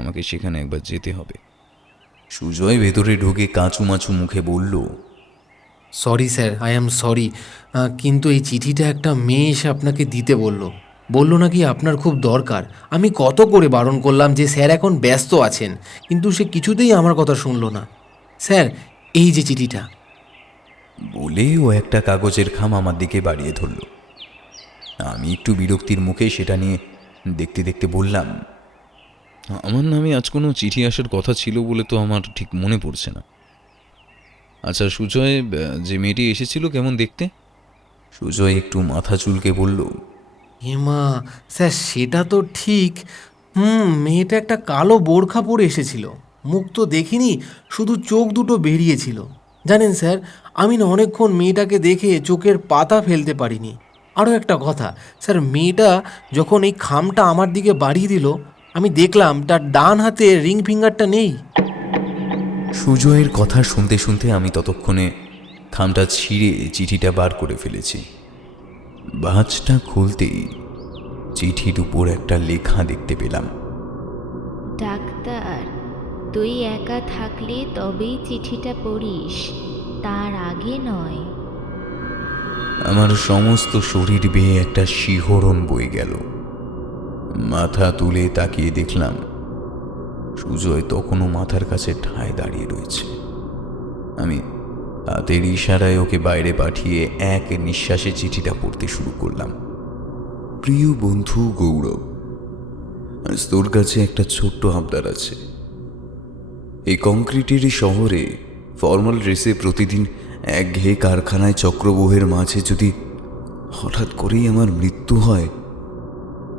আমাকে সেখানে একবার যেতে হবে। সুজয় ভেতরে ঢুকে কাঁচুমাচু মুখে বলল, sorry sir, I am sorry, কিন্তু এই চিঠিটা একটা মেয়ে এসে আপনাকে দিতে বলল নাকি আপনার খুব দরকার। আমি কত করে বারণ করলাম যে স্যার এখন ব্যস্ত আছেন, কিন্তু সে কিছুতেই আমার কথা শুনলো না। স্যার, এই যে চিঠিটা। বলে ও একটা কাগজের খাম আমার দিকে বাড়িয়ে ধরল। আমি একটু বিরক্তির মুখে সেটা নিয়ে দেখতে দেখতে বললাম, আমার নামে আজ কোনো চিঠি আসার কথা ছিল বলে তো আমার ঠিক মনে পড়ছে না। আচ্ছা সুজয়, যে মেয়েটি এসেছিল কেমন দেখতে? সুজয় একটু মাথা চুলকে বলল, হেমা স্যার, সেটা তো ঠিক। মেয়েটা একটা কালো বোরখা পরে এসেছিল। মুখ তো দেখিনি, শুধু চোখ দুটো বেরিয়েছিল। জানেন স্যার, আমি না অনেকক্ষণ মেয়েটাকে দেখে চোখের পাতা ফেলতে পারিনি। আরও একটা কথা স্যার, মেয়েটা যখন এই খামটা আমার দিকে বাড়িয়ে দিল, আমি দেখলাম তার ডান হাতে রিং ফিঙ্গারটা নেই। সুজয়ের কথা শুনতে শুনতে আমি ততক্ষণে খামটা ছিঁড়ে চিঠিটা বার করে ফেলেছি। ভাঁজটা খুলতেই চিঠির উপর একটা লেখা দেখতে পেলাম। ডাক্তার, তুই একা থাকলে তবেই চিঠিটা পড়িস, তার আগে নয়। আমার সমস্ত শরীর বেয়ে একটা শিহরণ বয়ে গেল। মাথা তুলে তাকিয়ে দেখলাম সুজয় তখনও মাথার কাছে ঠায় দাঁড়িয়ে রয়েছে। আমি হাতের ইশারায় ওকে বাইরে পাঠিয়ে এক নিঃশ্বাসে চিঠিটা পড়তে শুরু করলাম। প্রিয় বন্ধু গৌরব, আজ তোর কাছে একটা ছোট্ট আবদার আছে। এই কংক্রিটের শহরে ফর্মাল ড্রেসে প্রতিদিন একঘেয়ে কারখানায় চক্রবহের মাঝে যদি হঠাৎ করেই আমার মৃত্যু হয়,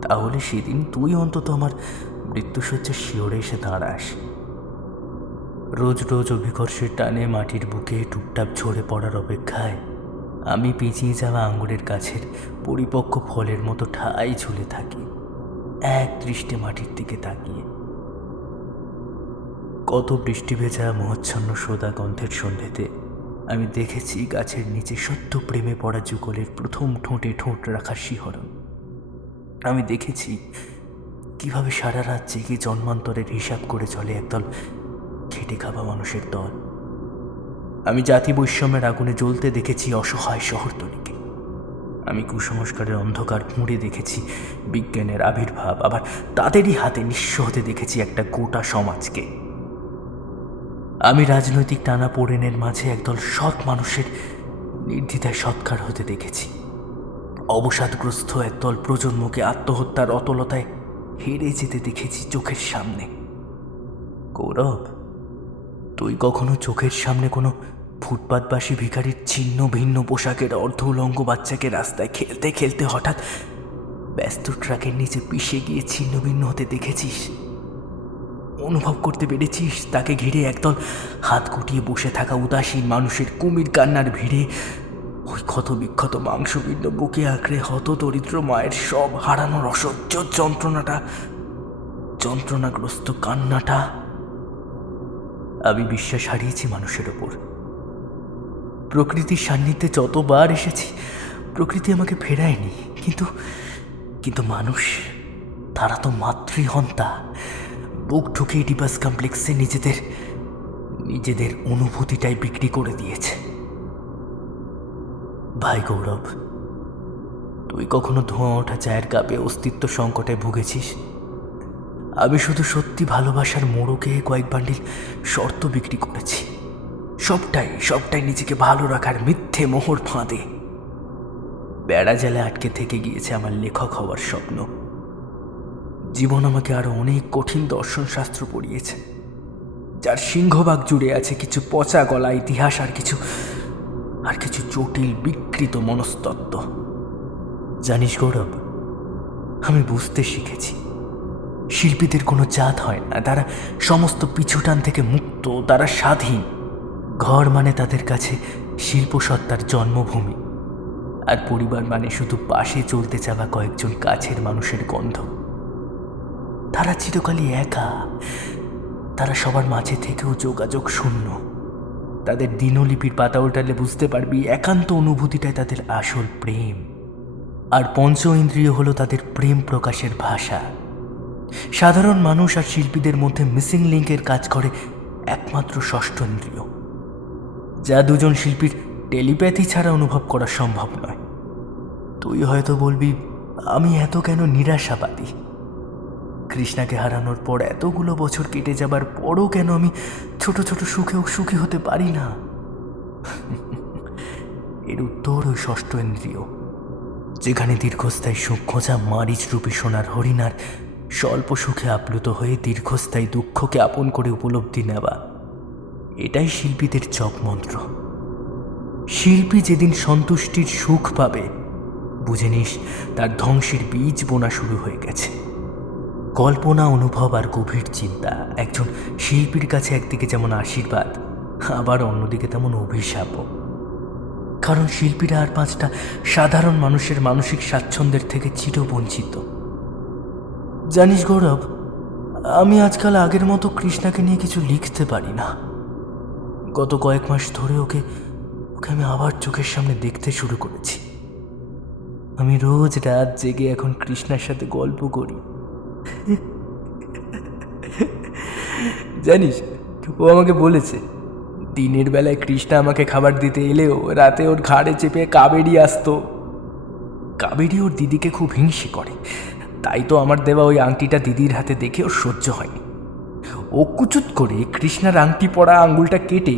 তাহলে সেদিন তুই অন্তত আমার মৃত্যুসজ্জার শিওরে এসে দাঁড়াস। রোজ রোজ অভিকর্ষের টানে মাটির বুকে টুকটাক ঝরে পড়ার অপেক্ষায় আমি পেঁচিয়ে যাওয়া আঙুরের গাছের পরিপক্ক ফলের মতো ঠাই ঝুলে থাকি, এক দৃষ্টে মাটির দিকে তাকিয়ে। কত বৃষ্টি ভেজা মোহচ্ছন্ন সোদা গন্ধের সন্ধ্যেতে আমি দেখেছি গাছের নিচে সত্য প্রেমে পড়া যুগলের প্রথম ঠোঁটে ঠোঁট রাখার শিহরণ। আমি দেখেছি কিভাবে সারা রাত জেগে জন্মান্তরের হিসাব করে চলে একদল খেটে খাওয়া মানুষের দল। আমি জাতি বৈষম্যের আগুনে জ্বলতে দেখেছি অসহায় শহরতলিকে। আমি কুসংস্কারের অন্ধকার মুড়ে দেখেছি বিজ্ঞানের আবির্ভাব, আবার তাদেরই হাতে নিঃস্ব হতে দেখেছি একটা গোটা সমাজকে। আমি রাজনৈতিক টানাপোড়েনের মাঝে একদল সৎ মানুষের নির্দ্বিধায় সৎকার হতে দেখেছি। অবসাদগ্রস্ত একদল প্রজন্মকে আত্মহত্যার অতলতায় হেরে যেতে দেখেছি চোখের সামনে। গৌরব, তুই কখনো চোখের সামনে কোনো ফুটপাতবাসী ভিখারির ছিন্ন ভিন্ন পোশাকের অর্ধ উলঙ্গ বাচ্চাকে রাস্তায় খেলতে খেলতে হঠাৎ ব্যস্ত ট্রাকের নিচে পিষে গিয়ে ছিন্ন ভিন্ন হতে দেখেছিস? অনুভব করতে পেরেছিস তাকে ঘিরে একদল হাত গুটিয়ে বসে থাকা উদাসীন মানুষের কুমির কান্নার ভিড়ে ওই ক্ষত বিক্ষত মাংসপিণ্ড বুকে আঁকড়ে হত দরিদ্র মায়ের সব হারানোর অসহ্য যন্ত্রণাগ্রস্ত কান্নাটা? আমি বিশ্বাস হারিয়েছি মানুষের ওপর। প্রকৃতির সান্নিধ্যে যতবার এসেছি প্রকৃতি আমাকে ফেরায়নি, কিন্তু মানুষ, তারা তো মাতৃহন্তা। বুক ঢুকে ইডিপাস কমপ্লেক্সে নিজেদের অনুভূতিটাই বিক্রি করে দিয়েছে। ভাই গৌরব, তুই কখনো ধোঁয়া ওঠা চায়ের কাপে অস্তিত্ব সংকটে ভুগেছিস? আমি শুধু সত্যি ভালোবাসার মোড়কে কয়েক বান্ডিল শর্ত বিক্রি করেছি। সবটাই নিজেকে ভালো রাখার মিথ্যে মোহর ফাঁদে। বেড়া জালে আটকে থেকে গিয়েছে আমার লেখক হওয়ার স্বপ্ন। জীবন আমাকে আরো অনেক কঠিন দর্শনশাস্ত্র পড়িয়েছে, যার সিংহভাগ জুড়ে আছে কিছু পচা গলা ইতিহাস আর কিছু জটিল বিকৃত মনস্তত্ত্ব। জানিস গৌরব, আমি বুঝতে শিখেছি শিল্পীদের কোনো জাত হয় না, তারা সমস্ত পিছুটান থেকে মুক্ত, তারা স্বাধীন। ঘর মানে তাদের কাছে শিল্পসত্তার জন্মভূমি, আর পরিবার মানে শুধু পাশে চলতে চাওয়া কয়েকজন কাছের মানুষের গন্ধ। তারা চিরকালই একা, তারা সবার মাঝে থেকেও যোগাযোগ শূন্য। তাদের দিনলিপির পাতা উল্টালে বুঝতে পারবি একান্ত অনুভূতিটাই তাদের আসল প্রেম। আর পঞ্চ ইন্দ্রিয় হলো তাদের প্রেম প্রকাশের ভাষা। সাধারণ মানুষ আর শিল্পীদের মধ্যে মিসিং লিঙ্কের কাজ করে একমাত্র ষষ্ঠ ইন্দ্রিয়, যা দুজন শিল্পীর টেলিপ্যাথি ছাড়া অনুভব করা সম্ভব নয়। তুই হয়তো বলবি, আমি এত কেন নিরাশাবাদী? কৃষ্ণাকে হারানোর পর এতগুলো বছর কেটে যাবার পরও কেন আমি ছোট ছোট সুখেও সুখী হতে পারি না? এর উত্তর ওই ষষ্ঠ ইন্দ্রিয়, যেখানে দীর্ঘস্থায়ী সুখ খোঁজা মারিচ রূপী সোনার হরিণার স্বল্প সুখে আপ্লুত হয়ে দীর্ঘস্থায়ী দুঃখকে আপন করে উপলব্ধি নেওয়া। এটাই শিল্পীদের জপ মন্ত্র। শিল্পী যেদিন সন্তুষ্টির সুখ পাবে, বুঝে নিস তার ধ্বংসের বীজ বোনা শুরু হয়ে গেছে। কল্পনা, অনুভব আর গভীর চিন্তা একজন শিল্পীর কাছে একদিকে যেমন আশীর্বাদ, আবার অন্যদিকে তেমন অভিশাপও। কারণ শিল্পীরা আর পাঁচটা সাধারণ মানুষের মানসিক স্বাচ্ছন্দ্যের থেকে চিরবঞ্চিত। জানিস গৌরব, আমি আজকাল আগের মতো কৃষ্ণাকে নিয়ে কিছু লিখতে পারি না। গত কয়েক মাস ধরে ওকে আমি আবার চোখের সামনে দেখতে শুরু করেছি। আমি রোজ রাত জেগে এখন কৃষ্ণার সাথে গল্প করি। জানিস, ও আমাকে বলেছে দিনের বেলায় কৃষ্ণা আমাকে খাবার দিতে এলেও রাতে ওর ঘাড়ে চেপে কাবেরী আসতো। কাবেরী ওর দিদিকে খুব হিংসে করে, তাই তো আমার দেওয়া ওই আংটিটা দিদির হাতে দেখে ওর সহ্য হয়নি। ও কুচুত করে কৃষ্ণার আংটি পরা আঙ্গুলটা কেটে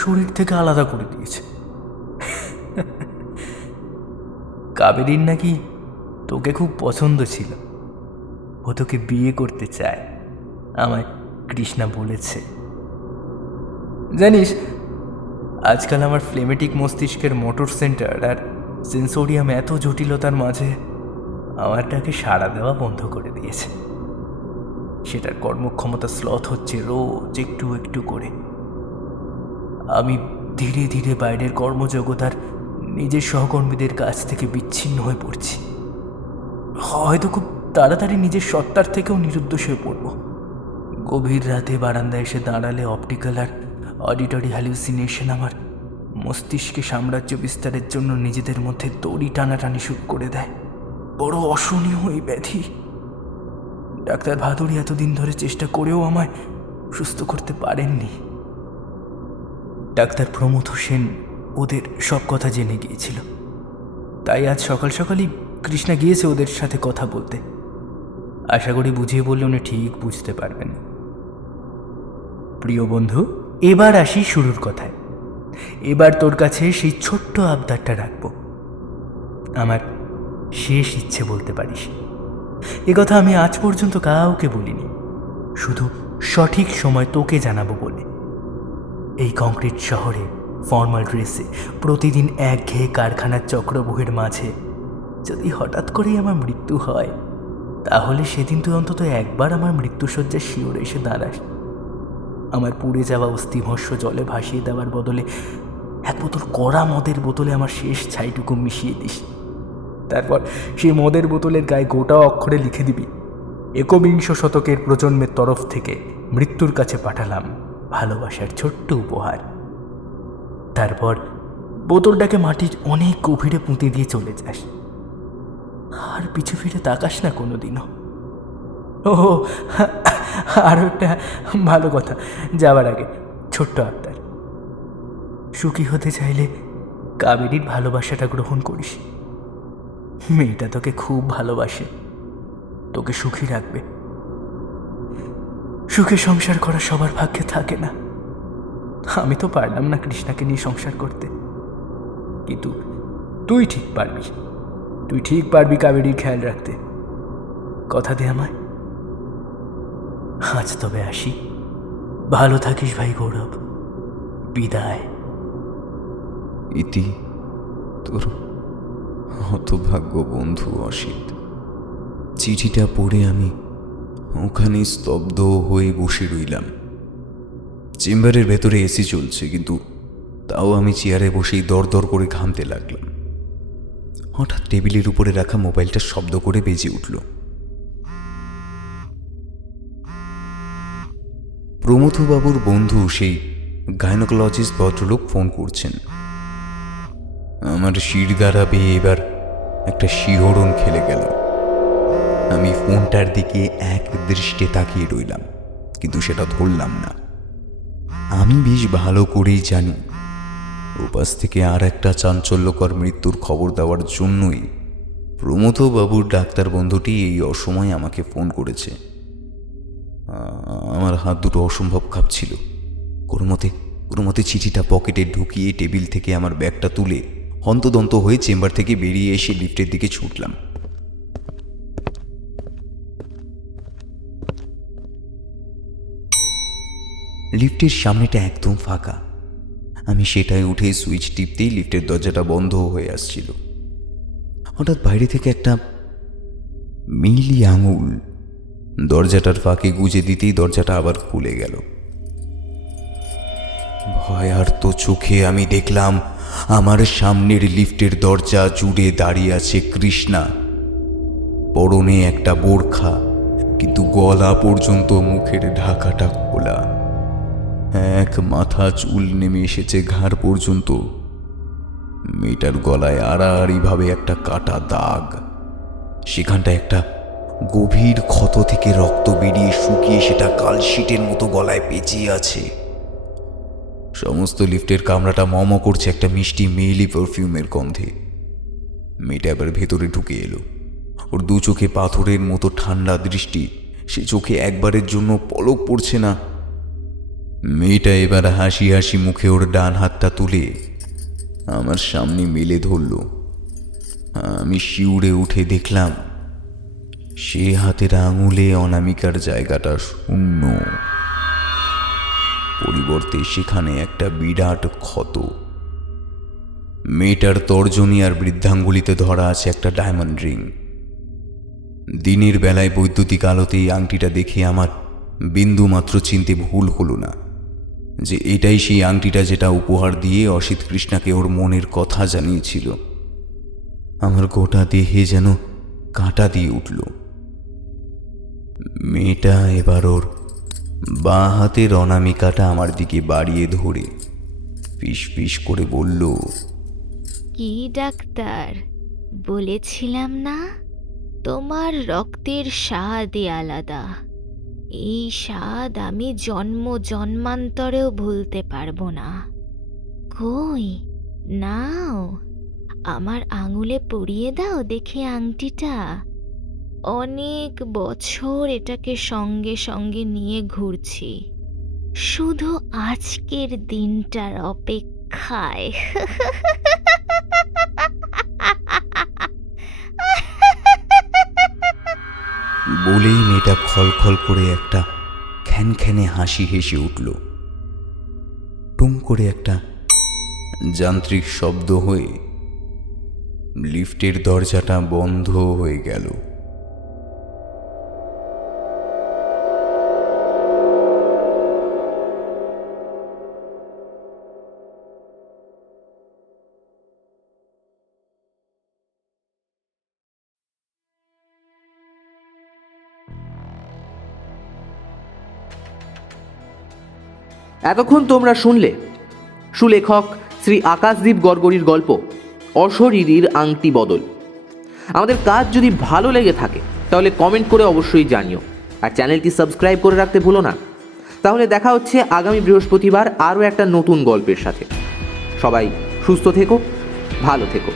শরীর থেকে আলাদা করে দিয়েছে। কাবেরীর নাকি তোকে খুব পছন্দ ছিল, ও তোকে বিয়ে করতে চায়, আমায় কৃষ্ণা বলেছে। জানিস, আজকাল আমার ফ্লেমেটিক মস্তিষ্কের মোটর সেন্টার আর সেন্সোরিয়াম এত জটিলতার মাঝে আমারটাকে সাড়া দেওয়া বন্ধ করে দিয়েছে। সেটার কর্মক্ষমতা স্লথ হচ্ছে রোজ একটু একটু করে। আমি ধীরে ধীরে বাইরের কর্মজগৎ আর নিজের সহকর্মীদের কাছ থেকে বিচ্ছিন্ন হয়ে পড়ছি। হয়তো খুব তাড়াতাড়ি নিজের সত্তার থেকেও নিরুদ্দেশ হয়ে পড়ব। গভীর রাতে বারান্দায় এসে দাঁড়ালে অপটিক্যাল আর অডিটরি হ্যালুসিনেশন আমার মস্তিষ্কে সাম্রাজ্য বিস্তারের জন্য নিজেদের মধ্যে দড়ি টানাটানি শুরু করে দেয়। বড় অসহনীয় এই ব্যাধি। ডাক্তার ভাদুড়ি এতদিন ধরে চেষ্টা করেও আমায় সুস্থ করতে পারেননি। ডাক্তার প্রমথ সেন ওদের সব কথা জেনে গিয়েছিল, তাই আজ সকাল সকালই কৃষ্ণা গিয়েছে ওদের সাথে কথা বলতে। আশা করি বুঝিয়ে বললে উনি ঠিক বুঝতে পারবেন। প্রিয় বন্ধু, এবার আসি শুরুর কথায়। এবার তোর কাছে সেই ছোট্ট আবদারটা রাখবো। আমার শেষ ইচ্ছে বলতে পারিস। এ কথা আমি আজ পর্যন্ত কাউকে বলিনি, শুধু সঠিক সময় তোকে জানাবো বলে। এই কংক্রিট শহরে ফর্মাল ড্রেসে প্রতিদিন একঘেয়ে কারখানার চক্রবুহের মাঝে যদি হঠাৎ করেই আমার মৃত্যু হয়, তাহলে সেদিন তুই অন্তত একবার আমার মৃত্যুশয্যার শিওরে এসে দাঁড়াস। আমার পুড়ে যাওয়া অস্থিভস্য জলে ভাসিয়ে দেওয়ার বদলে এক বোতল কড়া মদের বোতলে আমার শেষ ছাইটুকু মিশিয়ে দিস। তারপর সেই মদের বোতলের গায়ে গোটা অক্ষরে লিখে দিবি, একবিংশ শতকের প্রজন্মের তরফ থেকে মৃত্যুর কাছে পাঠালাম ভালোবাসার ছোট্ট উপহার। তারপর বোতলটাকে মাটির অনেক গভীরে পুঁতে দিয়ে চলে যাস, আর পিছু ফিরে তাকাস না কোনোদিনও। ও আরও একটা ভালো কথা যাবার আগে ছোট্ট আবদার, সুখী হতে চাইলে কাবেরীর ভালোবাসাটা গ্রহণ করিস। মেয়েটা তোকে খুব ভালোবাসে, তোকে সুখী রাখবে। সুখে সংসার করা সবার ভাগ্যে থাকে না। আমি তো পারলাম না কৃষ্ণাকে নিয়ে সংসার করতে, কিন্তু তুই ঠিক পারবি। তুই ঠিক পারবি কাবেরীর খেয়াল রাখতে। কথা দে আমায়। আজ তবে আসি। ভালো থাকিস ভাই গৌরব। বিদায়। ইতি তোর হতভাগ্য বন্ধু অসিত। চিঠিটা পড়ে আমি ওখানে স্তব্ধ হয়ে বসে রইলাম। চেম্বারের ভেতরে এসি চলছে, কিন্তু তাও আমি চেয়ারে বসেই দরদর করে ঘামতে লাগলাম। হঠাৎ টেবিলের উপরে রাখা মোবাইলটা শব্দ করে বেজে উঠল। প্রমথবাবুর বন্ধু সেই গাইনোকোলজিস্ট ভদ্রলোক ফোন করছেন। আমার শির দ্বারা বেয়ে এবার একটা শিহরণ খেলে গেল। আমি ফোনটার দিকে এক দৃষ্টে তাকিয়ে রইলাম, কিন্তু সেটা ধরলাম না। আমি বেশ ভালো করেই জানি ওপাশ থেকে আর একটা চাঞ্চল্যকর মৃত্যুর খবর দেওয়ার জন্যই প্রমথবাবুর ডাক্তার বন্ধুটি এই অসময়ে আমাকে ফোন করেছে। আমার হাত দুটো অসম্ভব কাঁপছিল। কোনোমতে চিঠিটা পকেটে ঢুকিয়ে টেবিল থেকে আমার ব্যাগটা তুলে হন্তদন্ত হয়ে চেম্বার থেকে বেরিয়ে এসে লিফটের দিকে ছুটলাম। লিফটের সামনেটা একদম ফাঁকা। আমি সেটাই উঠে সুইচ টিপতেই লিফটের দরজাটা বন্ধ হয়ে আসছিল। হঠাৎ বাইরে থেকে একটা মিলি আঙুল দরজাটার ফাঁকে গুজে দিতেই দরজাটা আবার খুলে গেল। ভয়ার্ত চোখে আমি দেখলাম আমার সামনের লিফটের দরজা জুড়ে দাঁড়িয়ে আছে কৃষ্ণা। পরনে একটা বোরখা, কিন্তু গলা পর্যন্ত মুখের ঢাকাটা খোলা। এক মাথা চুল নেমে এসেছে ঘাড় পর্যন্ত। মেয়েটার গলায় আড়াআড়িভাবে একটা কাটা দাগ। সেখানটা একটা গভীর ক্ষত থেকে রক্ত বেরিয়ে শুকিয়ে সেটা কালশিটের মতো গলায় পেঁচিয়ে আছে। সমস্ত লিফটের কামরাটা মম করছে একটা মিষ্টি মেইলি পারফিউমের গন্ধে। মেয়েটা এবার ভেতরে ঢুকে এলো। ওর দু চোখে পাথরের মতো ঠান্ডা দৃষ্টি, সে চোখে একবারের জন্য পলক পড়ছে না। মেয়েটা এবার হাসি হাসি মুখে ওর ডান হাতটা তুলে আমার সামনে মেলে ধরল। আমি শিউরে উঠে দেখলাম সে হাতের আঙুলে অনামিকার জায়গাটা শূন্য। পরিবর্তে সেখানে একটা বিরাট ক্ষত। মেয়েটার তর্জনী আর বৃদ্ধাঙ্গুলিতে ধরা আছে একটা ডায়মন্ড রিং। দিনের বেলায় বৈদ্যুতিক আলোতে এই আংটিটা দেখে আমার বিন্দু মাত্র চিনতে ভুল হলো না যে এটাই সেই আংটিটা যেটা উপহার দিয়ে অসিত কৃষ্ণাকে ওর মনের কথা জানিয়েছিল। আমার গোটা দেহে যেন কাঁটা দিয়ে উঠল। মেয়েটা এবার ওর বাঁ হাতের অনামিকাটা আমার দিকে বাড়িয়ে ধরে ফিস ফিস করে বলল, কি ডাক্তার, বলেছিলাম না তোমার রক্তের স্বাদই আলাদা। এই স্বাদ আমি জন্ম জন্মান্তরেও ভুলতে পারবো না। কই নাও, আমার আঙুলে পরিয়ে দাও দেখি আংটিটা। অনেক বছর এটাকে সঙ্গে সঙ্গে নিয়ে ঘুরছি, শুধু আজকের দিনটার অপেক্ষায়। বলেই মেয়েটা খলখল করে একটা খ্যানখ্যানে হাসি হেসে উঠল। টুম করে একটা যান্ত্রিক শব্দ হয়ে লিফটের দরজাটা বন্ধ হয়ে গেল। এতক্ষণ তোমরা শুনলে সুলেখক শ্রী আকাশদীপ গড়গড়ির গল্প অশরীরীর আংটি বদল। আমাদের কাজ যদি ভালো লেগে থাকে তাহলে কমেন্ট করে অবশ্যই জানিও, আর চ্যানেলটি সাবস্ক্রাইব করে রাখতে ভুলো না। তাহলে দেখা হচ্ছে আগামী বৃহস্পতিবার আরও একটা নতুন গল্পের সাথে। সবাই সুস্থ থেকো, ভালো থেকো,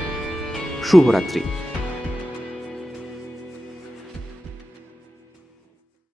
শুভরাত্রি।